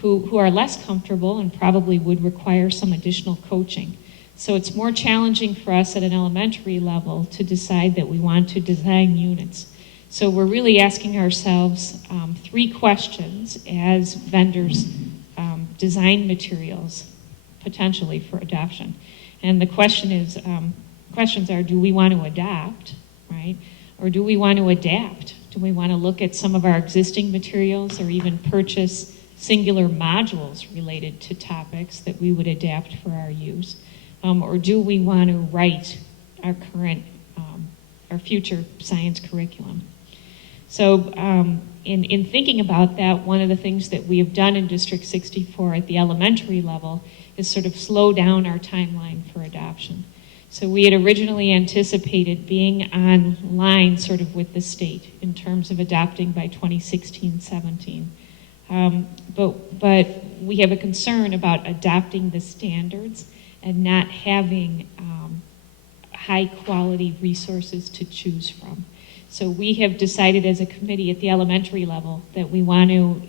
who are less comfortable and probably would require some additional coaching. So it's more challenging for us at an elementary level to decide that we want to design units. So we're really asking ourselves 3 questions as vendors design materials potentially for adoption. And the questions are, do we want to adopt, right? Or do we want to adapt? Do we want to look at some of our existing materials or even purchase singular modules related to topics that we would adapt for our use? Or do we want to write our current, our future science curriculum? So in thinking about that, one of the things that we have done in District 64 at the elementary level is sort of slow down our timeline for adoption. So we had originally anticipated being online sort of with the state in terms of adopting by 2016-17. But we have a concern about adopting the standards and not having high quality resources to choose from. So we have decided as a committee at the elementary level that we want to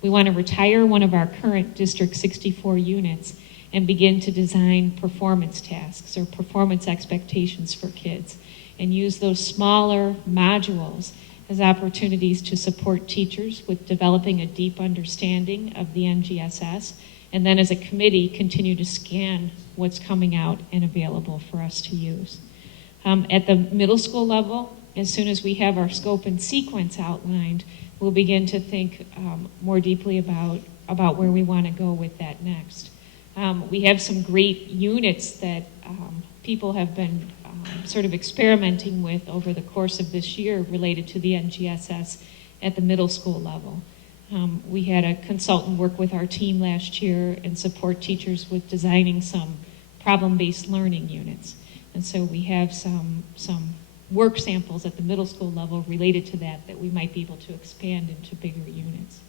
we want to retire one of our current District 64 units and begin to design performance tasks or performance expectations for kids, and use those smaller modules as opportunities to support teachers with developing a deep understanding of the NGSS, and then as a committee continue to scan what's coming out and available for us to use. At the middle school level, as soon as we have our scope and sequence outlined, we'll begin to think more deeply about where we want to go with that next. We have some great units that people have been sort of experimenting with over the course of this year related to the NGSS at the middle school level. We had a consultant work with our team last year and support teachers with designing some problem-based learning units. And so we have some work samples at the middle school level related to that we might be able to expand into bigger units.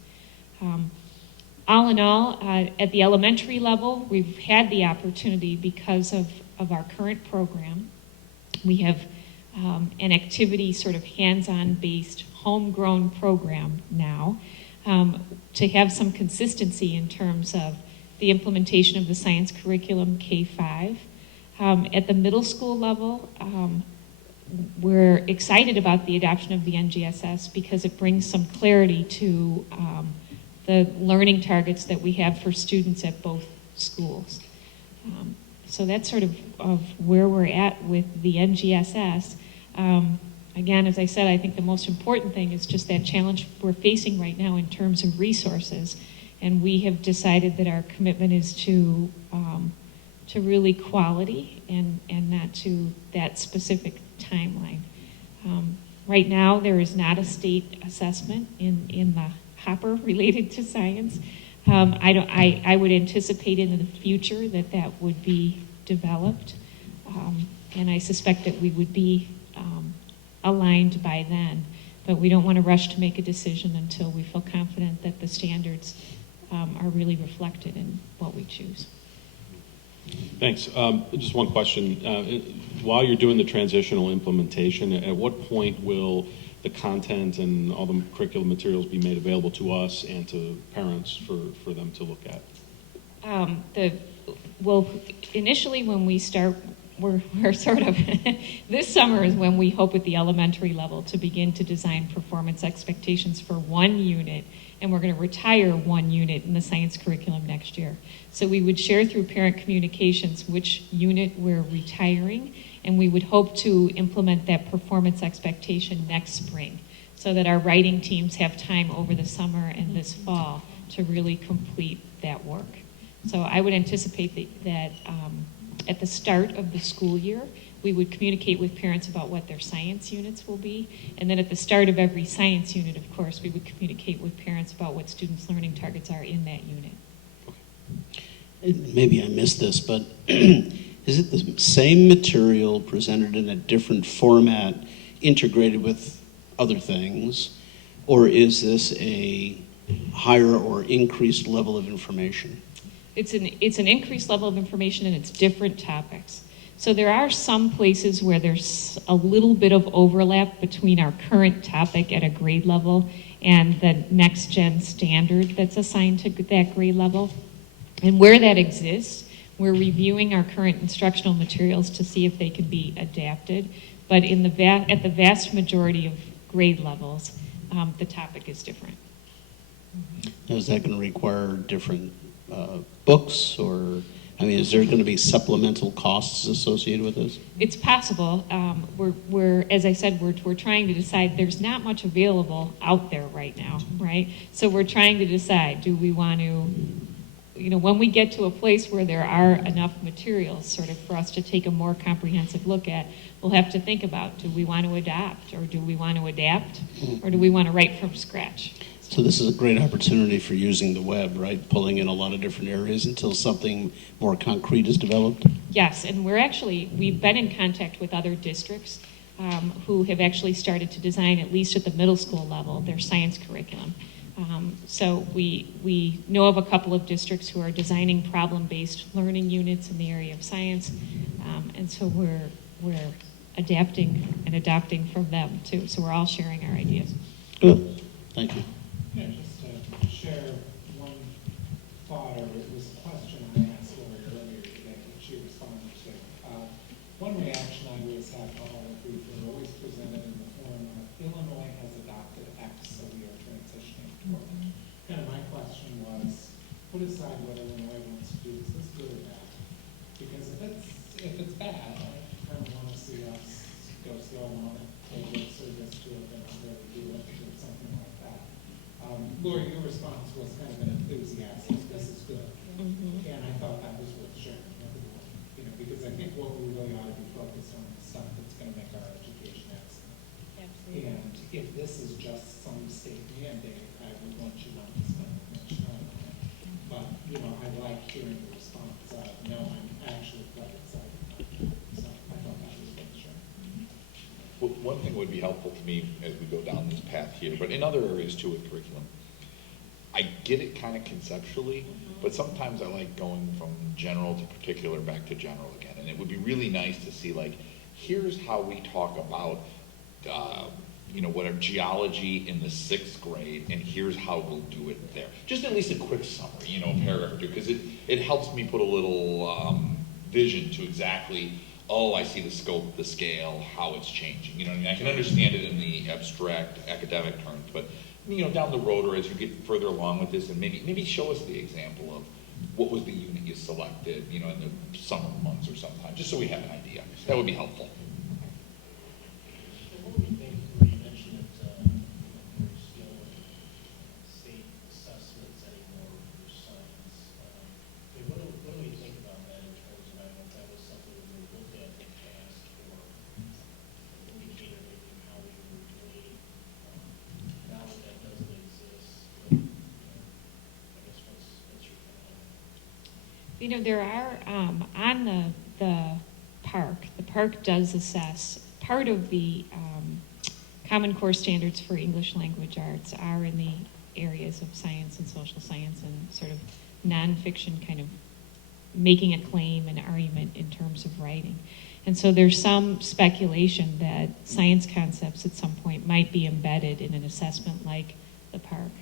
All in all, at the elementary level, we've had the opportunity because of our current program. We have an activity sort of hands-on based homegrown program now to have some consistency in terms of the implementation of the science curriculum K-5. At the middle school level, we're excited about the adoption of the NGSS because it brings some clarity to the learning targets that we have for students at both schools. So that's sort of where we're at with the NGSS. Again, as I said, I think the most important thing is just that challenge we're facing right now in terms of resources. And we have decided that our commitment is to really quality and not to that specific timeline. Right now, there is not a state assessment in the hopper related to science. I would anticipate in the future that would be developed. And I suspect that we would be aligned by then, but we don't want to rush to make a decision until we feel confident that the standards are really reflected in what we choose. Thanks. Just one question. While you're doing the transitional implementation, at what point will the content and all the curriculum materials be made available to us and to parents for them to look at? Well, initially when we start, we're sort of, this summer is when we hope at the elementary level to begin to design performance expectations for one unit, and we're going to retire one unit in the science curriculum next year. So we would share through parent communications which unit we're retiring, and we would hope to implement that performance expectation next spring so that our writing teams have time over the summer and this fall to really complete that work. So I would anticipate that at the start of the school year, we would communicate with parents about what their science units will be. And then at the start of every science unit, of course, we would communicate with parents about what students' learning targets are in that unit. Maybe I missed this, but is it the same material presented in a different format, integrated with other things, or is this a higher or increased level of information? It's an increased level of information and it's different topics. So there are some places where there's a little bit of overlap between our current topic at a grade level and the next gen standard that's assigned to that grade level. And where that exists, we're reviewing our current instructional materials to see if they can be adapted. But in at the vast majority of grade levels, the topic is different. Now, is that going to require different books, or is there going to be supplemental costs associated with this? It's possible. We're as I said, we're trying to decide. There's not much available out there right now, right? So we're trying to decide: do we want to, when we get to a place where there are enough materials, sort of for us to take a more comprehensive look at, we'll have to think about: do we want to adopt, or do we want to adapt, or do we want to write from scratch? So this is a great opportunity for using the web, right? Pulling in a lot of different areas until something more concrete is developed? Yes, and we've been in contact with other districts who have actually started to design, at least at the middle school level, their science curriculum. So we know of a couple of districts who are designing problem-based learning units in the area of science, and so we're adapting and adopting from them too. So we're all sharing our ideas. Good, thank you. Yeah, just to share one thought, or it was a question I asked Lori earlier today that she responded to. One reaction I always have to all of these are always presented in the form of Illinois has adopted X, so we are transitioning toward it. Kind of my question was, put aside what Illinois wants to do, is this good or bad? Because if it's bad, I kind of want to see us go slow on it, pay lip service to it, and not really do it, or something like that. Lori, your response was kind of an enthusiastic, this is good. Mm-hmm. And I thought that was worth sharing with everyone, because I think what we really ought to be focused on is stuff that's going to make our education excellent. Absolutely. And if this is just some state mandate, I would want you not to spend much time on it. But, you know, I like hearing the response of, no, I'm actually quite excited about it. So I thought that was good to share. Well, one thing would be helpful to me as we go down this path here, but in other areas too with curriculum, I get it kind of conceptually, but sometimes I like going from general to particular back to general again. And it would be really nice to see, like, here's how we talk about, you know, what our geology in the 6th grade, and here's how we'll do it there. Just at least a quick summary, you know, a paragraph or two, because it helps me put a little vision to exactly, oh, I see the scope, the scale, how it's changing. You know what I mean? I can understand it in the abstract academic terms, but, you know, down the road or as you get further along with this, and maybe show us the example of what was the unit you selected, you know, in the summer months or sometime, just so we have an idea. That would be helpful. So what do we think, when you mentioned that there's still state assessments anymore for science? What do we think about that in terms of, I don't know if that was something that we looked at in the past or indicator maybe how we were doing, now that that doesn't exist, but, I guess what's your kind of? You know, there are, on the park does assess, part of the Common Core standards for English language arts are in the areas of science and social science and sort of nonfiction kind of making a claim and argument in terms of writing. And so there's some speculation that science concepts at some point might be embedded in an assessment like the park.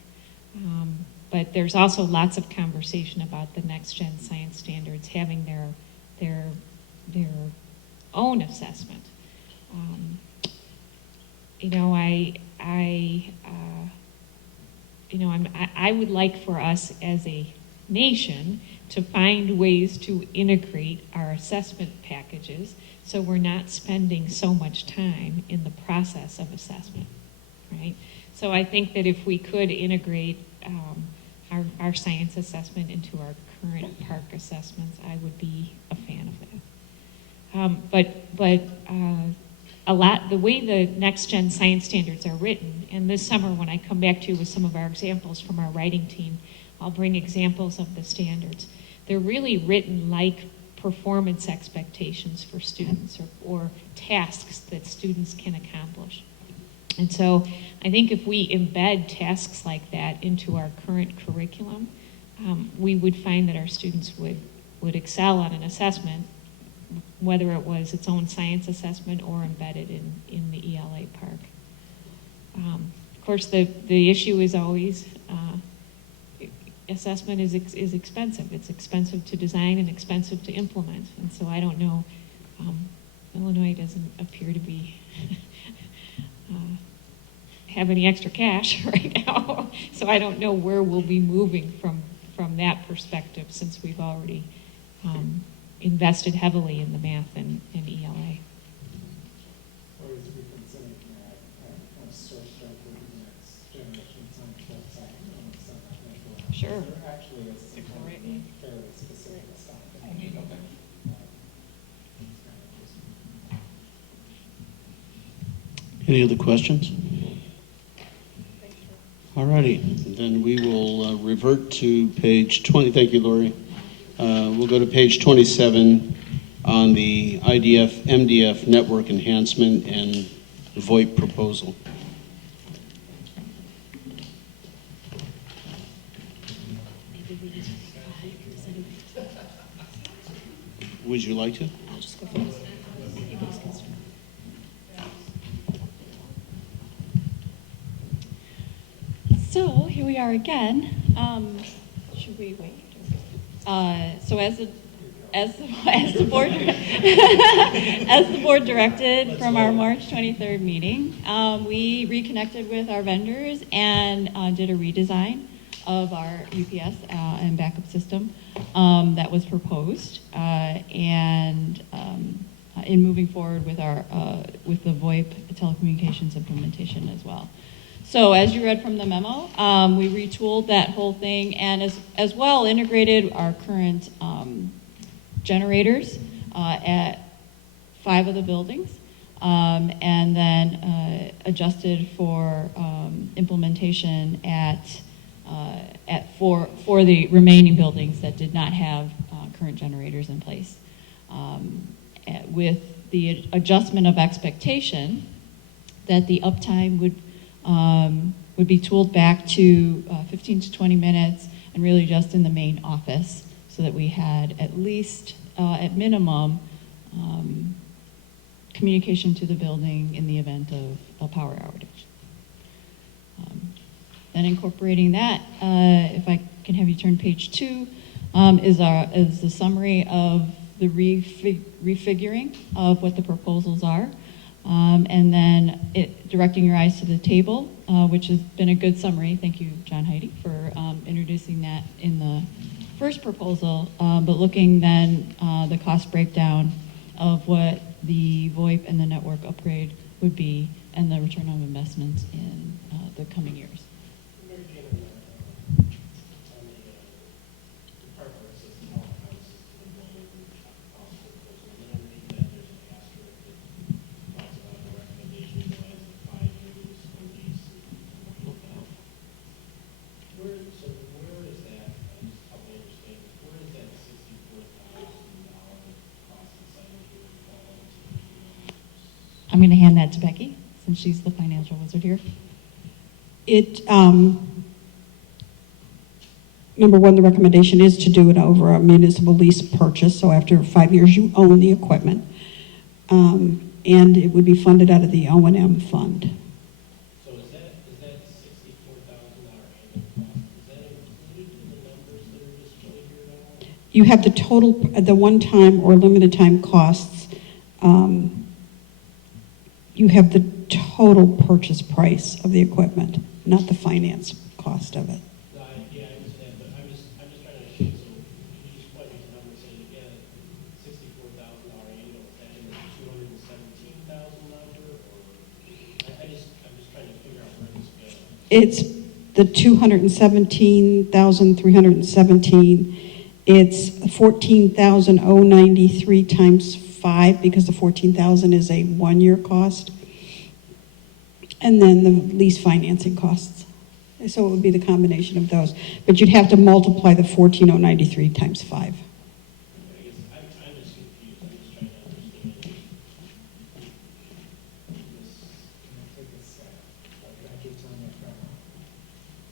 But there's also lots of conversation about the next gen science standards having their own assessment. You know, I would like for us as a nation to find ways to integrate our assessment packages so we're not spending so much time in the process of assessment, right? So I think that if we could integrate our science assessment into our current park assessments, I would be a fan of that. The way the next gen science standards are written, and this summer when I come back to you with some of our examples from our writing team, I'll bring examples of the standards. They're really written like performance expectations for students or tasks that students can accomplish. And so I think if we embed tasks like that into our current curriculum, we would find that our students would excel on an assessment, whether it was its own science assessment or embedded in the ELA park. Of course, the issue is always assessment is expensive. It's expensive to design and expensive to implement. And so I don't know, Illinois doesn't appear to be have any extra cash right now. So I don't know where we'll be moving from that perspective, since we've already invested heavily in the math and ELA. Or is we considering that kind of searched out for the next generation science website and send that link around? Sure. There actually is some kind of fairly specific stuff. That it's kind of just- Any other questions? All righty, then we will revert to page 20. Thank you, Lori. We'll go to page 27 on the IDF, MDF network enhancement and VoIP proposal. Would you like to? I'll just go first. You guys can start. So here we are again. Should we wait? So as the board as the board directed from our March 23rd meeting, we reconnected with our vendors and did a redesign of our UPS and backup system that was proposed, and in moving forward with our with the VoIP telecommunications implementation as well. So as you read from the memo, we retooled that whole thing and as well integrated our current generators at 5 of the buildings, and then adjusted for implementation at for the remaining buildings that did not have current generators in place. With the adjustment of expectation that the uptime would be tooled back to 15 to 20 minutes and really just in the main office so that we had at least, at minimum, communication to the building in the event of a power outage. Then incorporating that, if I can have you turn page 2, is the summary of the refiguring of what the proposals are. And then directing your eyes to the table, which has been a good summary. Thank you, John Heidi, for introducing that in the first proposal. But looking then the cost breakdown of what the VoIP and the network upgrade would be and the return on investments in the coming years. Mary Jane, on the department that says telecom system possible proposal, and then underneath that there's an asterisk that talks about the recommendation designs of 5 years or lease. Where is that, just help me understand, where is that $64,000 cost assignment here fall into? I'm going to hand that to Becky, since she's the financial wizard here. Number one, the recommendation is to do it over a municipal lease purchase, so after 5 years, you own the equipment. And it would be funded out of the O&M fund. So is that $64,000 annual cost, is that included in the numbers that are displayed here now? You have the total, the one-time or limited-time costs. You have the total purchase price of the equipment, not the finance cost of it. No, yeah, I understand, but I'm just trying to understand, so can you just point me to the number saying again, $64,000 annual, is that in the $217,000 number, or, I'm just trying to figure out where this goes. It's the 217,317. It's 14,093 times 5 because the 14,000 is a 1-year cost. And then the lease financing costs. So it would be the combination of those. But you'd have to multiply the 14,093 times 5. I guess I'm just confused, I'm just trying to understand. Can I take a stab? Like I keep telling you from.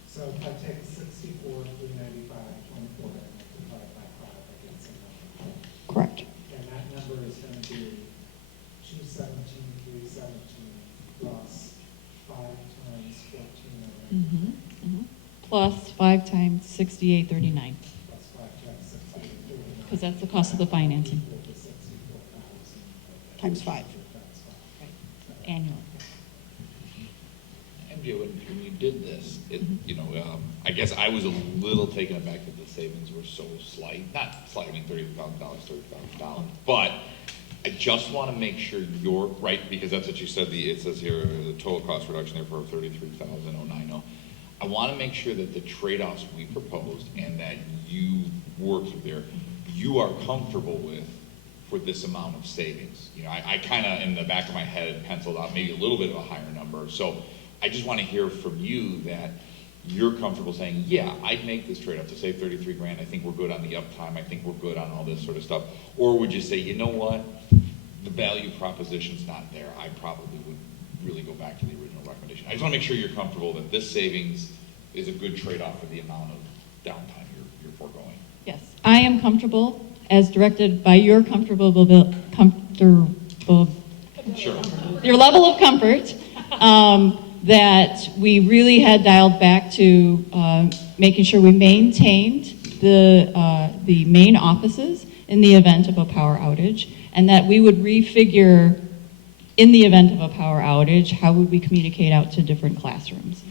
So if I take 64,395, 24, and multiply it by 5, I get some number. Correct. And that number is going to be 217,317 plus 5 times 14,000. Plus 5 times 6839, Plus 5 times 6,039. because that's the cost of the financing Equal to 64,000. Times 5. Times 5. annually. MJ, when you did this, I guess I was a little taken aback that the savings were so slight. Not slight, I mean $30,000. But I just want to make sure you're right, because that's what you said. It says here the total cost reduction there for $33,090. I want to make sure that the trade-offs we proposed and that you worked through there, you are comfortable with for this amount of savings. I kind of in the back of my head penciled out maybe a little bit of a higher number. So I just want to hear from you that you're comfortable saying, yeah, I'd make this trade-off to save 33 grand. I think we're good on the uptime. I think we're good on all this sort of stuff. Or would you say, you know what, the value proposition's not there. I probably would really go back to the original recommendation. I just want to make sure you're comfortable that this savings is a good trade-off for the amount of downtime you're foregoing. Yes, I am comfortable, as directed by your Sure. your level of comfort, that we really had dialed back to making sure we maintained the main offices in the event of a power outage, and that we would refigure in the event of a power outage, how would we communicate out to different classrooms.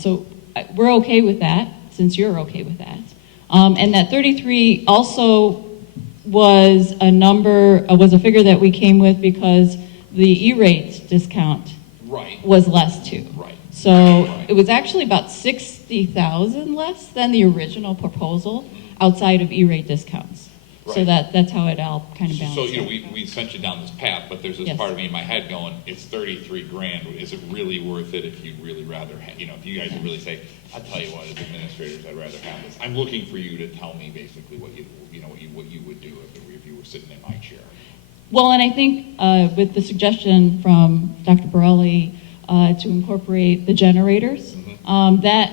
So we're okay with that, since you're okay with that. And that 33 also was a figure that we came with because the E-rate discount was less too. Right. So it was actually about 60,000 less than the original proposal outside of E-rate discounts. So Right. that's how it all kind of balances. So, you know, we sent you down this path, but there's this Yes. part of me in my head going, it's 33 grand. Is it really worth it if you'd really rather, you know, if you guys would really say, I'll tell you what, as administrators, I'd rather have this. I'm looking for you to tell me basically what you would do if you were sitting in my chair. Well, and I think with the suggestion from Dr. Borelli to incorporate the generators, that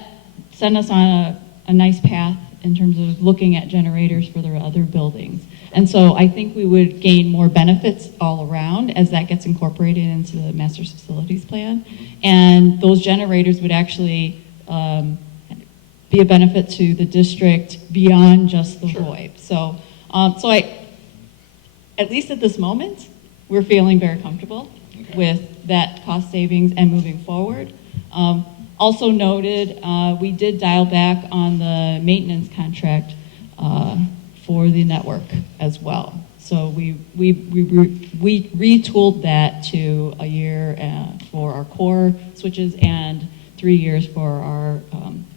sent us on a nice path in terms of looking at generators for the other buildings. And so I think we would gain more benefits all around as that gets incorporated into the master facilities plan. And those generators would actually be a benefit to the district beyond just the VoIP. So, at least at this moment, we're feeling very comfortable with that cost savings and moving forward. Also noted, we did dial back on the maintenance contract for the network as well. So we retooled that to a year for our core switches and 3 years for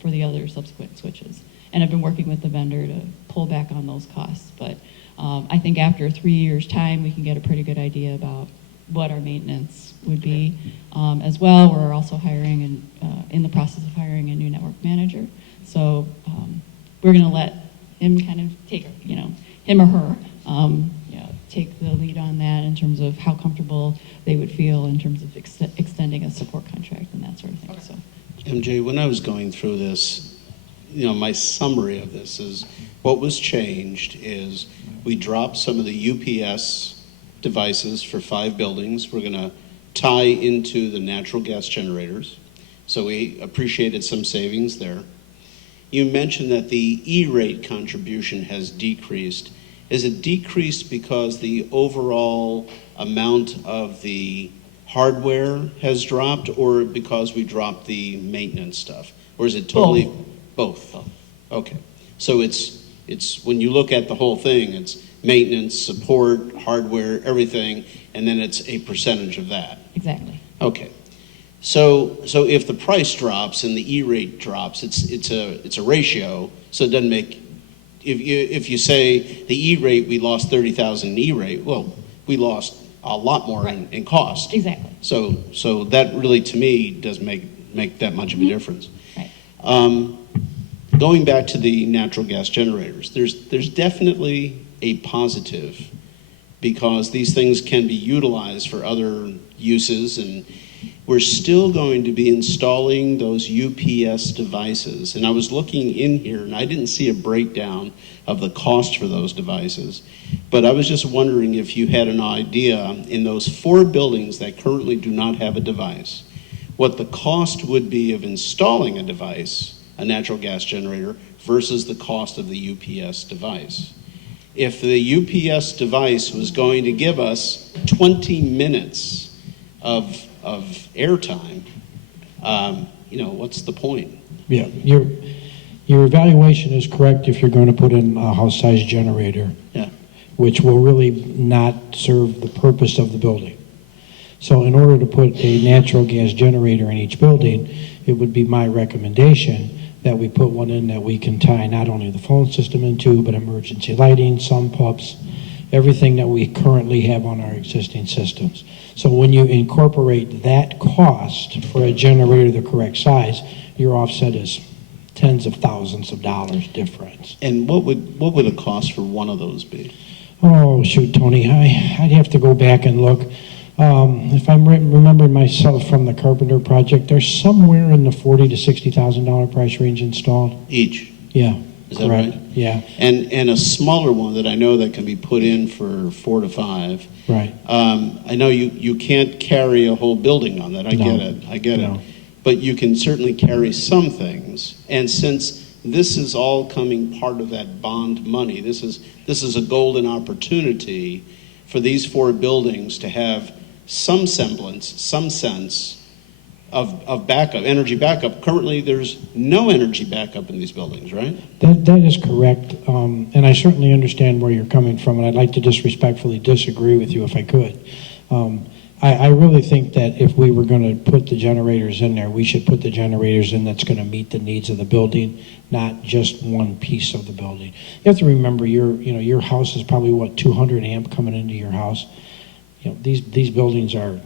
the other subsequent switches. And I've been working with the vendor to pull back on those costs. But I think after 3 years' time, we can get a pretty good idea about what our maintenance would be. As well, we're also hiring and in the process of hiring a new network manager. So we're going to let him kind of take, him or her, take the lead on that in terms of how comfortable they would feel in terms of extending a support contract and that sort of thing. So. MJ, when I was going through this, my summary of this is what was changed is we dropped some of the UPS devices for 5 buildings. We're going to tie into the natural gas generators. So we appreciated some savings there. You mentioned that the E-rate contribution has decreased. Is it decreased because the overall amount of the hardware has dropped, or because we dropped the maintenance stuff? Or is it totally both? Okay. So it's when you look at the whole thing, it's maintenance, support, hardware, everything, and then it's a percentage of that. Exactly. Okay. So if the price drops and the E-rate drops, it's a ratio. So it doesn't make, if you say the E-rate, we lost 30,000 in E-rate, well, we lost a lot more in cost. Exactly. So that really, to me, doesn't make that much of a difference. Right. Going back to the natural gas generators, there's definitely a positive, because these things can be utilized for other uses, and we're still going to be installing those UPS devices. And I was looking in here, and I didn't see a breakdown of the cost for those devices, but I was just wondering if you had an idea in those 4 buildings that currently do not have a device, what the cost would be of installing a device, a natural gas generator, versus the cost of the UPS device. If the UPS device was going to give us 20 minutes of airtime, what's the point? Yeah, your evaluation is correct if you're going to put in a house-sized generator, Yeah. which will really not serve the purpose of the building. So in order to put a natural gas generator in each building, it would be my recommendation that we put one in that we can tie not only the phone system into, but emergency lighting, sump pumps, everything that we currently have on our existing systems. So when you incorporate that cost for a generator the correct size, your offset is tens of thousands of dollars difference. And what would a cost for one of those be? Oh, shoot, Tony, I'd have to go back and look. If I'm remembering myself from the Carpenter project, they're somewhere in the $40,000 to $60,000 price range installed. Each? Yeah. Is that correct. right? Yeah. And a smaller one that I know that can be put in for 4 to 5. Right. I know you can't carry a whole building on that. I get it. No. But you can certainly carry some things. And since this is all coming part of that bond money, this is a golden opportunity for these 4 buildings to have some semblance, some sense of backup, energy backup. Currently, there's no energy backup in these buildings, right? That is correct, and I certainly understand where you're coming from, and I'd like to just respectfully disagree with you if I could. I really think that if we were gonna put the generators in there, we should put the generators in that's gonna meet the needs of the building, not just one piece of the building. You have to remember, your house is probably, what, 200 amp coming into your house? You know, these buildings are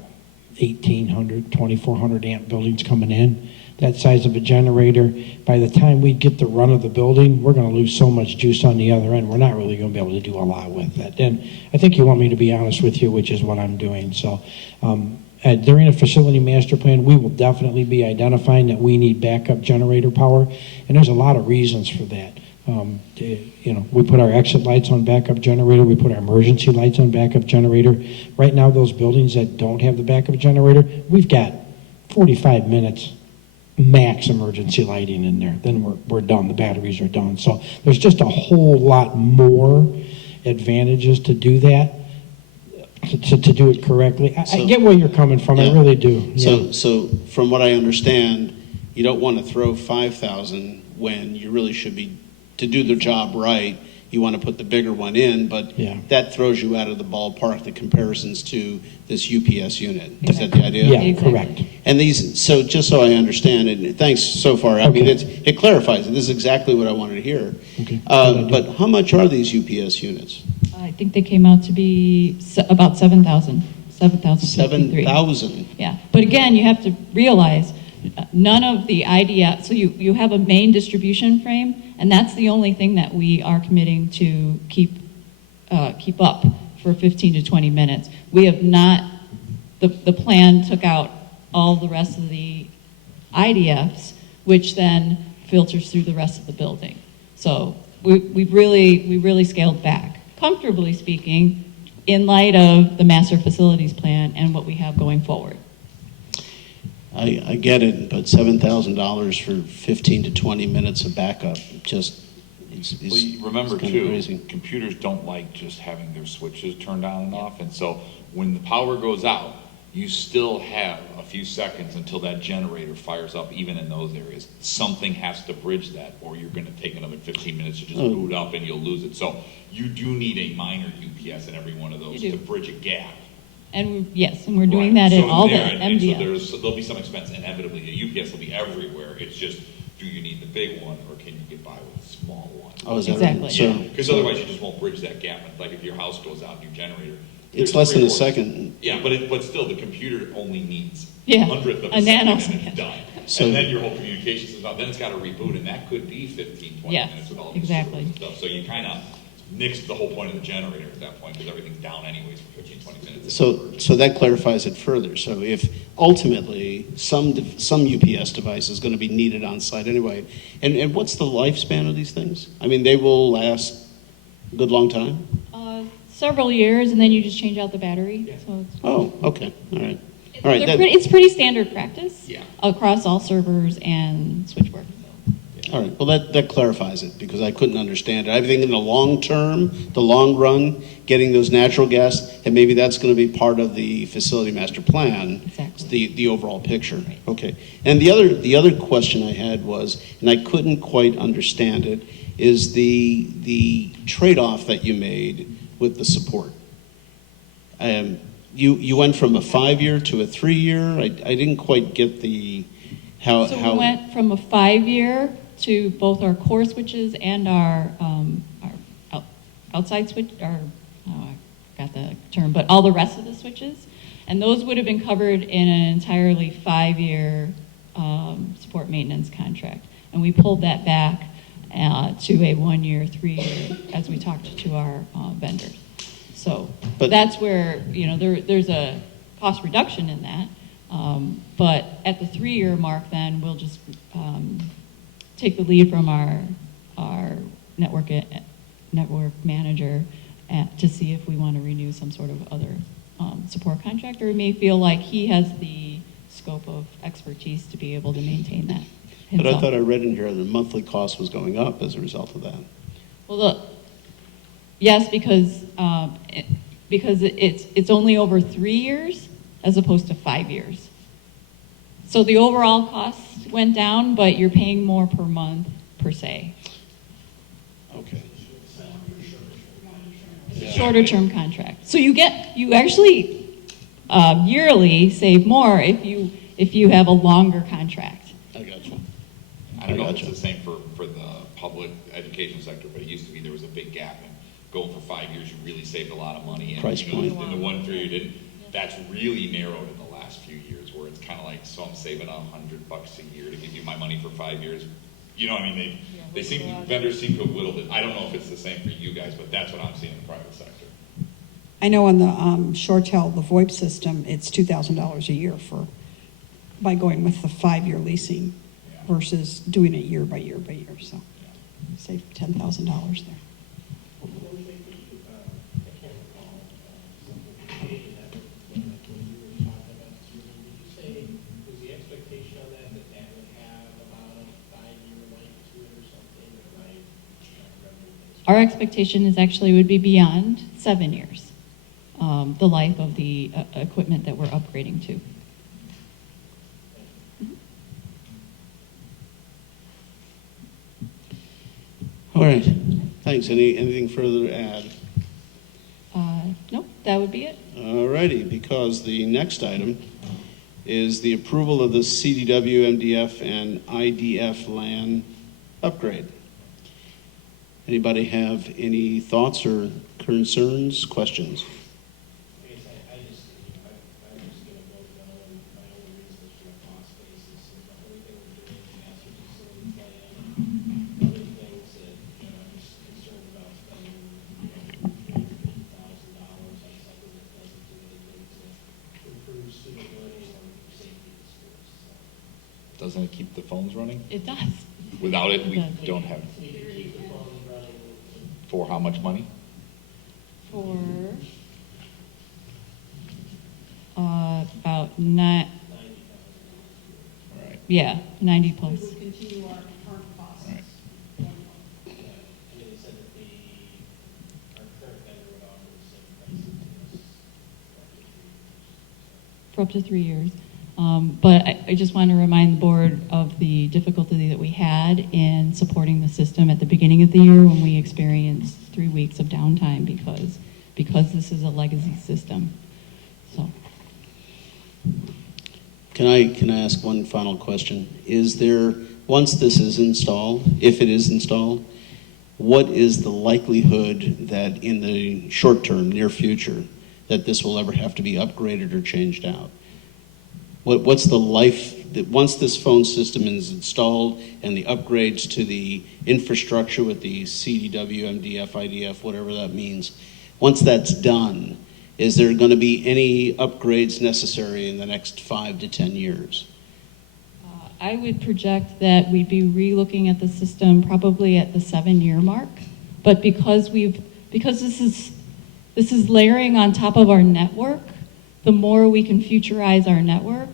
1,800, 2,400 amp buildings coming in. That size of a generator, by the time we get the run of the building, we're gonna lose so much juice on the other end, we're not really gonna be able to do a lot with it. And I think you want me to be honest with you, which is what I'm doing. So during a facility master plan, we will definitely be identifying that we need backup generator power, and there's a lot of reasons for that. We put our exit lights on backup generator, we put our emergency lights on backup generator. Right now, those buildings that don't have the backup generator, we've got 45 minutes max emergency lighting in there. Then we're done, the batteries are done. So there's just a whole lot more advantages to do that, to do it correctly. I get where you're coming from, I really do. So from what I understand, you don't want to throw 5,000 when you really should be, to do the job right, you want to put the bigger one in, but that throws you out of the ballpark, the comparisons to this UPS unit. Is that the idea? Yeah, Exactly. correct. And these, so just so I understand, and thanks so far, I mean, it clarifies it. This is exactly what I wanted to hear. Okay. But how much are these UPS units? I think they came out to be about 7,000, 7,053. 7,000. Yeah, but again, you have to realize, none of the IDF, so you have a main distribution frame, and that's the only thing that we are committing to keep up for 15 to 20 minutes. We have not, the plan took out all the rest of the IDFs, which then filters through the rest of the building. So we really scaled back, comfortably speaking, in light of the master facilities plan and what we have going forward. I get it, but $7,000 for 15 to 20 minutes of backup just Well, you remember it's kinda too, crazy. computers don't like just having their switches turned on and off, and so when the power goes out, you still have a few seconds until that generator fires up, even in those areas. Something has to bridge that, or you're gonna take another 15 minutes to just boot up and you'll lose it. So you do need a minor UPS in every one of those You do. to bridge a gap. And yes, and we're doing Right. that in So all the there, and MDF. so there'll be some expense inevitably. The UPS will be everywhere. It's just, do you need the big one, or can you get by with the small one? Oh, is that Exactly. right? Yeah, So because otherwise you just won't bridge that gap. Like if your house goes out, your generator. it's there's less than a 3/4. second. Yeah, but still, the computer only needs Yeah, 100th of a a second and nanosecond. it's done. So- And then your whole communication system, then it's got to reboot, and that could be 15, 20 Yes, minutes with all these exactly. servers and stuff. So you kind of nixed the whole point of the generator at that point, because everything's down anyways for 15, 20 minutes. So that clarifies it further. So if ultimately some UPS device is going to be needed on site anyway, and what's the lifespan of these things? I mean, they will last a good long time? Several years, and then you just change out the battery. So Oh, okay, all right. All right, it's pretty standard practice Yeah. across all servers and switchboard. all right. Well, that clarifies it, because I couldn't understand it. I think in the long term, the long run, getting those natural gas, and maybe that's going to be part of the facility master plan. Exactly. The overall picture. Right. Okay. And the other question I had was, and I couldn't quite understand it, is the trade-off that you made with the support. You went from a 5-year to a 3-year. I didn't quite get the how. So we went from a 5-year to both our core switches and our outside switch, I got the term, but all the rest of the switches. And those would have been covered in an entirely 5-year support maintenance contract. And we pulled that back to a 1-year, 3-year, as we talked to our vendors. So But- that's where, there's a cost reduction in that. But at the 3-year mark, then we'll just take the lead from our network manager to see if we want to renew some sort of other support contract, or we may feel like he has the scope of expertise to be able to maintain that But I himself. thought I read in here the monthly cost was going up as a result of that. Well, yes, because it's only over 3 years as opposed to 5 years. So the overall cost went down, but you're paying more per month per se. Okay. Shorter term contract. So you actually yearly save more if you have a longer contract. I got you. I don't know if it's gotcha. the same for the public education sector, but it used to be there was a big gap. And going for 5 years, you really saved a lot of money. And Price point. In the 1 3 you didn't. That's really narrowed in the last few years, where it's kind of like, so I'm saving $100 a year to give you my money for 5 years. You know, what I mean, vendors seem to have whittled it. I don't know if it's the same for you guys, but that's what I'm seeing in the private sector. I know on the Shortel, the VoIP system, it's $2,000 a year by going with the 5-year leasing versus doing it year by year by year, so save $10,000 there. Our expectation is actually would be beyond 7 years, the life of the equipment that we're upgrading to. All right, thanks. Anything further to add? Nope, that would be it. All righty, because the next item is the approval of the CDW, MDF, and IDF LAN upgrade. Anybody have any thoughts or concerns, questions? I'm just gonna vote no, and my only reason is from a cost basis, and everything we're doing, the master facility plan, other things that, I'm just concerned about spending, $350,000 on something that doesn't do anything to improve student learning or safety in schools, so. Doesn't it keep the phones running? It does. Without it, we It does. don't have. We can keep the phones running. For how much money? For about nine, All right. yeah, 90 plus. Continue our current costs. Right. And they said that our current vendor would offer the same pricing to us for up to 3 years. For up to 3 years. But I just want to remind the board of the difficulty that we had in supporting the system at the beginning of the year when we experienced 3 weeks of downtime because this is a legacy system. So, Can I ask one final question? Is there, once this is installed, if it is installed, what is the likelihood that in the short term, near future, that this will ever have to be upgraded or changed out? What's the life, that once this phone system is installed and the upgrades to the infrastructure with the CDW, MDF, IDF, whatever that means, once that's done, is there going to be any upgrades necessary in the next 5 to 10 years? I would project that we'd be re-looking at the system probably at the 7-year mark. But because this is layering on top of our network, the more we can futurize our network,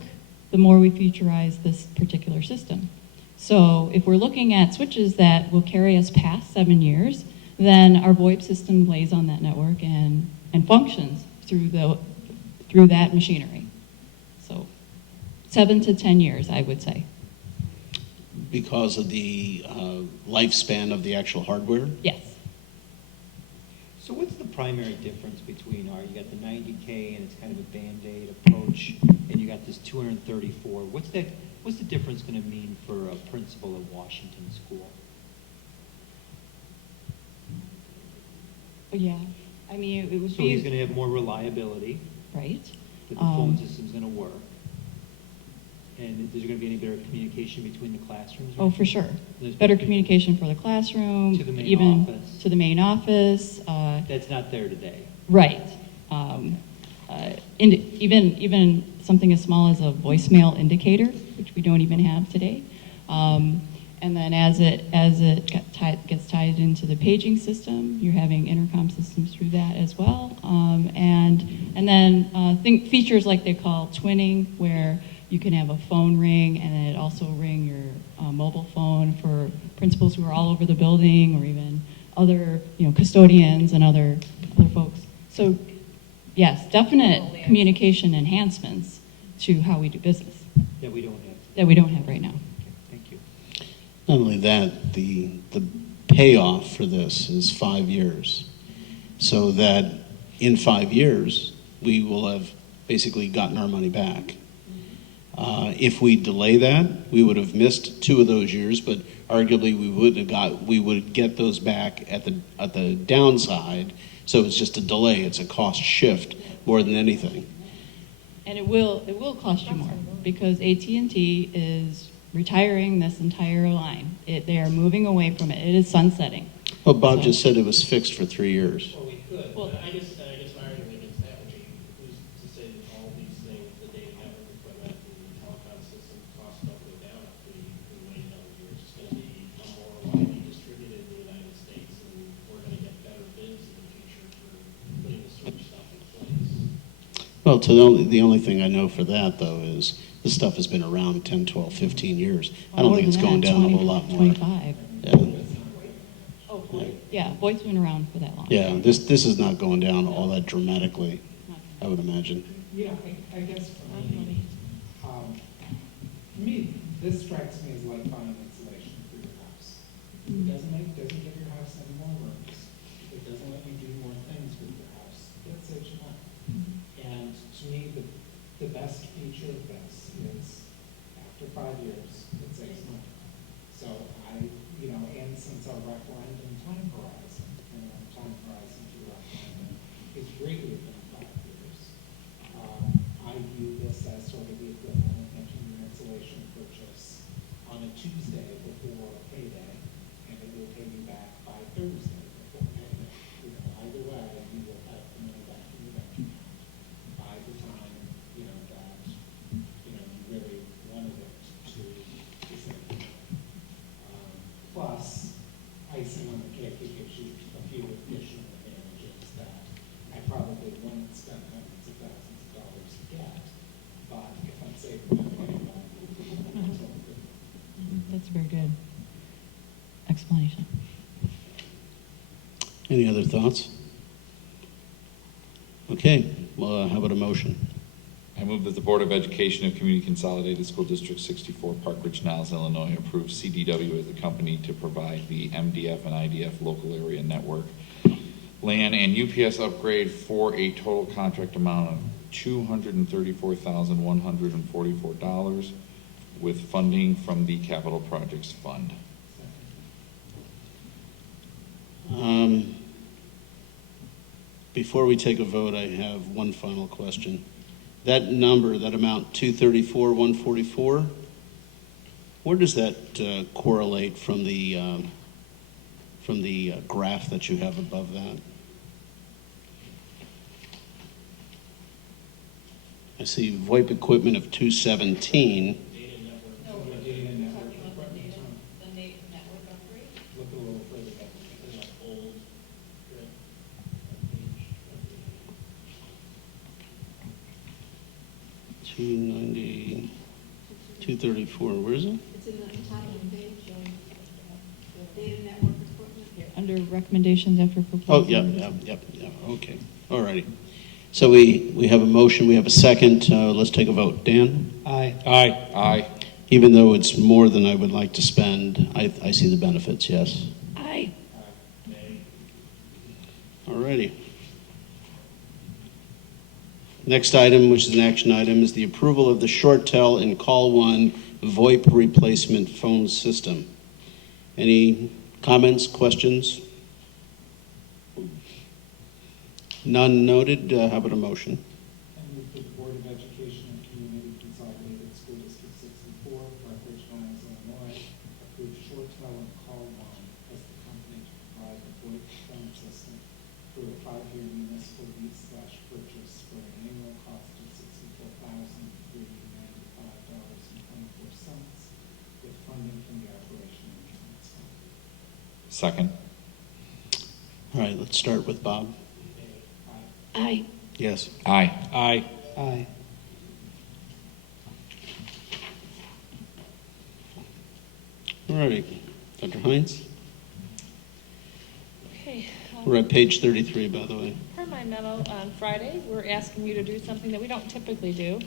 the more we futurize this particular system. So if we're looking at switches that will carry us past 7 years, then our VoIP system lays on that network and functions through that machinery. So 7 to 10 years, I would say. Because of the lifespan of the actual hardware? Yes. So what's the primary difference between you got the 90K and it's kind of a Band-Aid approach, and you got this 234? What's the difference going to mean for a principal at Washington School? Yeah. I mean, it would So be... he's going to have more reliability, Right. that the phone system's going to work, and is there going to be any better communication between the classrooms? Oh, for sure. There's Better communication for the classroom. To the main even office. to the main office. That's not there today. Right. Even something as small as a voicemail indicator, which we don't even have today. And then as it gets tied into the paging system, you're having intercom systems through that as well. And then think features like they call twinning, where you can have a phone ring and it also ring your mobile phone for principals who are all over the building, or even other custodians and other folks. So yes, definite communication enhancements to how we do business That we don't have. that we don't have right now. Okay, thank you. Not only that, the payoff for this is 5 years. So that in 5 years, we will have basically gotten our money back. If we delay that, we would have missed 2 of those years, but arguably we would get those back at the downside. So it's just a delay. It's a cost shift more than anything. And it will cost you more because AT&T is retiring this entire line. They are moving away from it. It is sunsetting. Well, Bob just said it was fixed for 3 years. Well, we could, Well- but I guess my argument against that would be, who's to say that all these things, the data network equipment and the telecom system costs don't go down if we wait another year. It's just gonna be more widely distributed in the United States, and we're gonna get better bids in the future for putting this sort of stuff in place. Well, the only thing I know for that, though, is this stuff has been around 10, 12, 15 years. I don't think it's going down a whole lot more. 25. Yeah. Oh, yeah, VoIP's been around for that long. Yeah, this is not going down all that dramatically, I would imagine. Yeah, I guess for me, this strikes me as like buying insulation for your house. It doesn't give your house any more rooms. It doesn't let you do more things with your house. It saves you money. And to me, the best feature of this is after 5 years, it saves money. So and since our referendum time horizon, to referendum is greater than 5 years, I view this as sort of the equivalent of making your insulation purchase on a Tuesday before payday, and it will pay you back by Thursday before payday. Either way, you will have the money back in your bank account by the time, that, you really wanted it to save money. Plus, icing on the cake, it gives you a few additional advantages that I probably wouldn't spend hundreds of thousands of dollars to get, but if I'm saving money anyway, it's all good. That's a very good explanation. Any other thoughts? Okay, well, how about a motion? I move that the Board of Education of Community Consolidated School District 64, Park Ridge-Niles, Illinois, approve CDW as the company to provide the MDF and IDF local area network LAN and UPS upgrade for a total contract amount of $234,144 with funding from the Capital Projects Fund. Before we take a vote, I have one final question. That number, that amount, 234,144, where does that correlate from the graph that you have above that? I see VoIP equipment of 217. Look a little further back. 290, 234, where is it? It's in the top of the page, data network equipment. Under recommendations after proposal. Oh, yep, okay, all righty. So we have a motion, we have a second, let's take a vote. Dan? Aye. Aye. Aye. Even though it's more than I would like to spend, I see the benefits, yes. Aye. All righty. Next item, which is an action item, is the approval of the ShortTel and Call One VoIP replacement phone system. Any comments, questions? None noted. How about a motion? I move that the Board of Education and Community Consolidated School District 64, Park Ridge-Niles, Illinois, approve ShortTel and Call One as the company to provide the VoIP phone system through a 5-year municipal lease/purchase for an annual cost of $64,395.24 with funding from the Operation and Maintenance Fund. Second. All right, let's start with Bob. Aye. Yes. Aye. Aye. Aye. All righty. Dr. Hines? Okay. We're at page 33, by the way. Per my memo on Friday, we're asking you to do something that we don't typically do,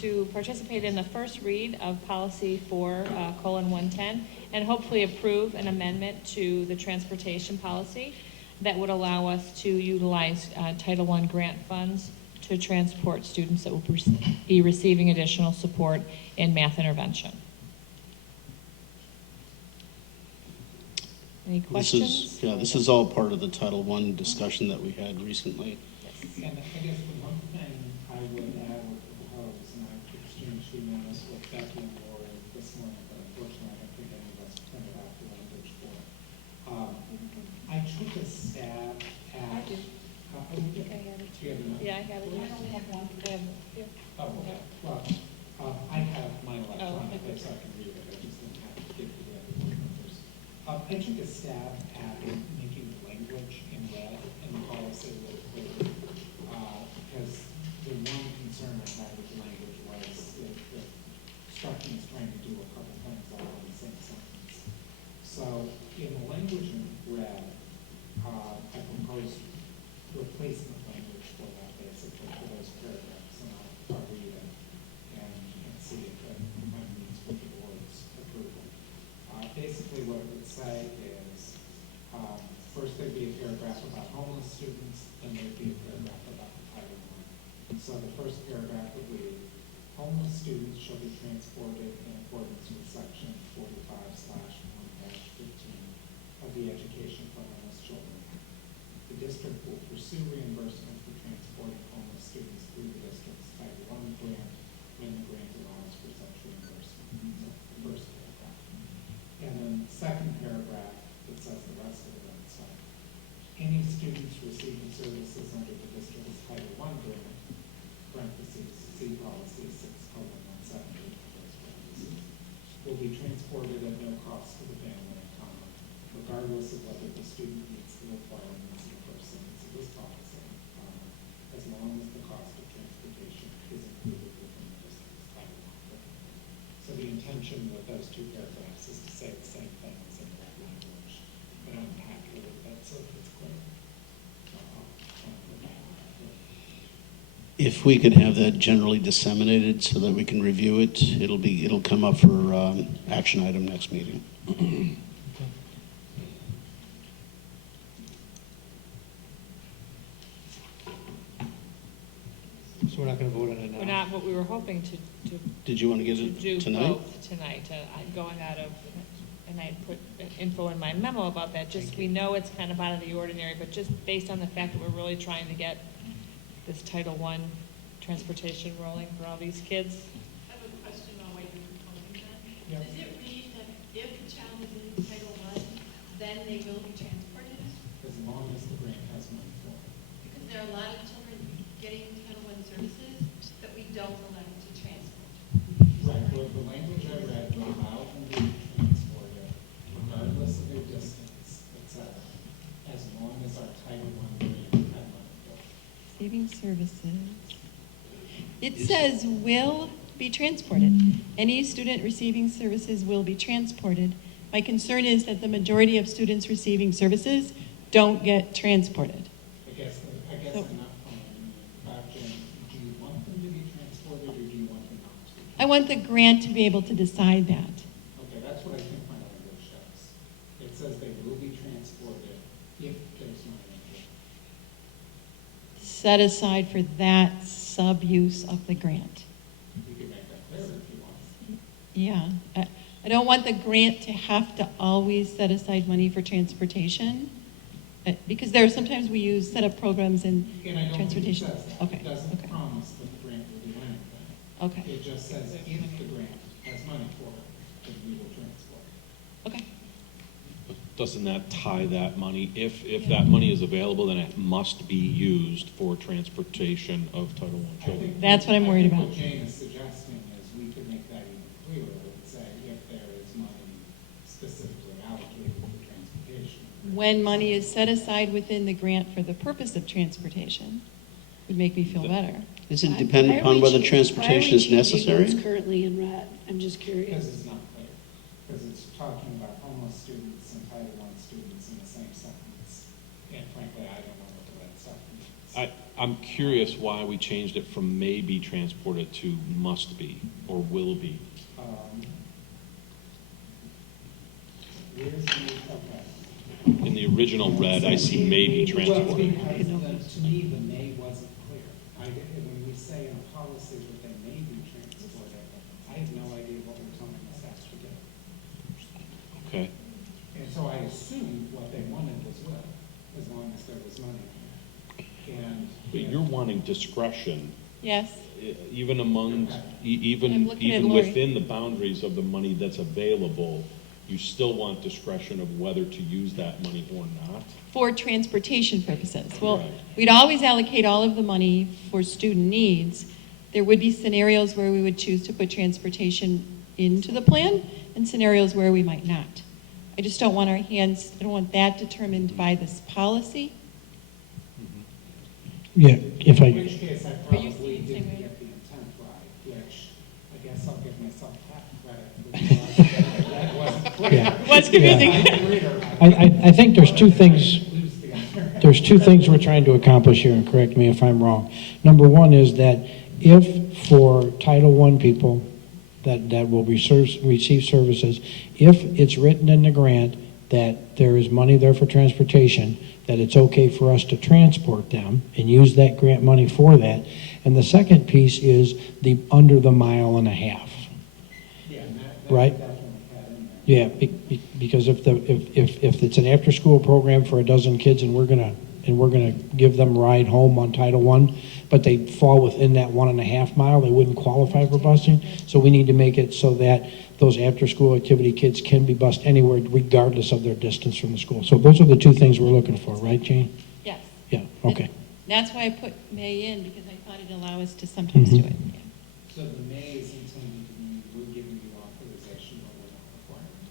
to participate in the first read of policy 4:110, and hopefully approve an amendment to the transportation policy that would allow us to utilize Title I grant funds to transport students that will be receiving additional support in math intervention. Any questions? This is all part of the Title I discussion that we had recently. And I guess the one thing I would add or propose, and I've exchanged emails with Becky and Lori this morning, but unfortunately I don't think any of us printed out the language for it. I took a stab at. Do you have enough? Yeah, I have it. I only have one. I have it here. Oh, okay. Well, I have mine electronically, so I can read it. I just didn't have to give you the other one numbers. I took a stab at making the language in red in the policy a little clearer. Because the one concern I had with the language was that the instruction is trying to do a couple things all in the same sentence. So in the language in red, I proposed replacement language for that, basically, for those paragraphs, and I'll read it and see if it kind of meets with the board's approval. Basically, what it would say is, first there'd be a paragraph about homeless students, then there'd be a paragraph about the Title I. So the first paragraph would read, homeless students shall be transported in accordance with section 45/1-15 of the Education for Homeless Children Act. The district will pursue reimbursement for transporting homeless students through the district's Title I grant when the grant allows for such reimbursement. So the first paragraph. And then the second paragraph that says the rest of the red stuff. Any students receiving services under the district's Title I grant, parentheses, C policy 6:170, will be transported at no cost to the family, regardless of whether the student meets the requirements of the first sentence of this policy, as long as the cost of transportation is included within the district's Title I grant. So the intention with those two paragraphs is to say the same thing as in that language, but I'm happy with that, so it's clear. If we could have that generally disseminated so that we can review it, it'll come up for action item next meeting. So we're not going to vote on it now? We're not, but we were hoping to Did you want to get to it do tonight? both tonight, going out of, and I put info in my memo about that, just, we know it's kind of out of the ordinary, but just based on the fact that we're really trying to get this Title I transportation rolling for all these kids. I have a question on what you're proposing then. Yep. Does it read that if the child is in Title I, then they will be transported? As long as the grant has money for it. Because there are a lot of children getting Title I services that we don't allow to transport. Right, well, the language I read would allow them to be transported regardless of their distance, et cetera, as long as our Title I grant had money for it. Receiving services. It says will be transported. Any student receiving services will be transported. My concern is that the majority of students receiving services don't get transported. I guess I'm not following you. Jen, do you want them to be transported or do you want them not to? I want the grant to be able to decide that. Okay, that's what I think my language says. It says they will be transported if there's money in it. Set aside for that sub-use of the grant. You can make that clear if you want. Yeah. I don't want the grant to have to always set aside money for transportation. Because there are sometimes we use set up programs in And I don't think it transportation. says that. Okay. It doesn't Okay. promise that the grant will do anything. Okay. It just says if the grant has money for it, then we will transport it. Okay. Doesn't that tie that money? If that money is available, then it must be used for transportation of Title I children. That's what I'm worried I think about. what Jane is suggesting is we could make that even clearer and say if there is money specifically allocated for transportation. When money is set aside within the grant for the purpose of transportation, would make me feel better. Is it dependent upon whether transportation is necessary? It's currently in red. I'm just curious. Because it's not clear. Because it's talking about homeless students and Title I students in the same sentence. And frankly, I don't know what the red stuff means. I'm curious why we changed it from may be transported to must be or will be. Where's the, okay. In the original red, I see may be Well, transported. because to me, the may wasn't clear. I when we say in a policy that they may be transported, I have no idea what we're telling the staff to do. Okay. And so I assumed what they wanted was will, as long as there was money in there. And. But you're wanting discretion, Yes. even among, even, I'm looking at even Lori. within the boundaries of the money that's available, you still want discretion of whether to use that money or not? For transportation purposes. Well, Right. we'd always allocate all of the money for student needs. There would be scenarios where we would choose to put transportation into the plan and scenarios where we might not. I just don't want our hands, I don't want that determined by this policy. Yeah, if In I, which case, I probably didn't get the intent right, which I guess I'll give myself half credit for. That wasn't clear. Yeah. It was confusing. I didn't read it right. I think there's two things, Lose the other. there's two things we're trying to accomplish here, and correct me if I'm wrong. Number one is that if for Title I people that will receive services, if it's written in the grant that there is money there for transportation, that it's okay for us to transport them and use that grant money for that. And the second piece is the under the mile and a half. Yeah, and that Right. definitely had in there. Yeah, because if it's an after-school program for a dozen kids and we're gonna give them a ride home on Title I, but they fall within that 1.5 mile, they wouldn't qualify for busing. So we need to make it so that those after-school activity kids can be bused anywhere regardless of their distance from the school. So those are the two things we're looking for, right, Jane? Yes. Yeah, okay. That's why I put may in, because I thought it'd allow us to sometimes do it. Yeah. So the may is intended to mean we're giving you authorization, but we're not requiring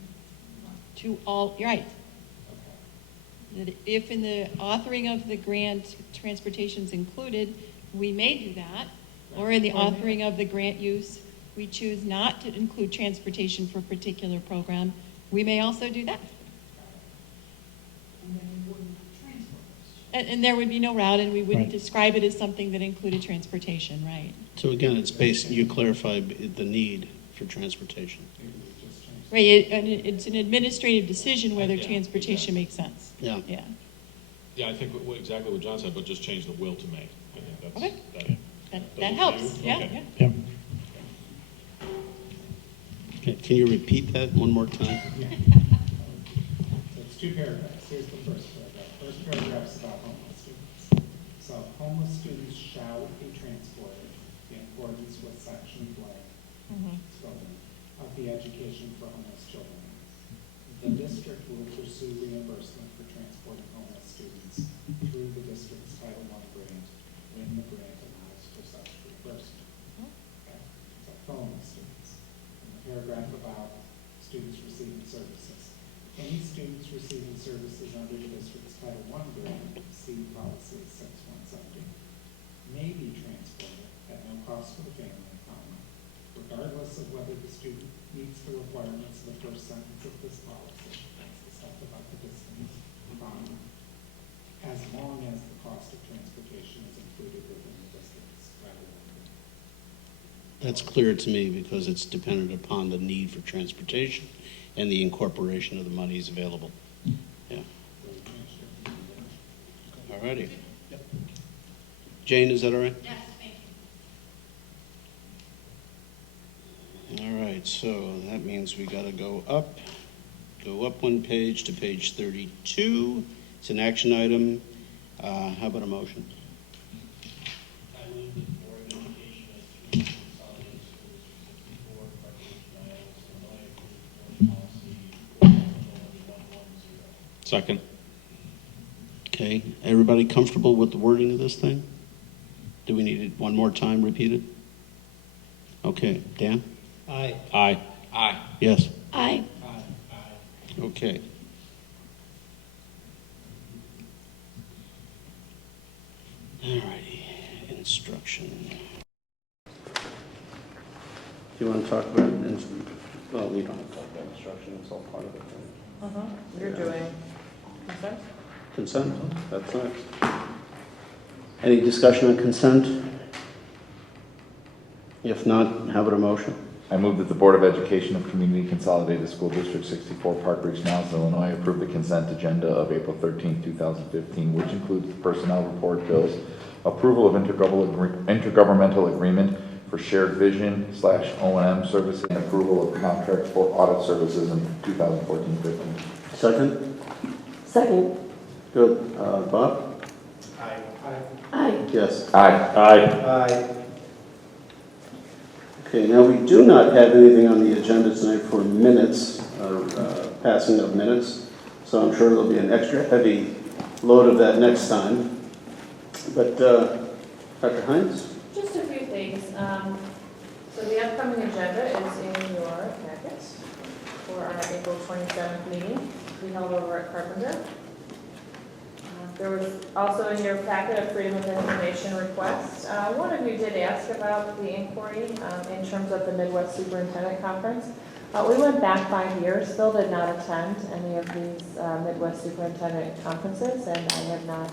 it. To all, you're right. Okay. That if in the authoring of the grant, transportation's included, we may do that. Or in the authoring of the grant use, we choose not to include transportation for a particular program, we may also do that. And there would be no route, and we wouldn't Right. describe it as something that included transportation, right? So again, it's based, you clarified the need for transportation. Maybe we just changed. Right, and it's an administrative decision whether Yeah, transportation makes sense. Yeah. Yeah. Yeah, I think exactly what John said, but just change the will to may. I think that's. Okay. That That helps, works for you? yeah, Okay. yeah. Yeah. Okay, can you repeat that one more time? So it's two paragraphs. Here's the first paragraph. First paragraph's about homeless students. So homeless students shall be transported in accordance with section blank of the Education for Homeless Children Act. The district will pursue reimbursement for transporting homeless students through the district's Title I grant when the grant allows for such reimbursement. Okay? So for homeless students. And the paragraph about students receiving services. Any students receiving services under the district's Title I grant, see policy 6170, may be transported at no cost to the family, regardless of whether the student meets the requirements of the first sentence of this policy. That's the stuff about the distance. As long as the cost of transportation is included within the district's Title I grant. That's clear to me because it's dependent upon the need for transportation and the incorporation of the monies available. Yeah. All righty. Jane, is that all right? Yes, thank you. All right, so that means we gotta go up one page to page 32. It's an action item. How about a motion? I move that the Board of Education of Community Consolidated Schools for 64 Park Ridge-Niles, Illinois, approve board policy 110. Second. Okay, everybody comfortable with the wording of this thing? Do we need it one more time repeated? Okay, Dan? Aye. Aye. Aye. Yes? Aye. Okay. All righty, instruction. Do you want to talk about, well, we don't have to talk about instruction, it's all part of it. right? You're doing consent? Consent, that's next. Any discussion on consent? If not, how about a motion? I move that the Board of Education of Community Consolidated School District 64 Park Ridge-Niles, Illinois approve the consent agenda of April 13, 2015, which includes the personnel report, bills, approval of intergovernmental agreement for shared vision / O&M services, and approval of contracts for audit services in 2014-15. Second? Second. Good. Bob? Aye. Aye. Yes. Aye. Okay, now we do not have anything on the agenda tonight for minutes, passing of minutes, so I'm sure there'll be an extra heavy load of that next time. But Dr. Hines? Just a few things. So the upcoming agenda is in your packet for our April 27th meeting to be held over at Carpenter. There was also in your packet a Freedom of Information request. One of you did ask about the inquiry in terms of the Midwest Superintendent Conference. We went back 5 years. Phil did not attend any of these Midwest Superintendent conferences, and I have not,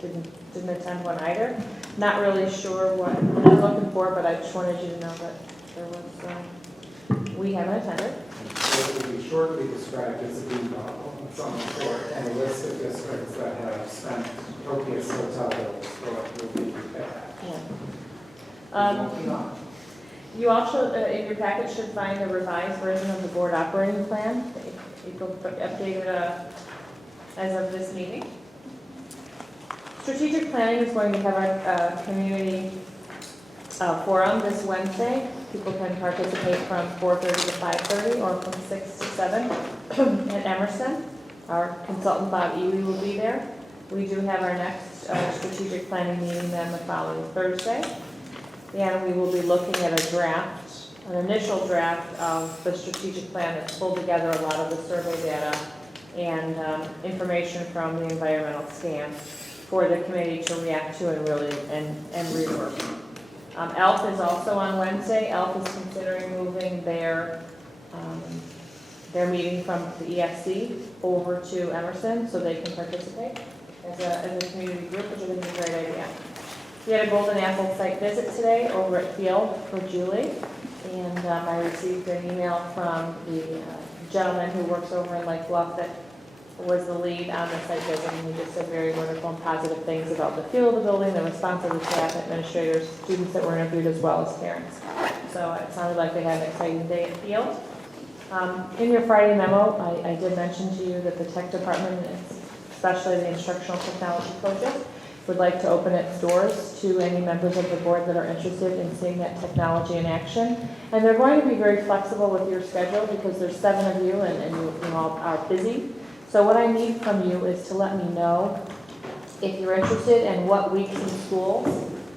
didn't attend one either. Not really sure what I'm looking for, but I just wanted you to know that there was, we haven't attended. It will be shortly described as a some sort on a list of districts that have spent copious hotel bills will be back. Yeah. You also, in your package, should find a revised version of the board operating plan, April updated as of this meeting. Strategic planning is going to have a community forum this Wednesday. People can participate from 4:30 to 5:30 or from 6 to 7 at Emerson. Our consultant Bob Ewey will be there. We do have our next strategic planning meeting then the following Thursday. And we will be looking at a draft, an initial draft of the strategic plan that's pulled together a lot of the survey data and information from the environmental scan for the committee to react to and really and rework. ELF is also on Wednesday. ELF is considering moving their meeting from the EFC over to Emerson so they can participate as a community group, which I think is a great idea. We had a Golden Apple site visit today over at Field for Julie, and I received an email from the gentleman who works over in Lake Bluff that was the lead on the site visit, and he just said very wonderful and positive things about the feel of the building, the response of the staff, administrators, students that were interviewed, as well as parents. So it sounded like they had an exciting day at Field. In your Friday memo, I did mention to you that the tech department, especially the instructional technology project, would like to open its doors to any members of the board that are interested in seeing that technology in action. And they're going to be very flexible with your schedule because there's 7 of you and you all are busy. So what I need from you is to let me know if you're interested and what weeks in schools.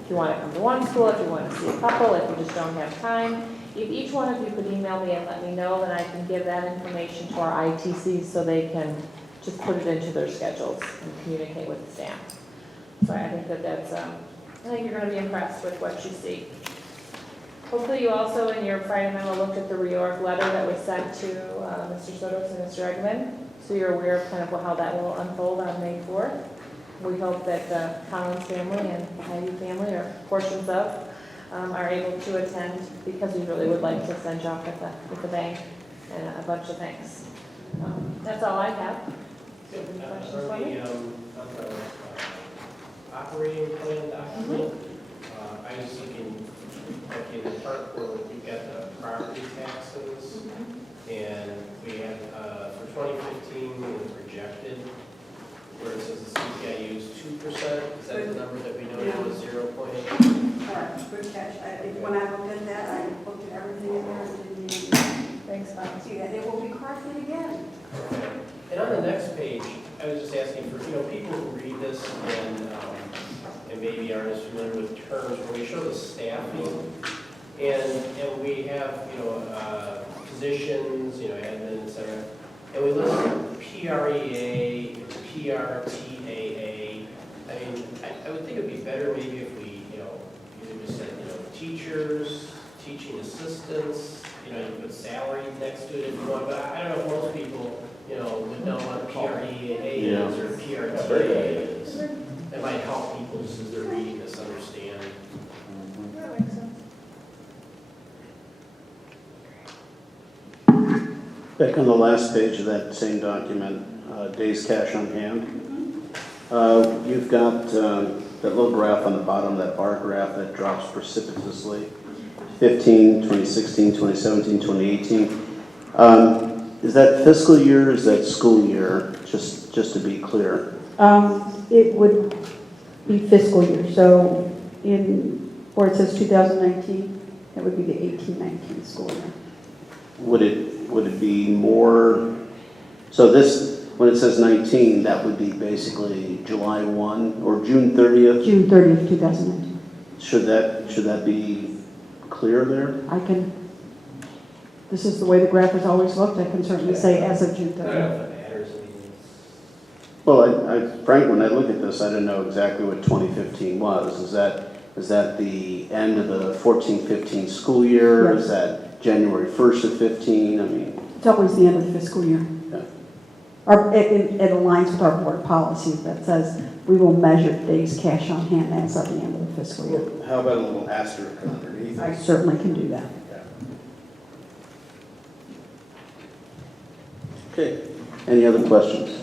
If you want to come to one school, if you want to see a couple, if you just don't have time. If each one of you could email me and let me know, then I can give that information to our ITCs so they can just put it into their schedules and communicate with the staff. So I think that's, I think you're going to be impressed with what you see. Hopefully you also, in your Friday memo, looked at the reorg letter that was sent to Mr. Sotos and Mr. Eggman, so you're aware of kind of how that will unfold on May 4th. We hope that the Collins family and the Heidi family, or portions of, are able to attend because we really would like to send you off with the bank and a bunch of things. That's all I have. Any questions for me? Operating plan document. I was thinking, okay, the part where we've got the property taxes, and we had, for 2015, we were projected, where it says the CPI is 2%, is that the number that we know now is 0.8? Good catch. When I looked at that, I looked at everything in there and didn't even Thanks, Bob. see that. It will be corrected again. Okay. And on the next page, I was just asking for, people who read this and maybe aren't as familiar with terms, where we show the staffing, and we have, positions, admin, et cetera, and we list PREA, PRTAA. I mean, I would think it would be better maybe if we, either just said, teachers, teaching assistants, you put salary next to it if you want, but I don't know if most people, would know what PREA is or PRTAA is. That might help people just as they're reading this understand. That makes sense. Back on the last page of that same document, days cash on hand. You've got that little graph on the bottom, that bar graph that drops precipitously, 15, 2016, 2017, 2018. Is that fiscal year or is that school year, just to be clear? It would be fiscal year, so where it says 2019, that would be the 18-19 school year. Would it be more, so this, when it says 19, that would be basically July 1 or June 30th? June 30th, 2019. Should that be clear there? This is the way the graph has always looked, I can certainly say as of June 30th. Well, Frank, when I look at this, I don't know exactly what 2015 was. Is that the end of the 14-15 school year? Yes. Is that January 1st of 15? I mean, It's always the end of the fiscal year. yeah. It aligns with our board policy that says we will measure days cash on hand as of the end of the fiscal year. How about a little asterisk underneath? I certainly can do that. Okay. Any other questions?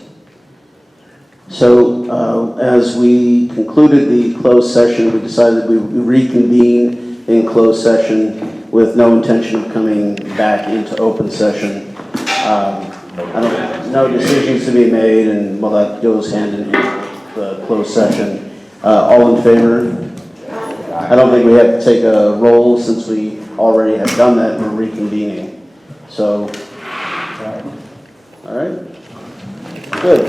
So as we concluded the closed session, we decided we would reconvene in closed session with no intention of coming back into open session. No decisions to be made, and well, that goes hand in hand with the closed session. All in favor? I don't think we have to take a roll since we already have done that and we're reconvening. So, all right, good.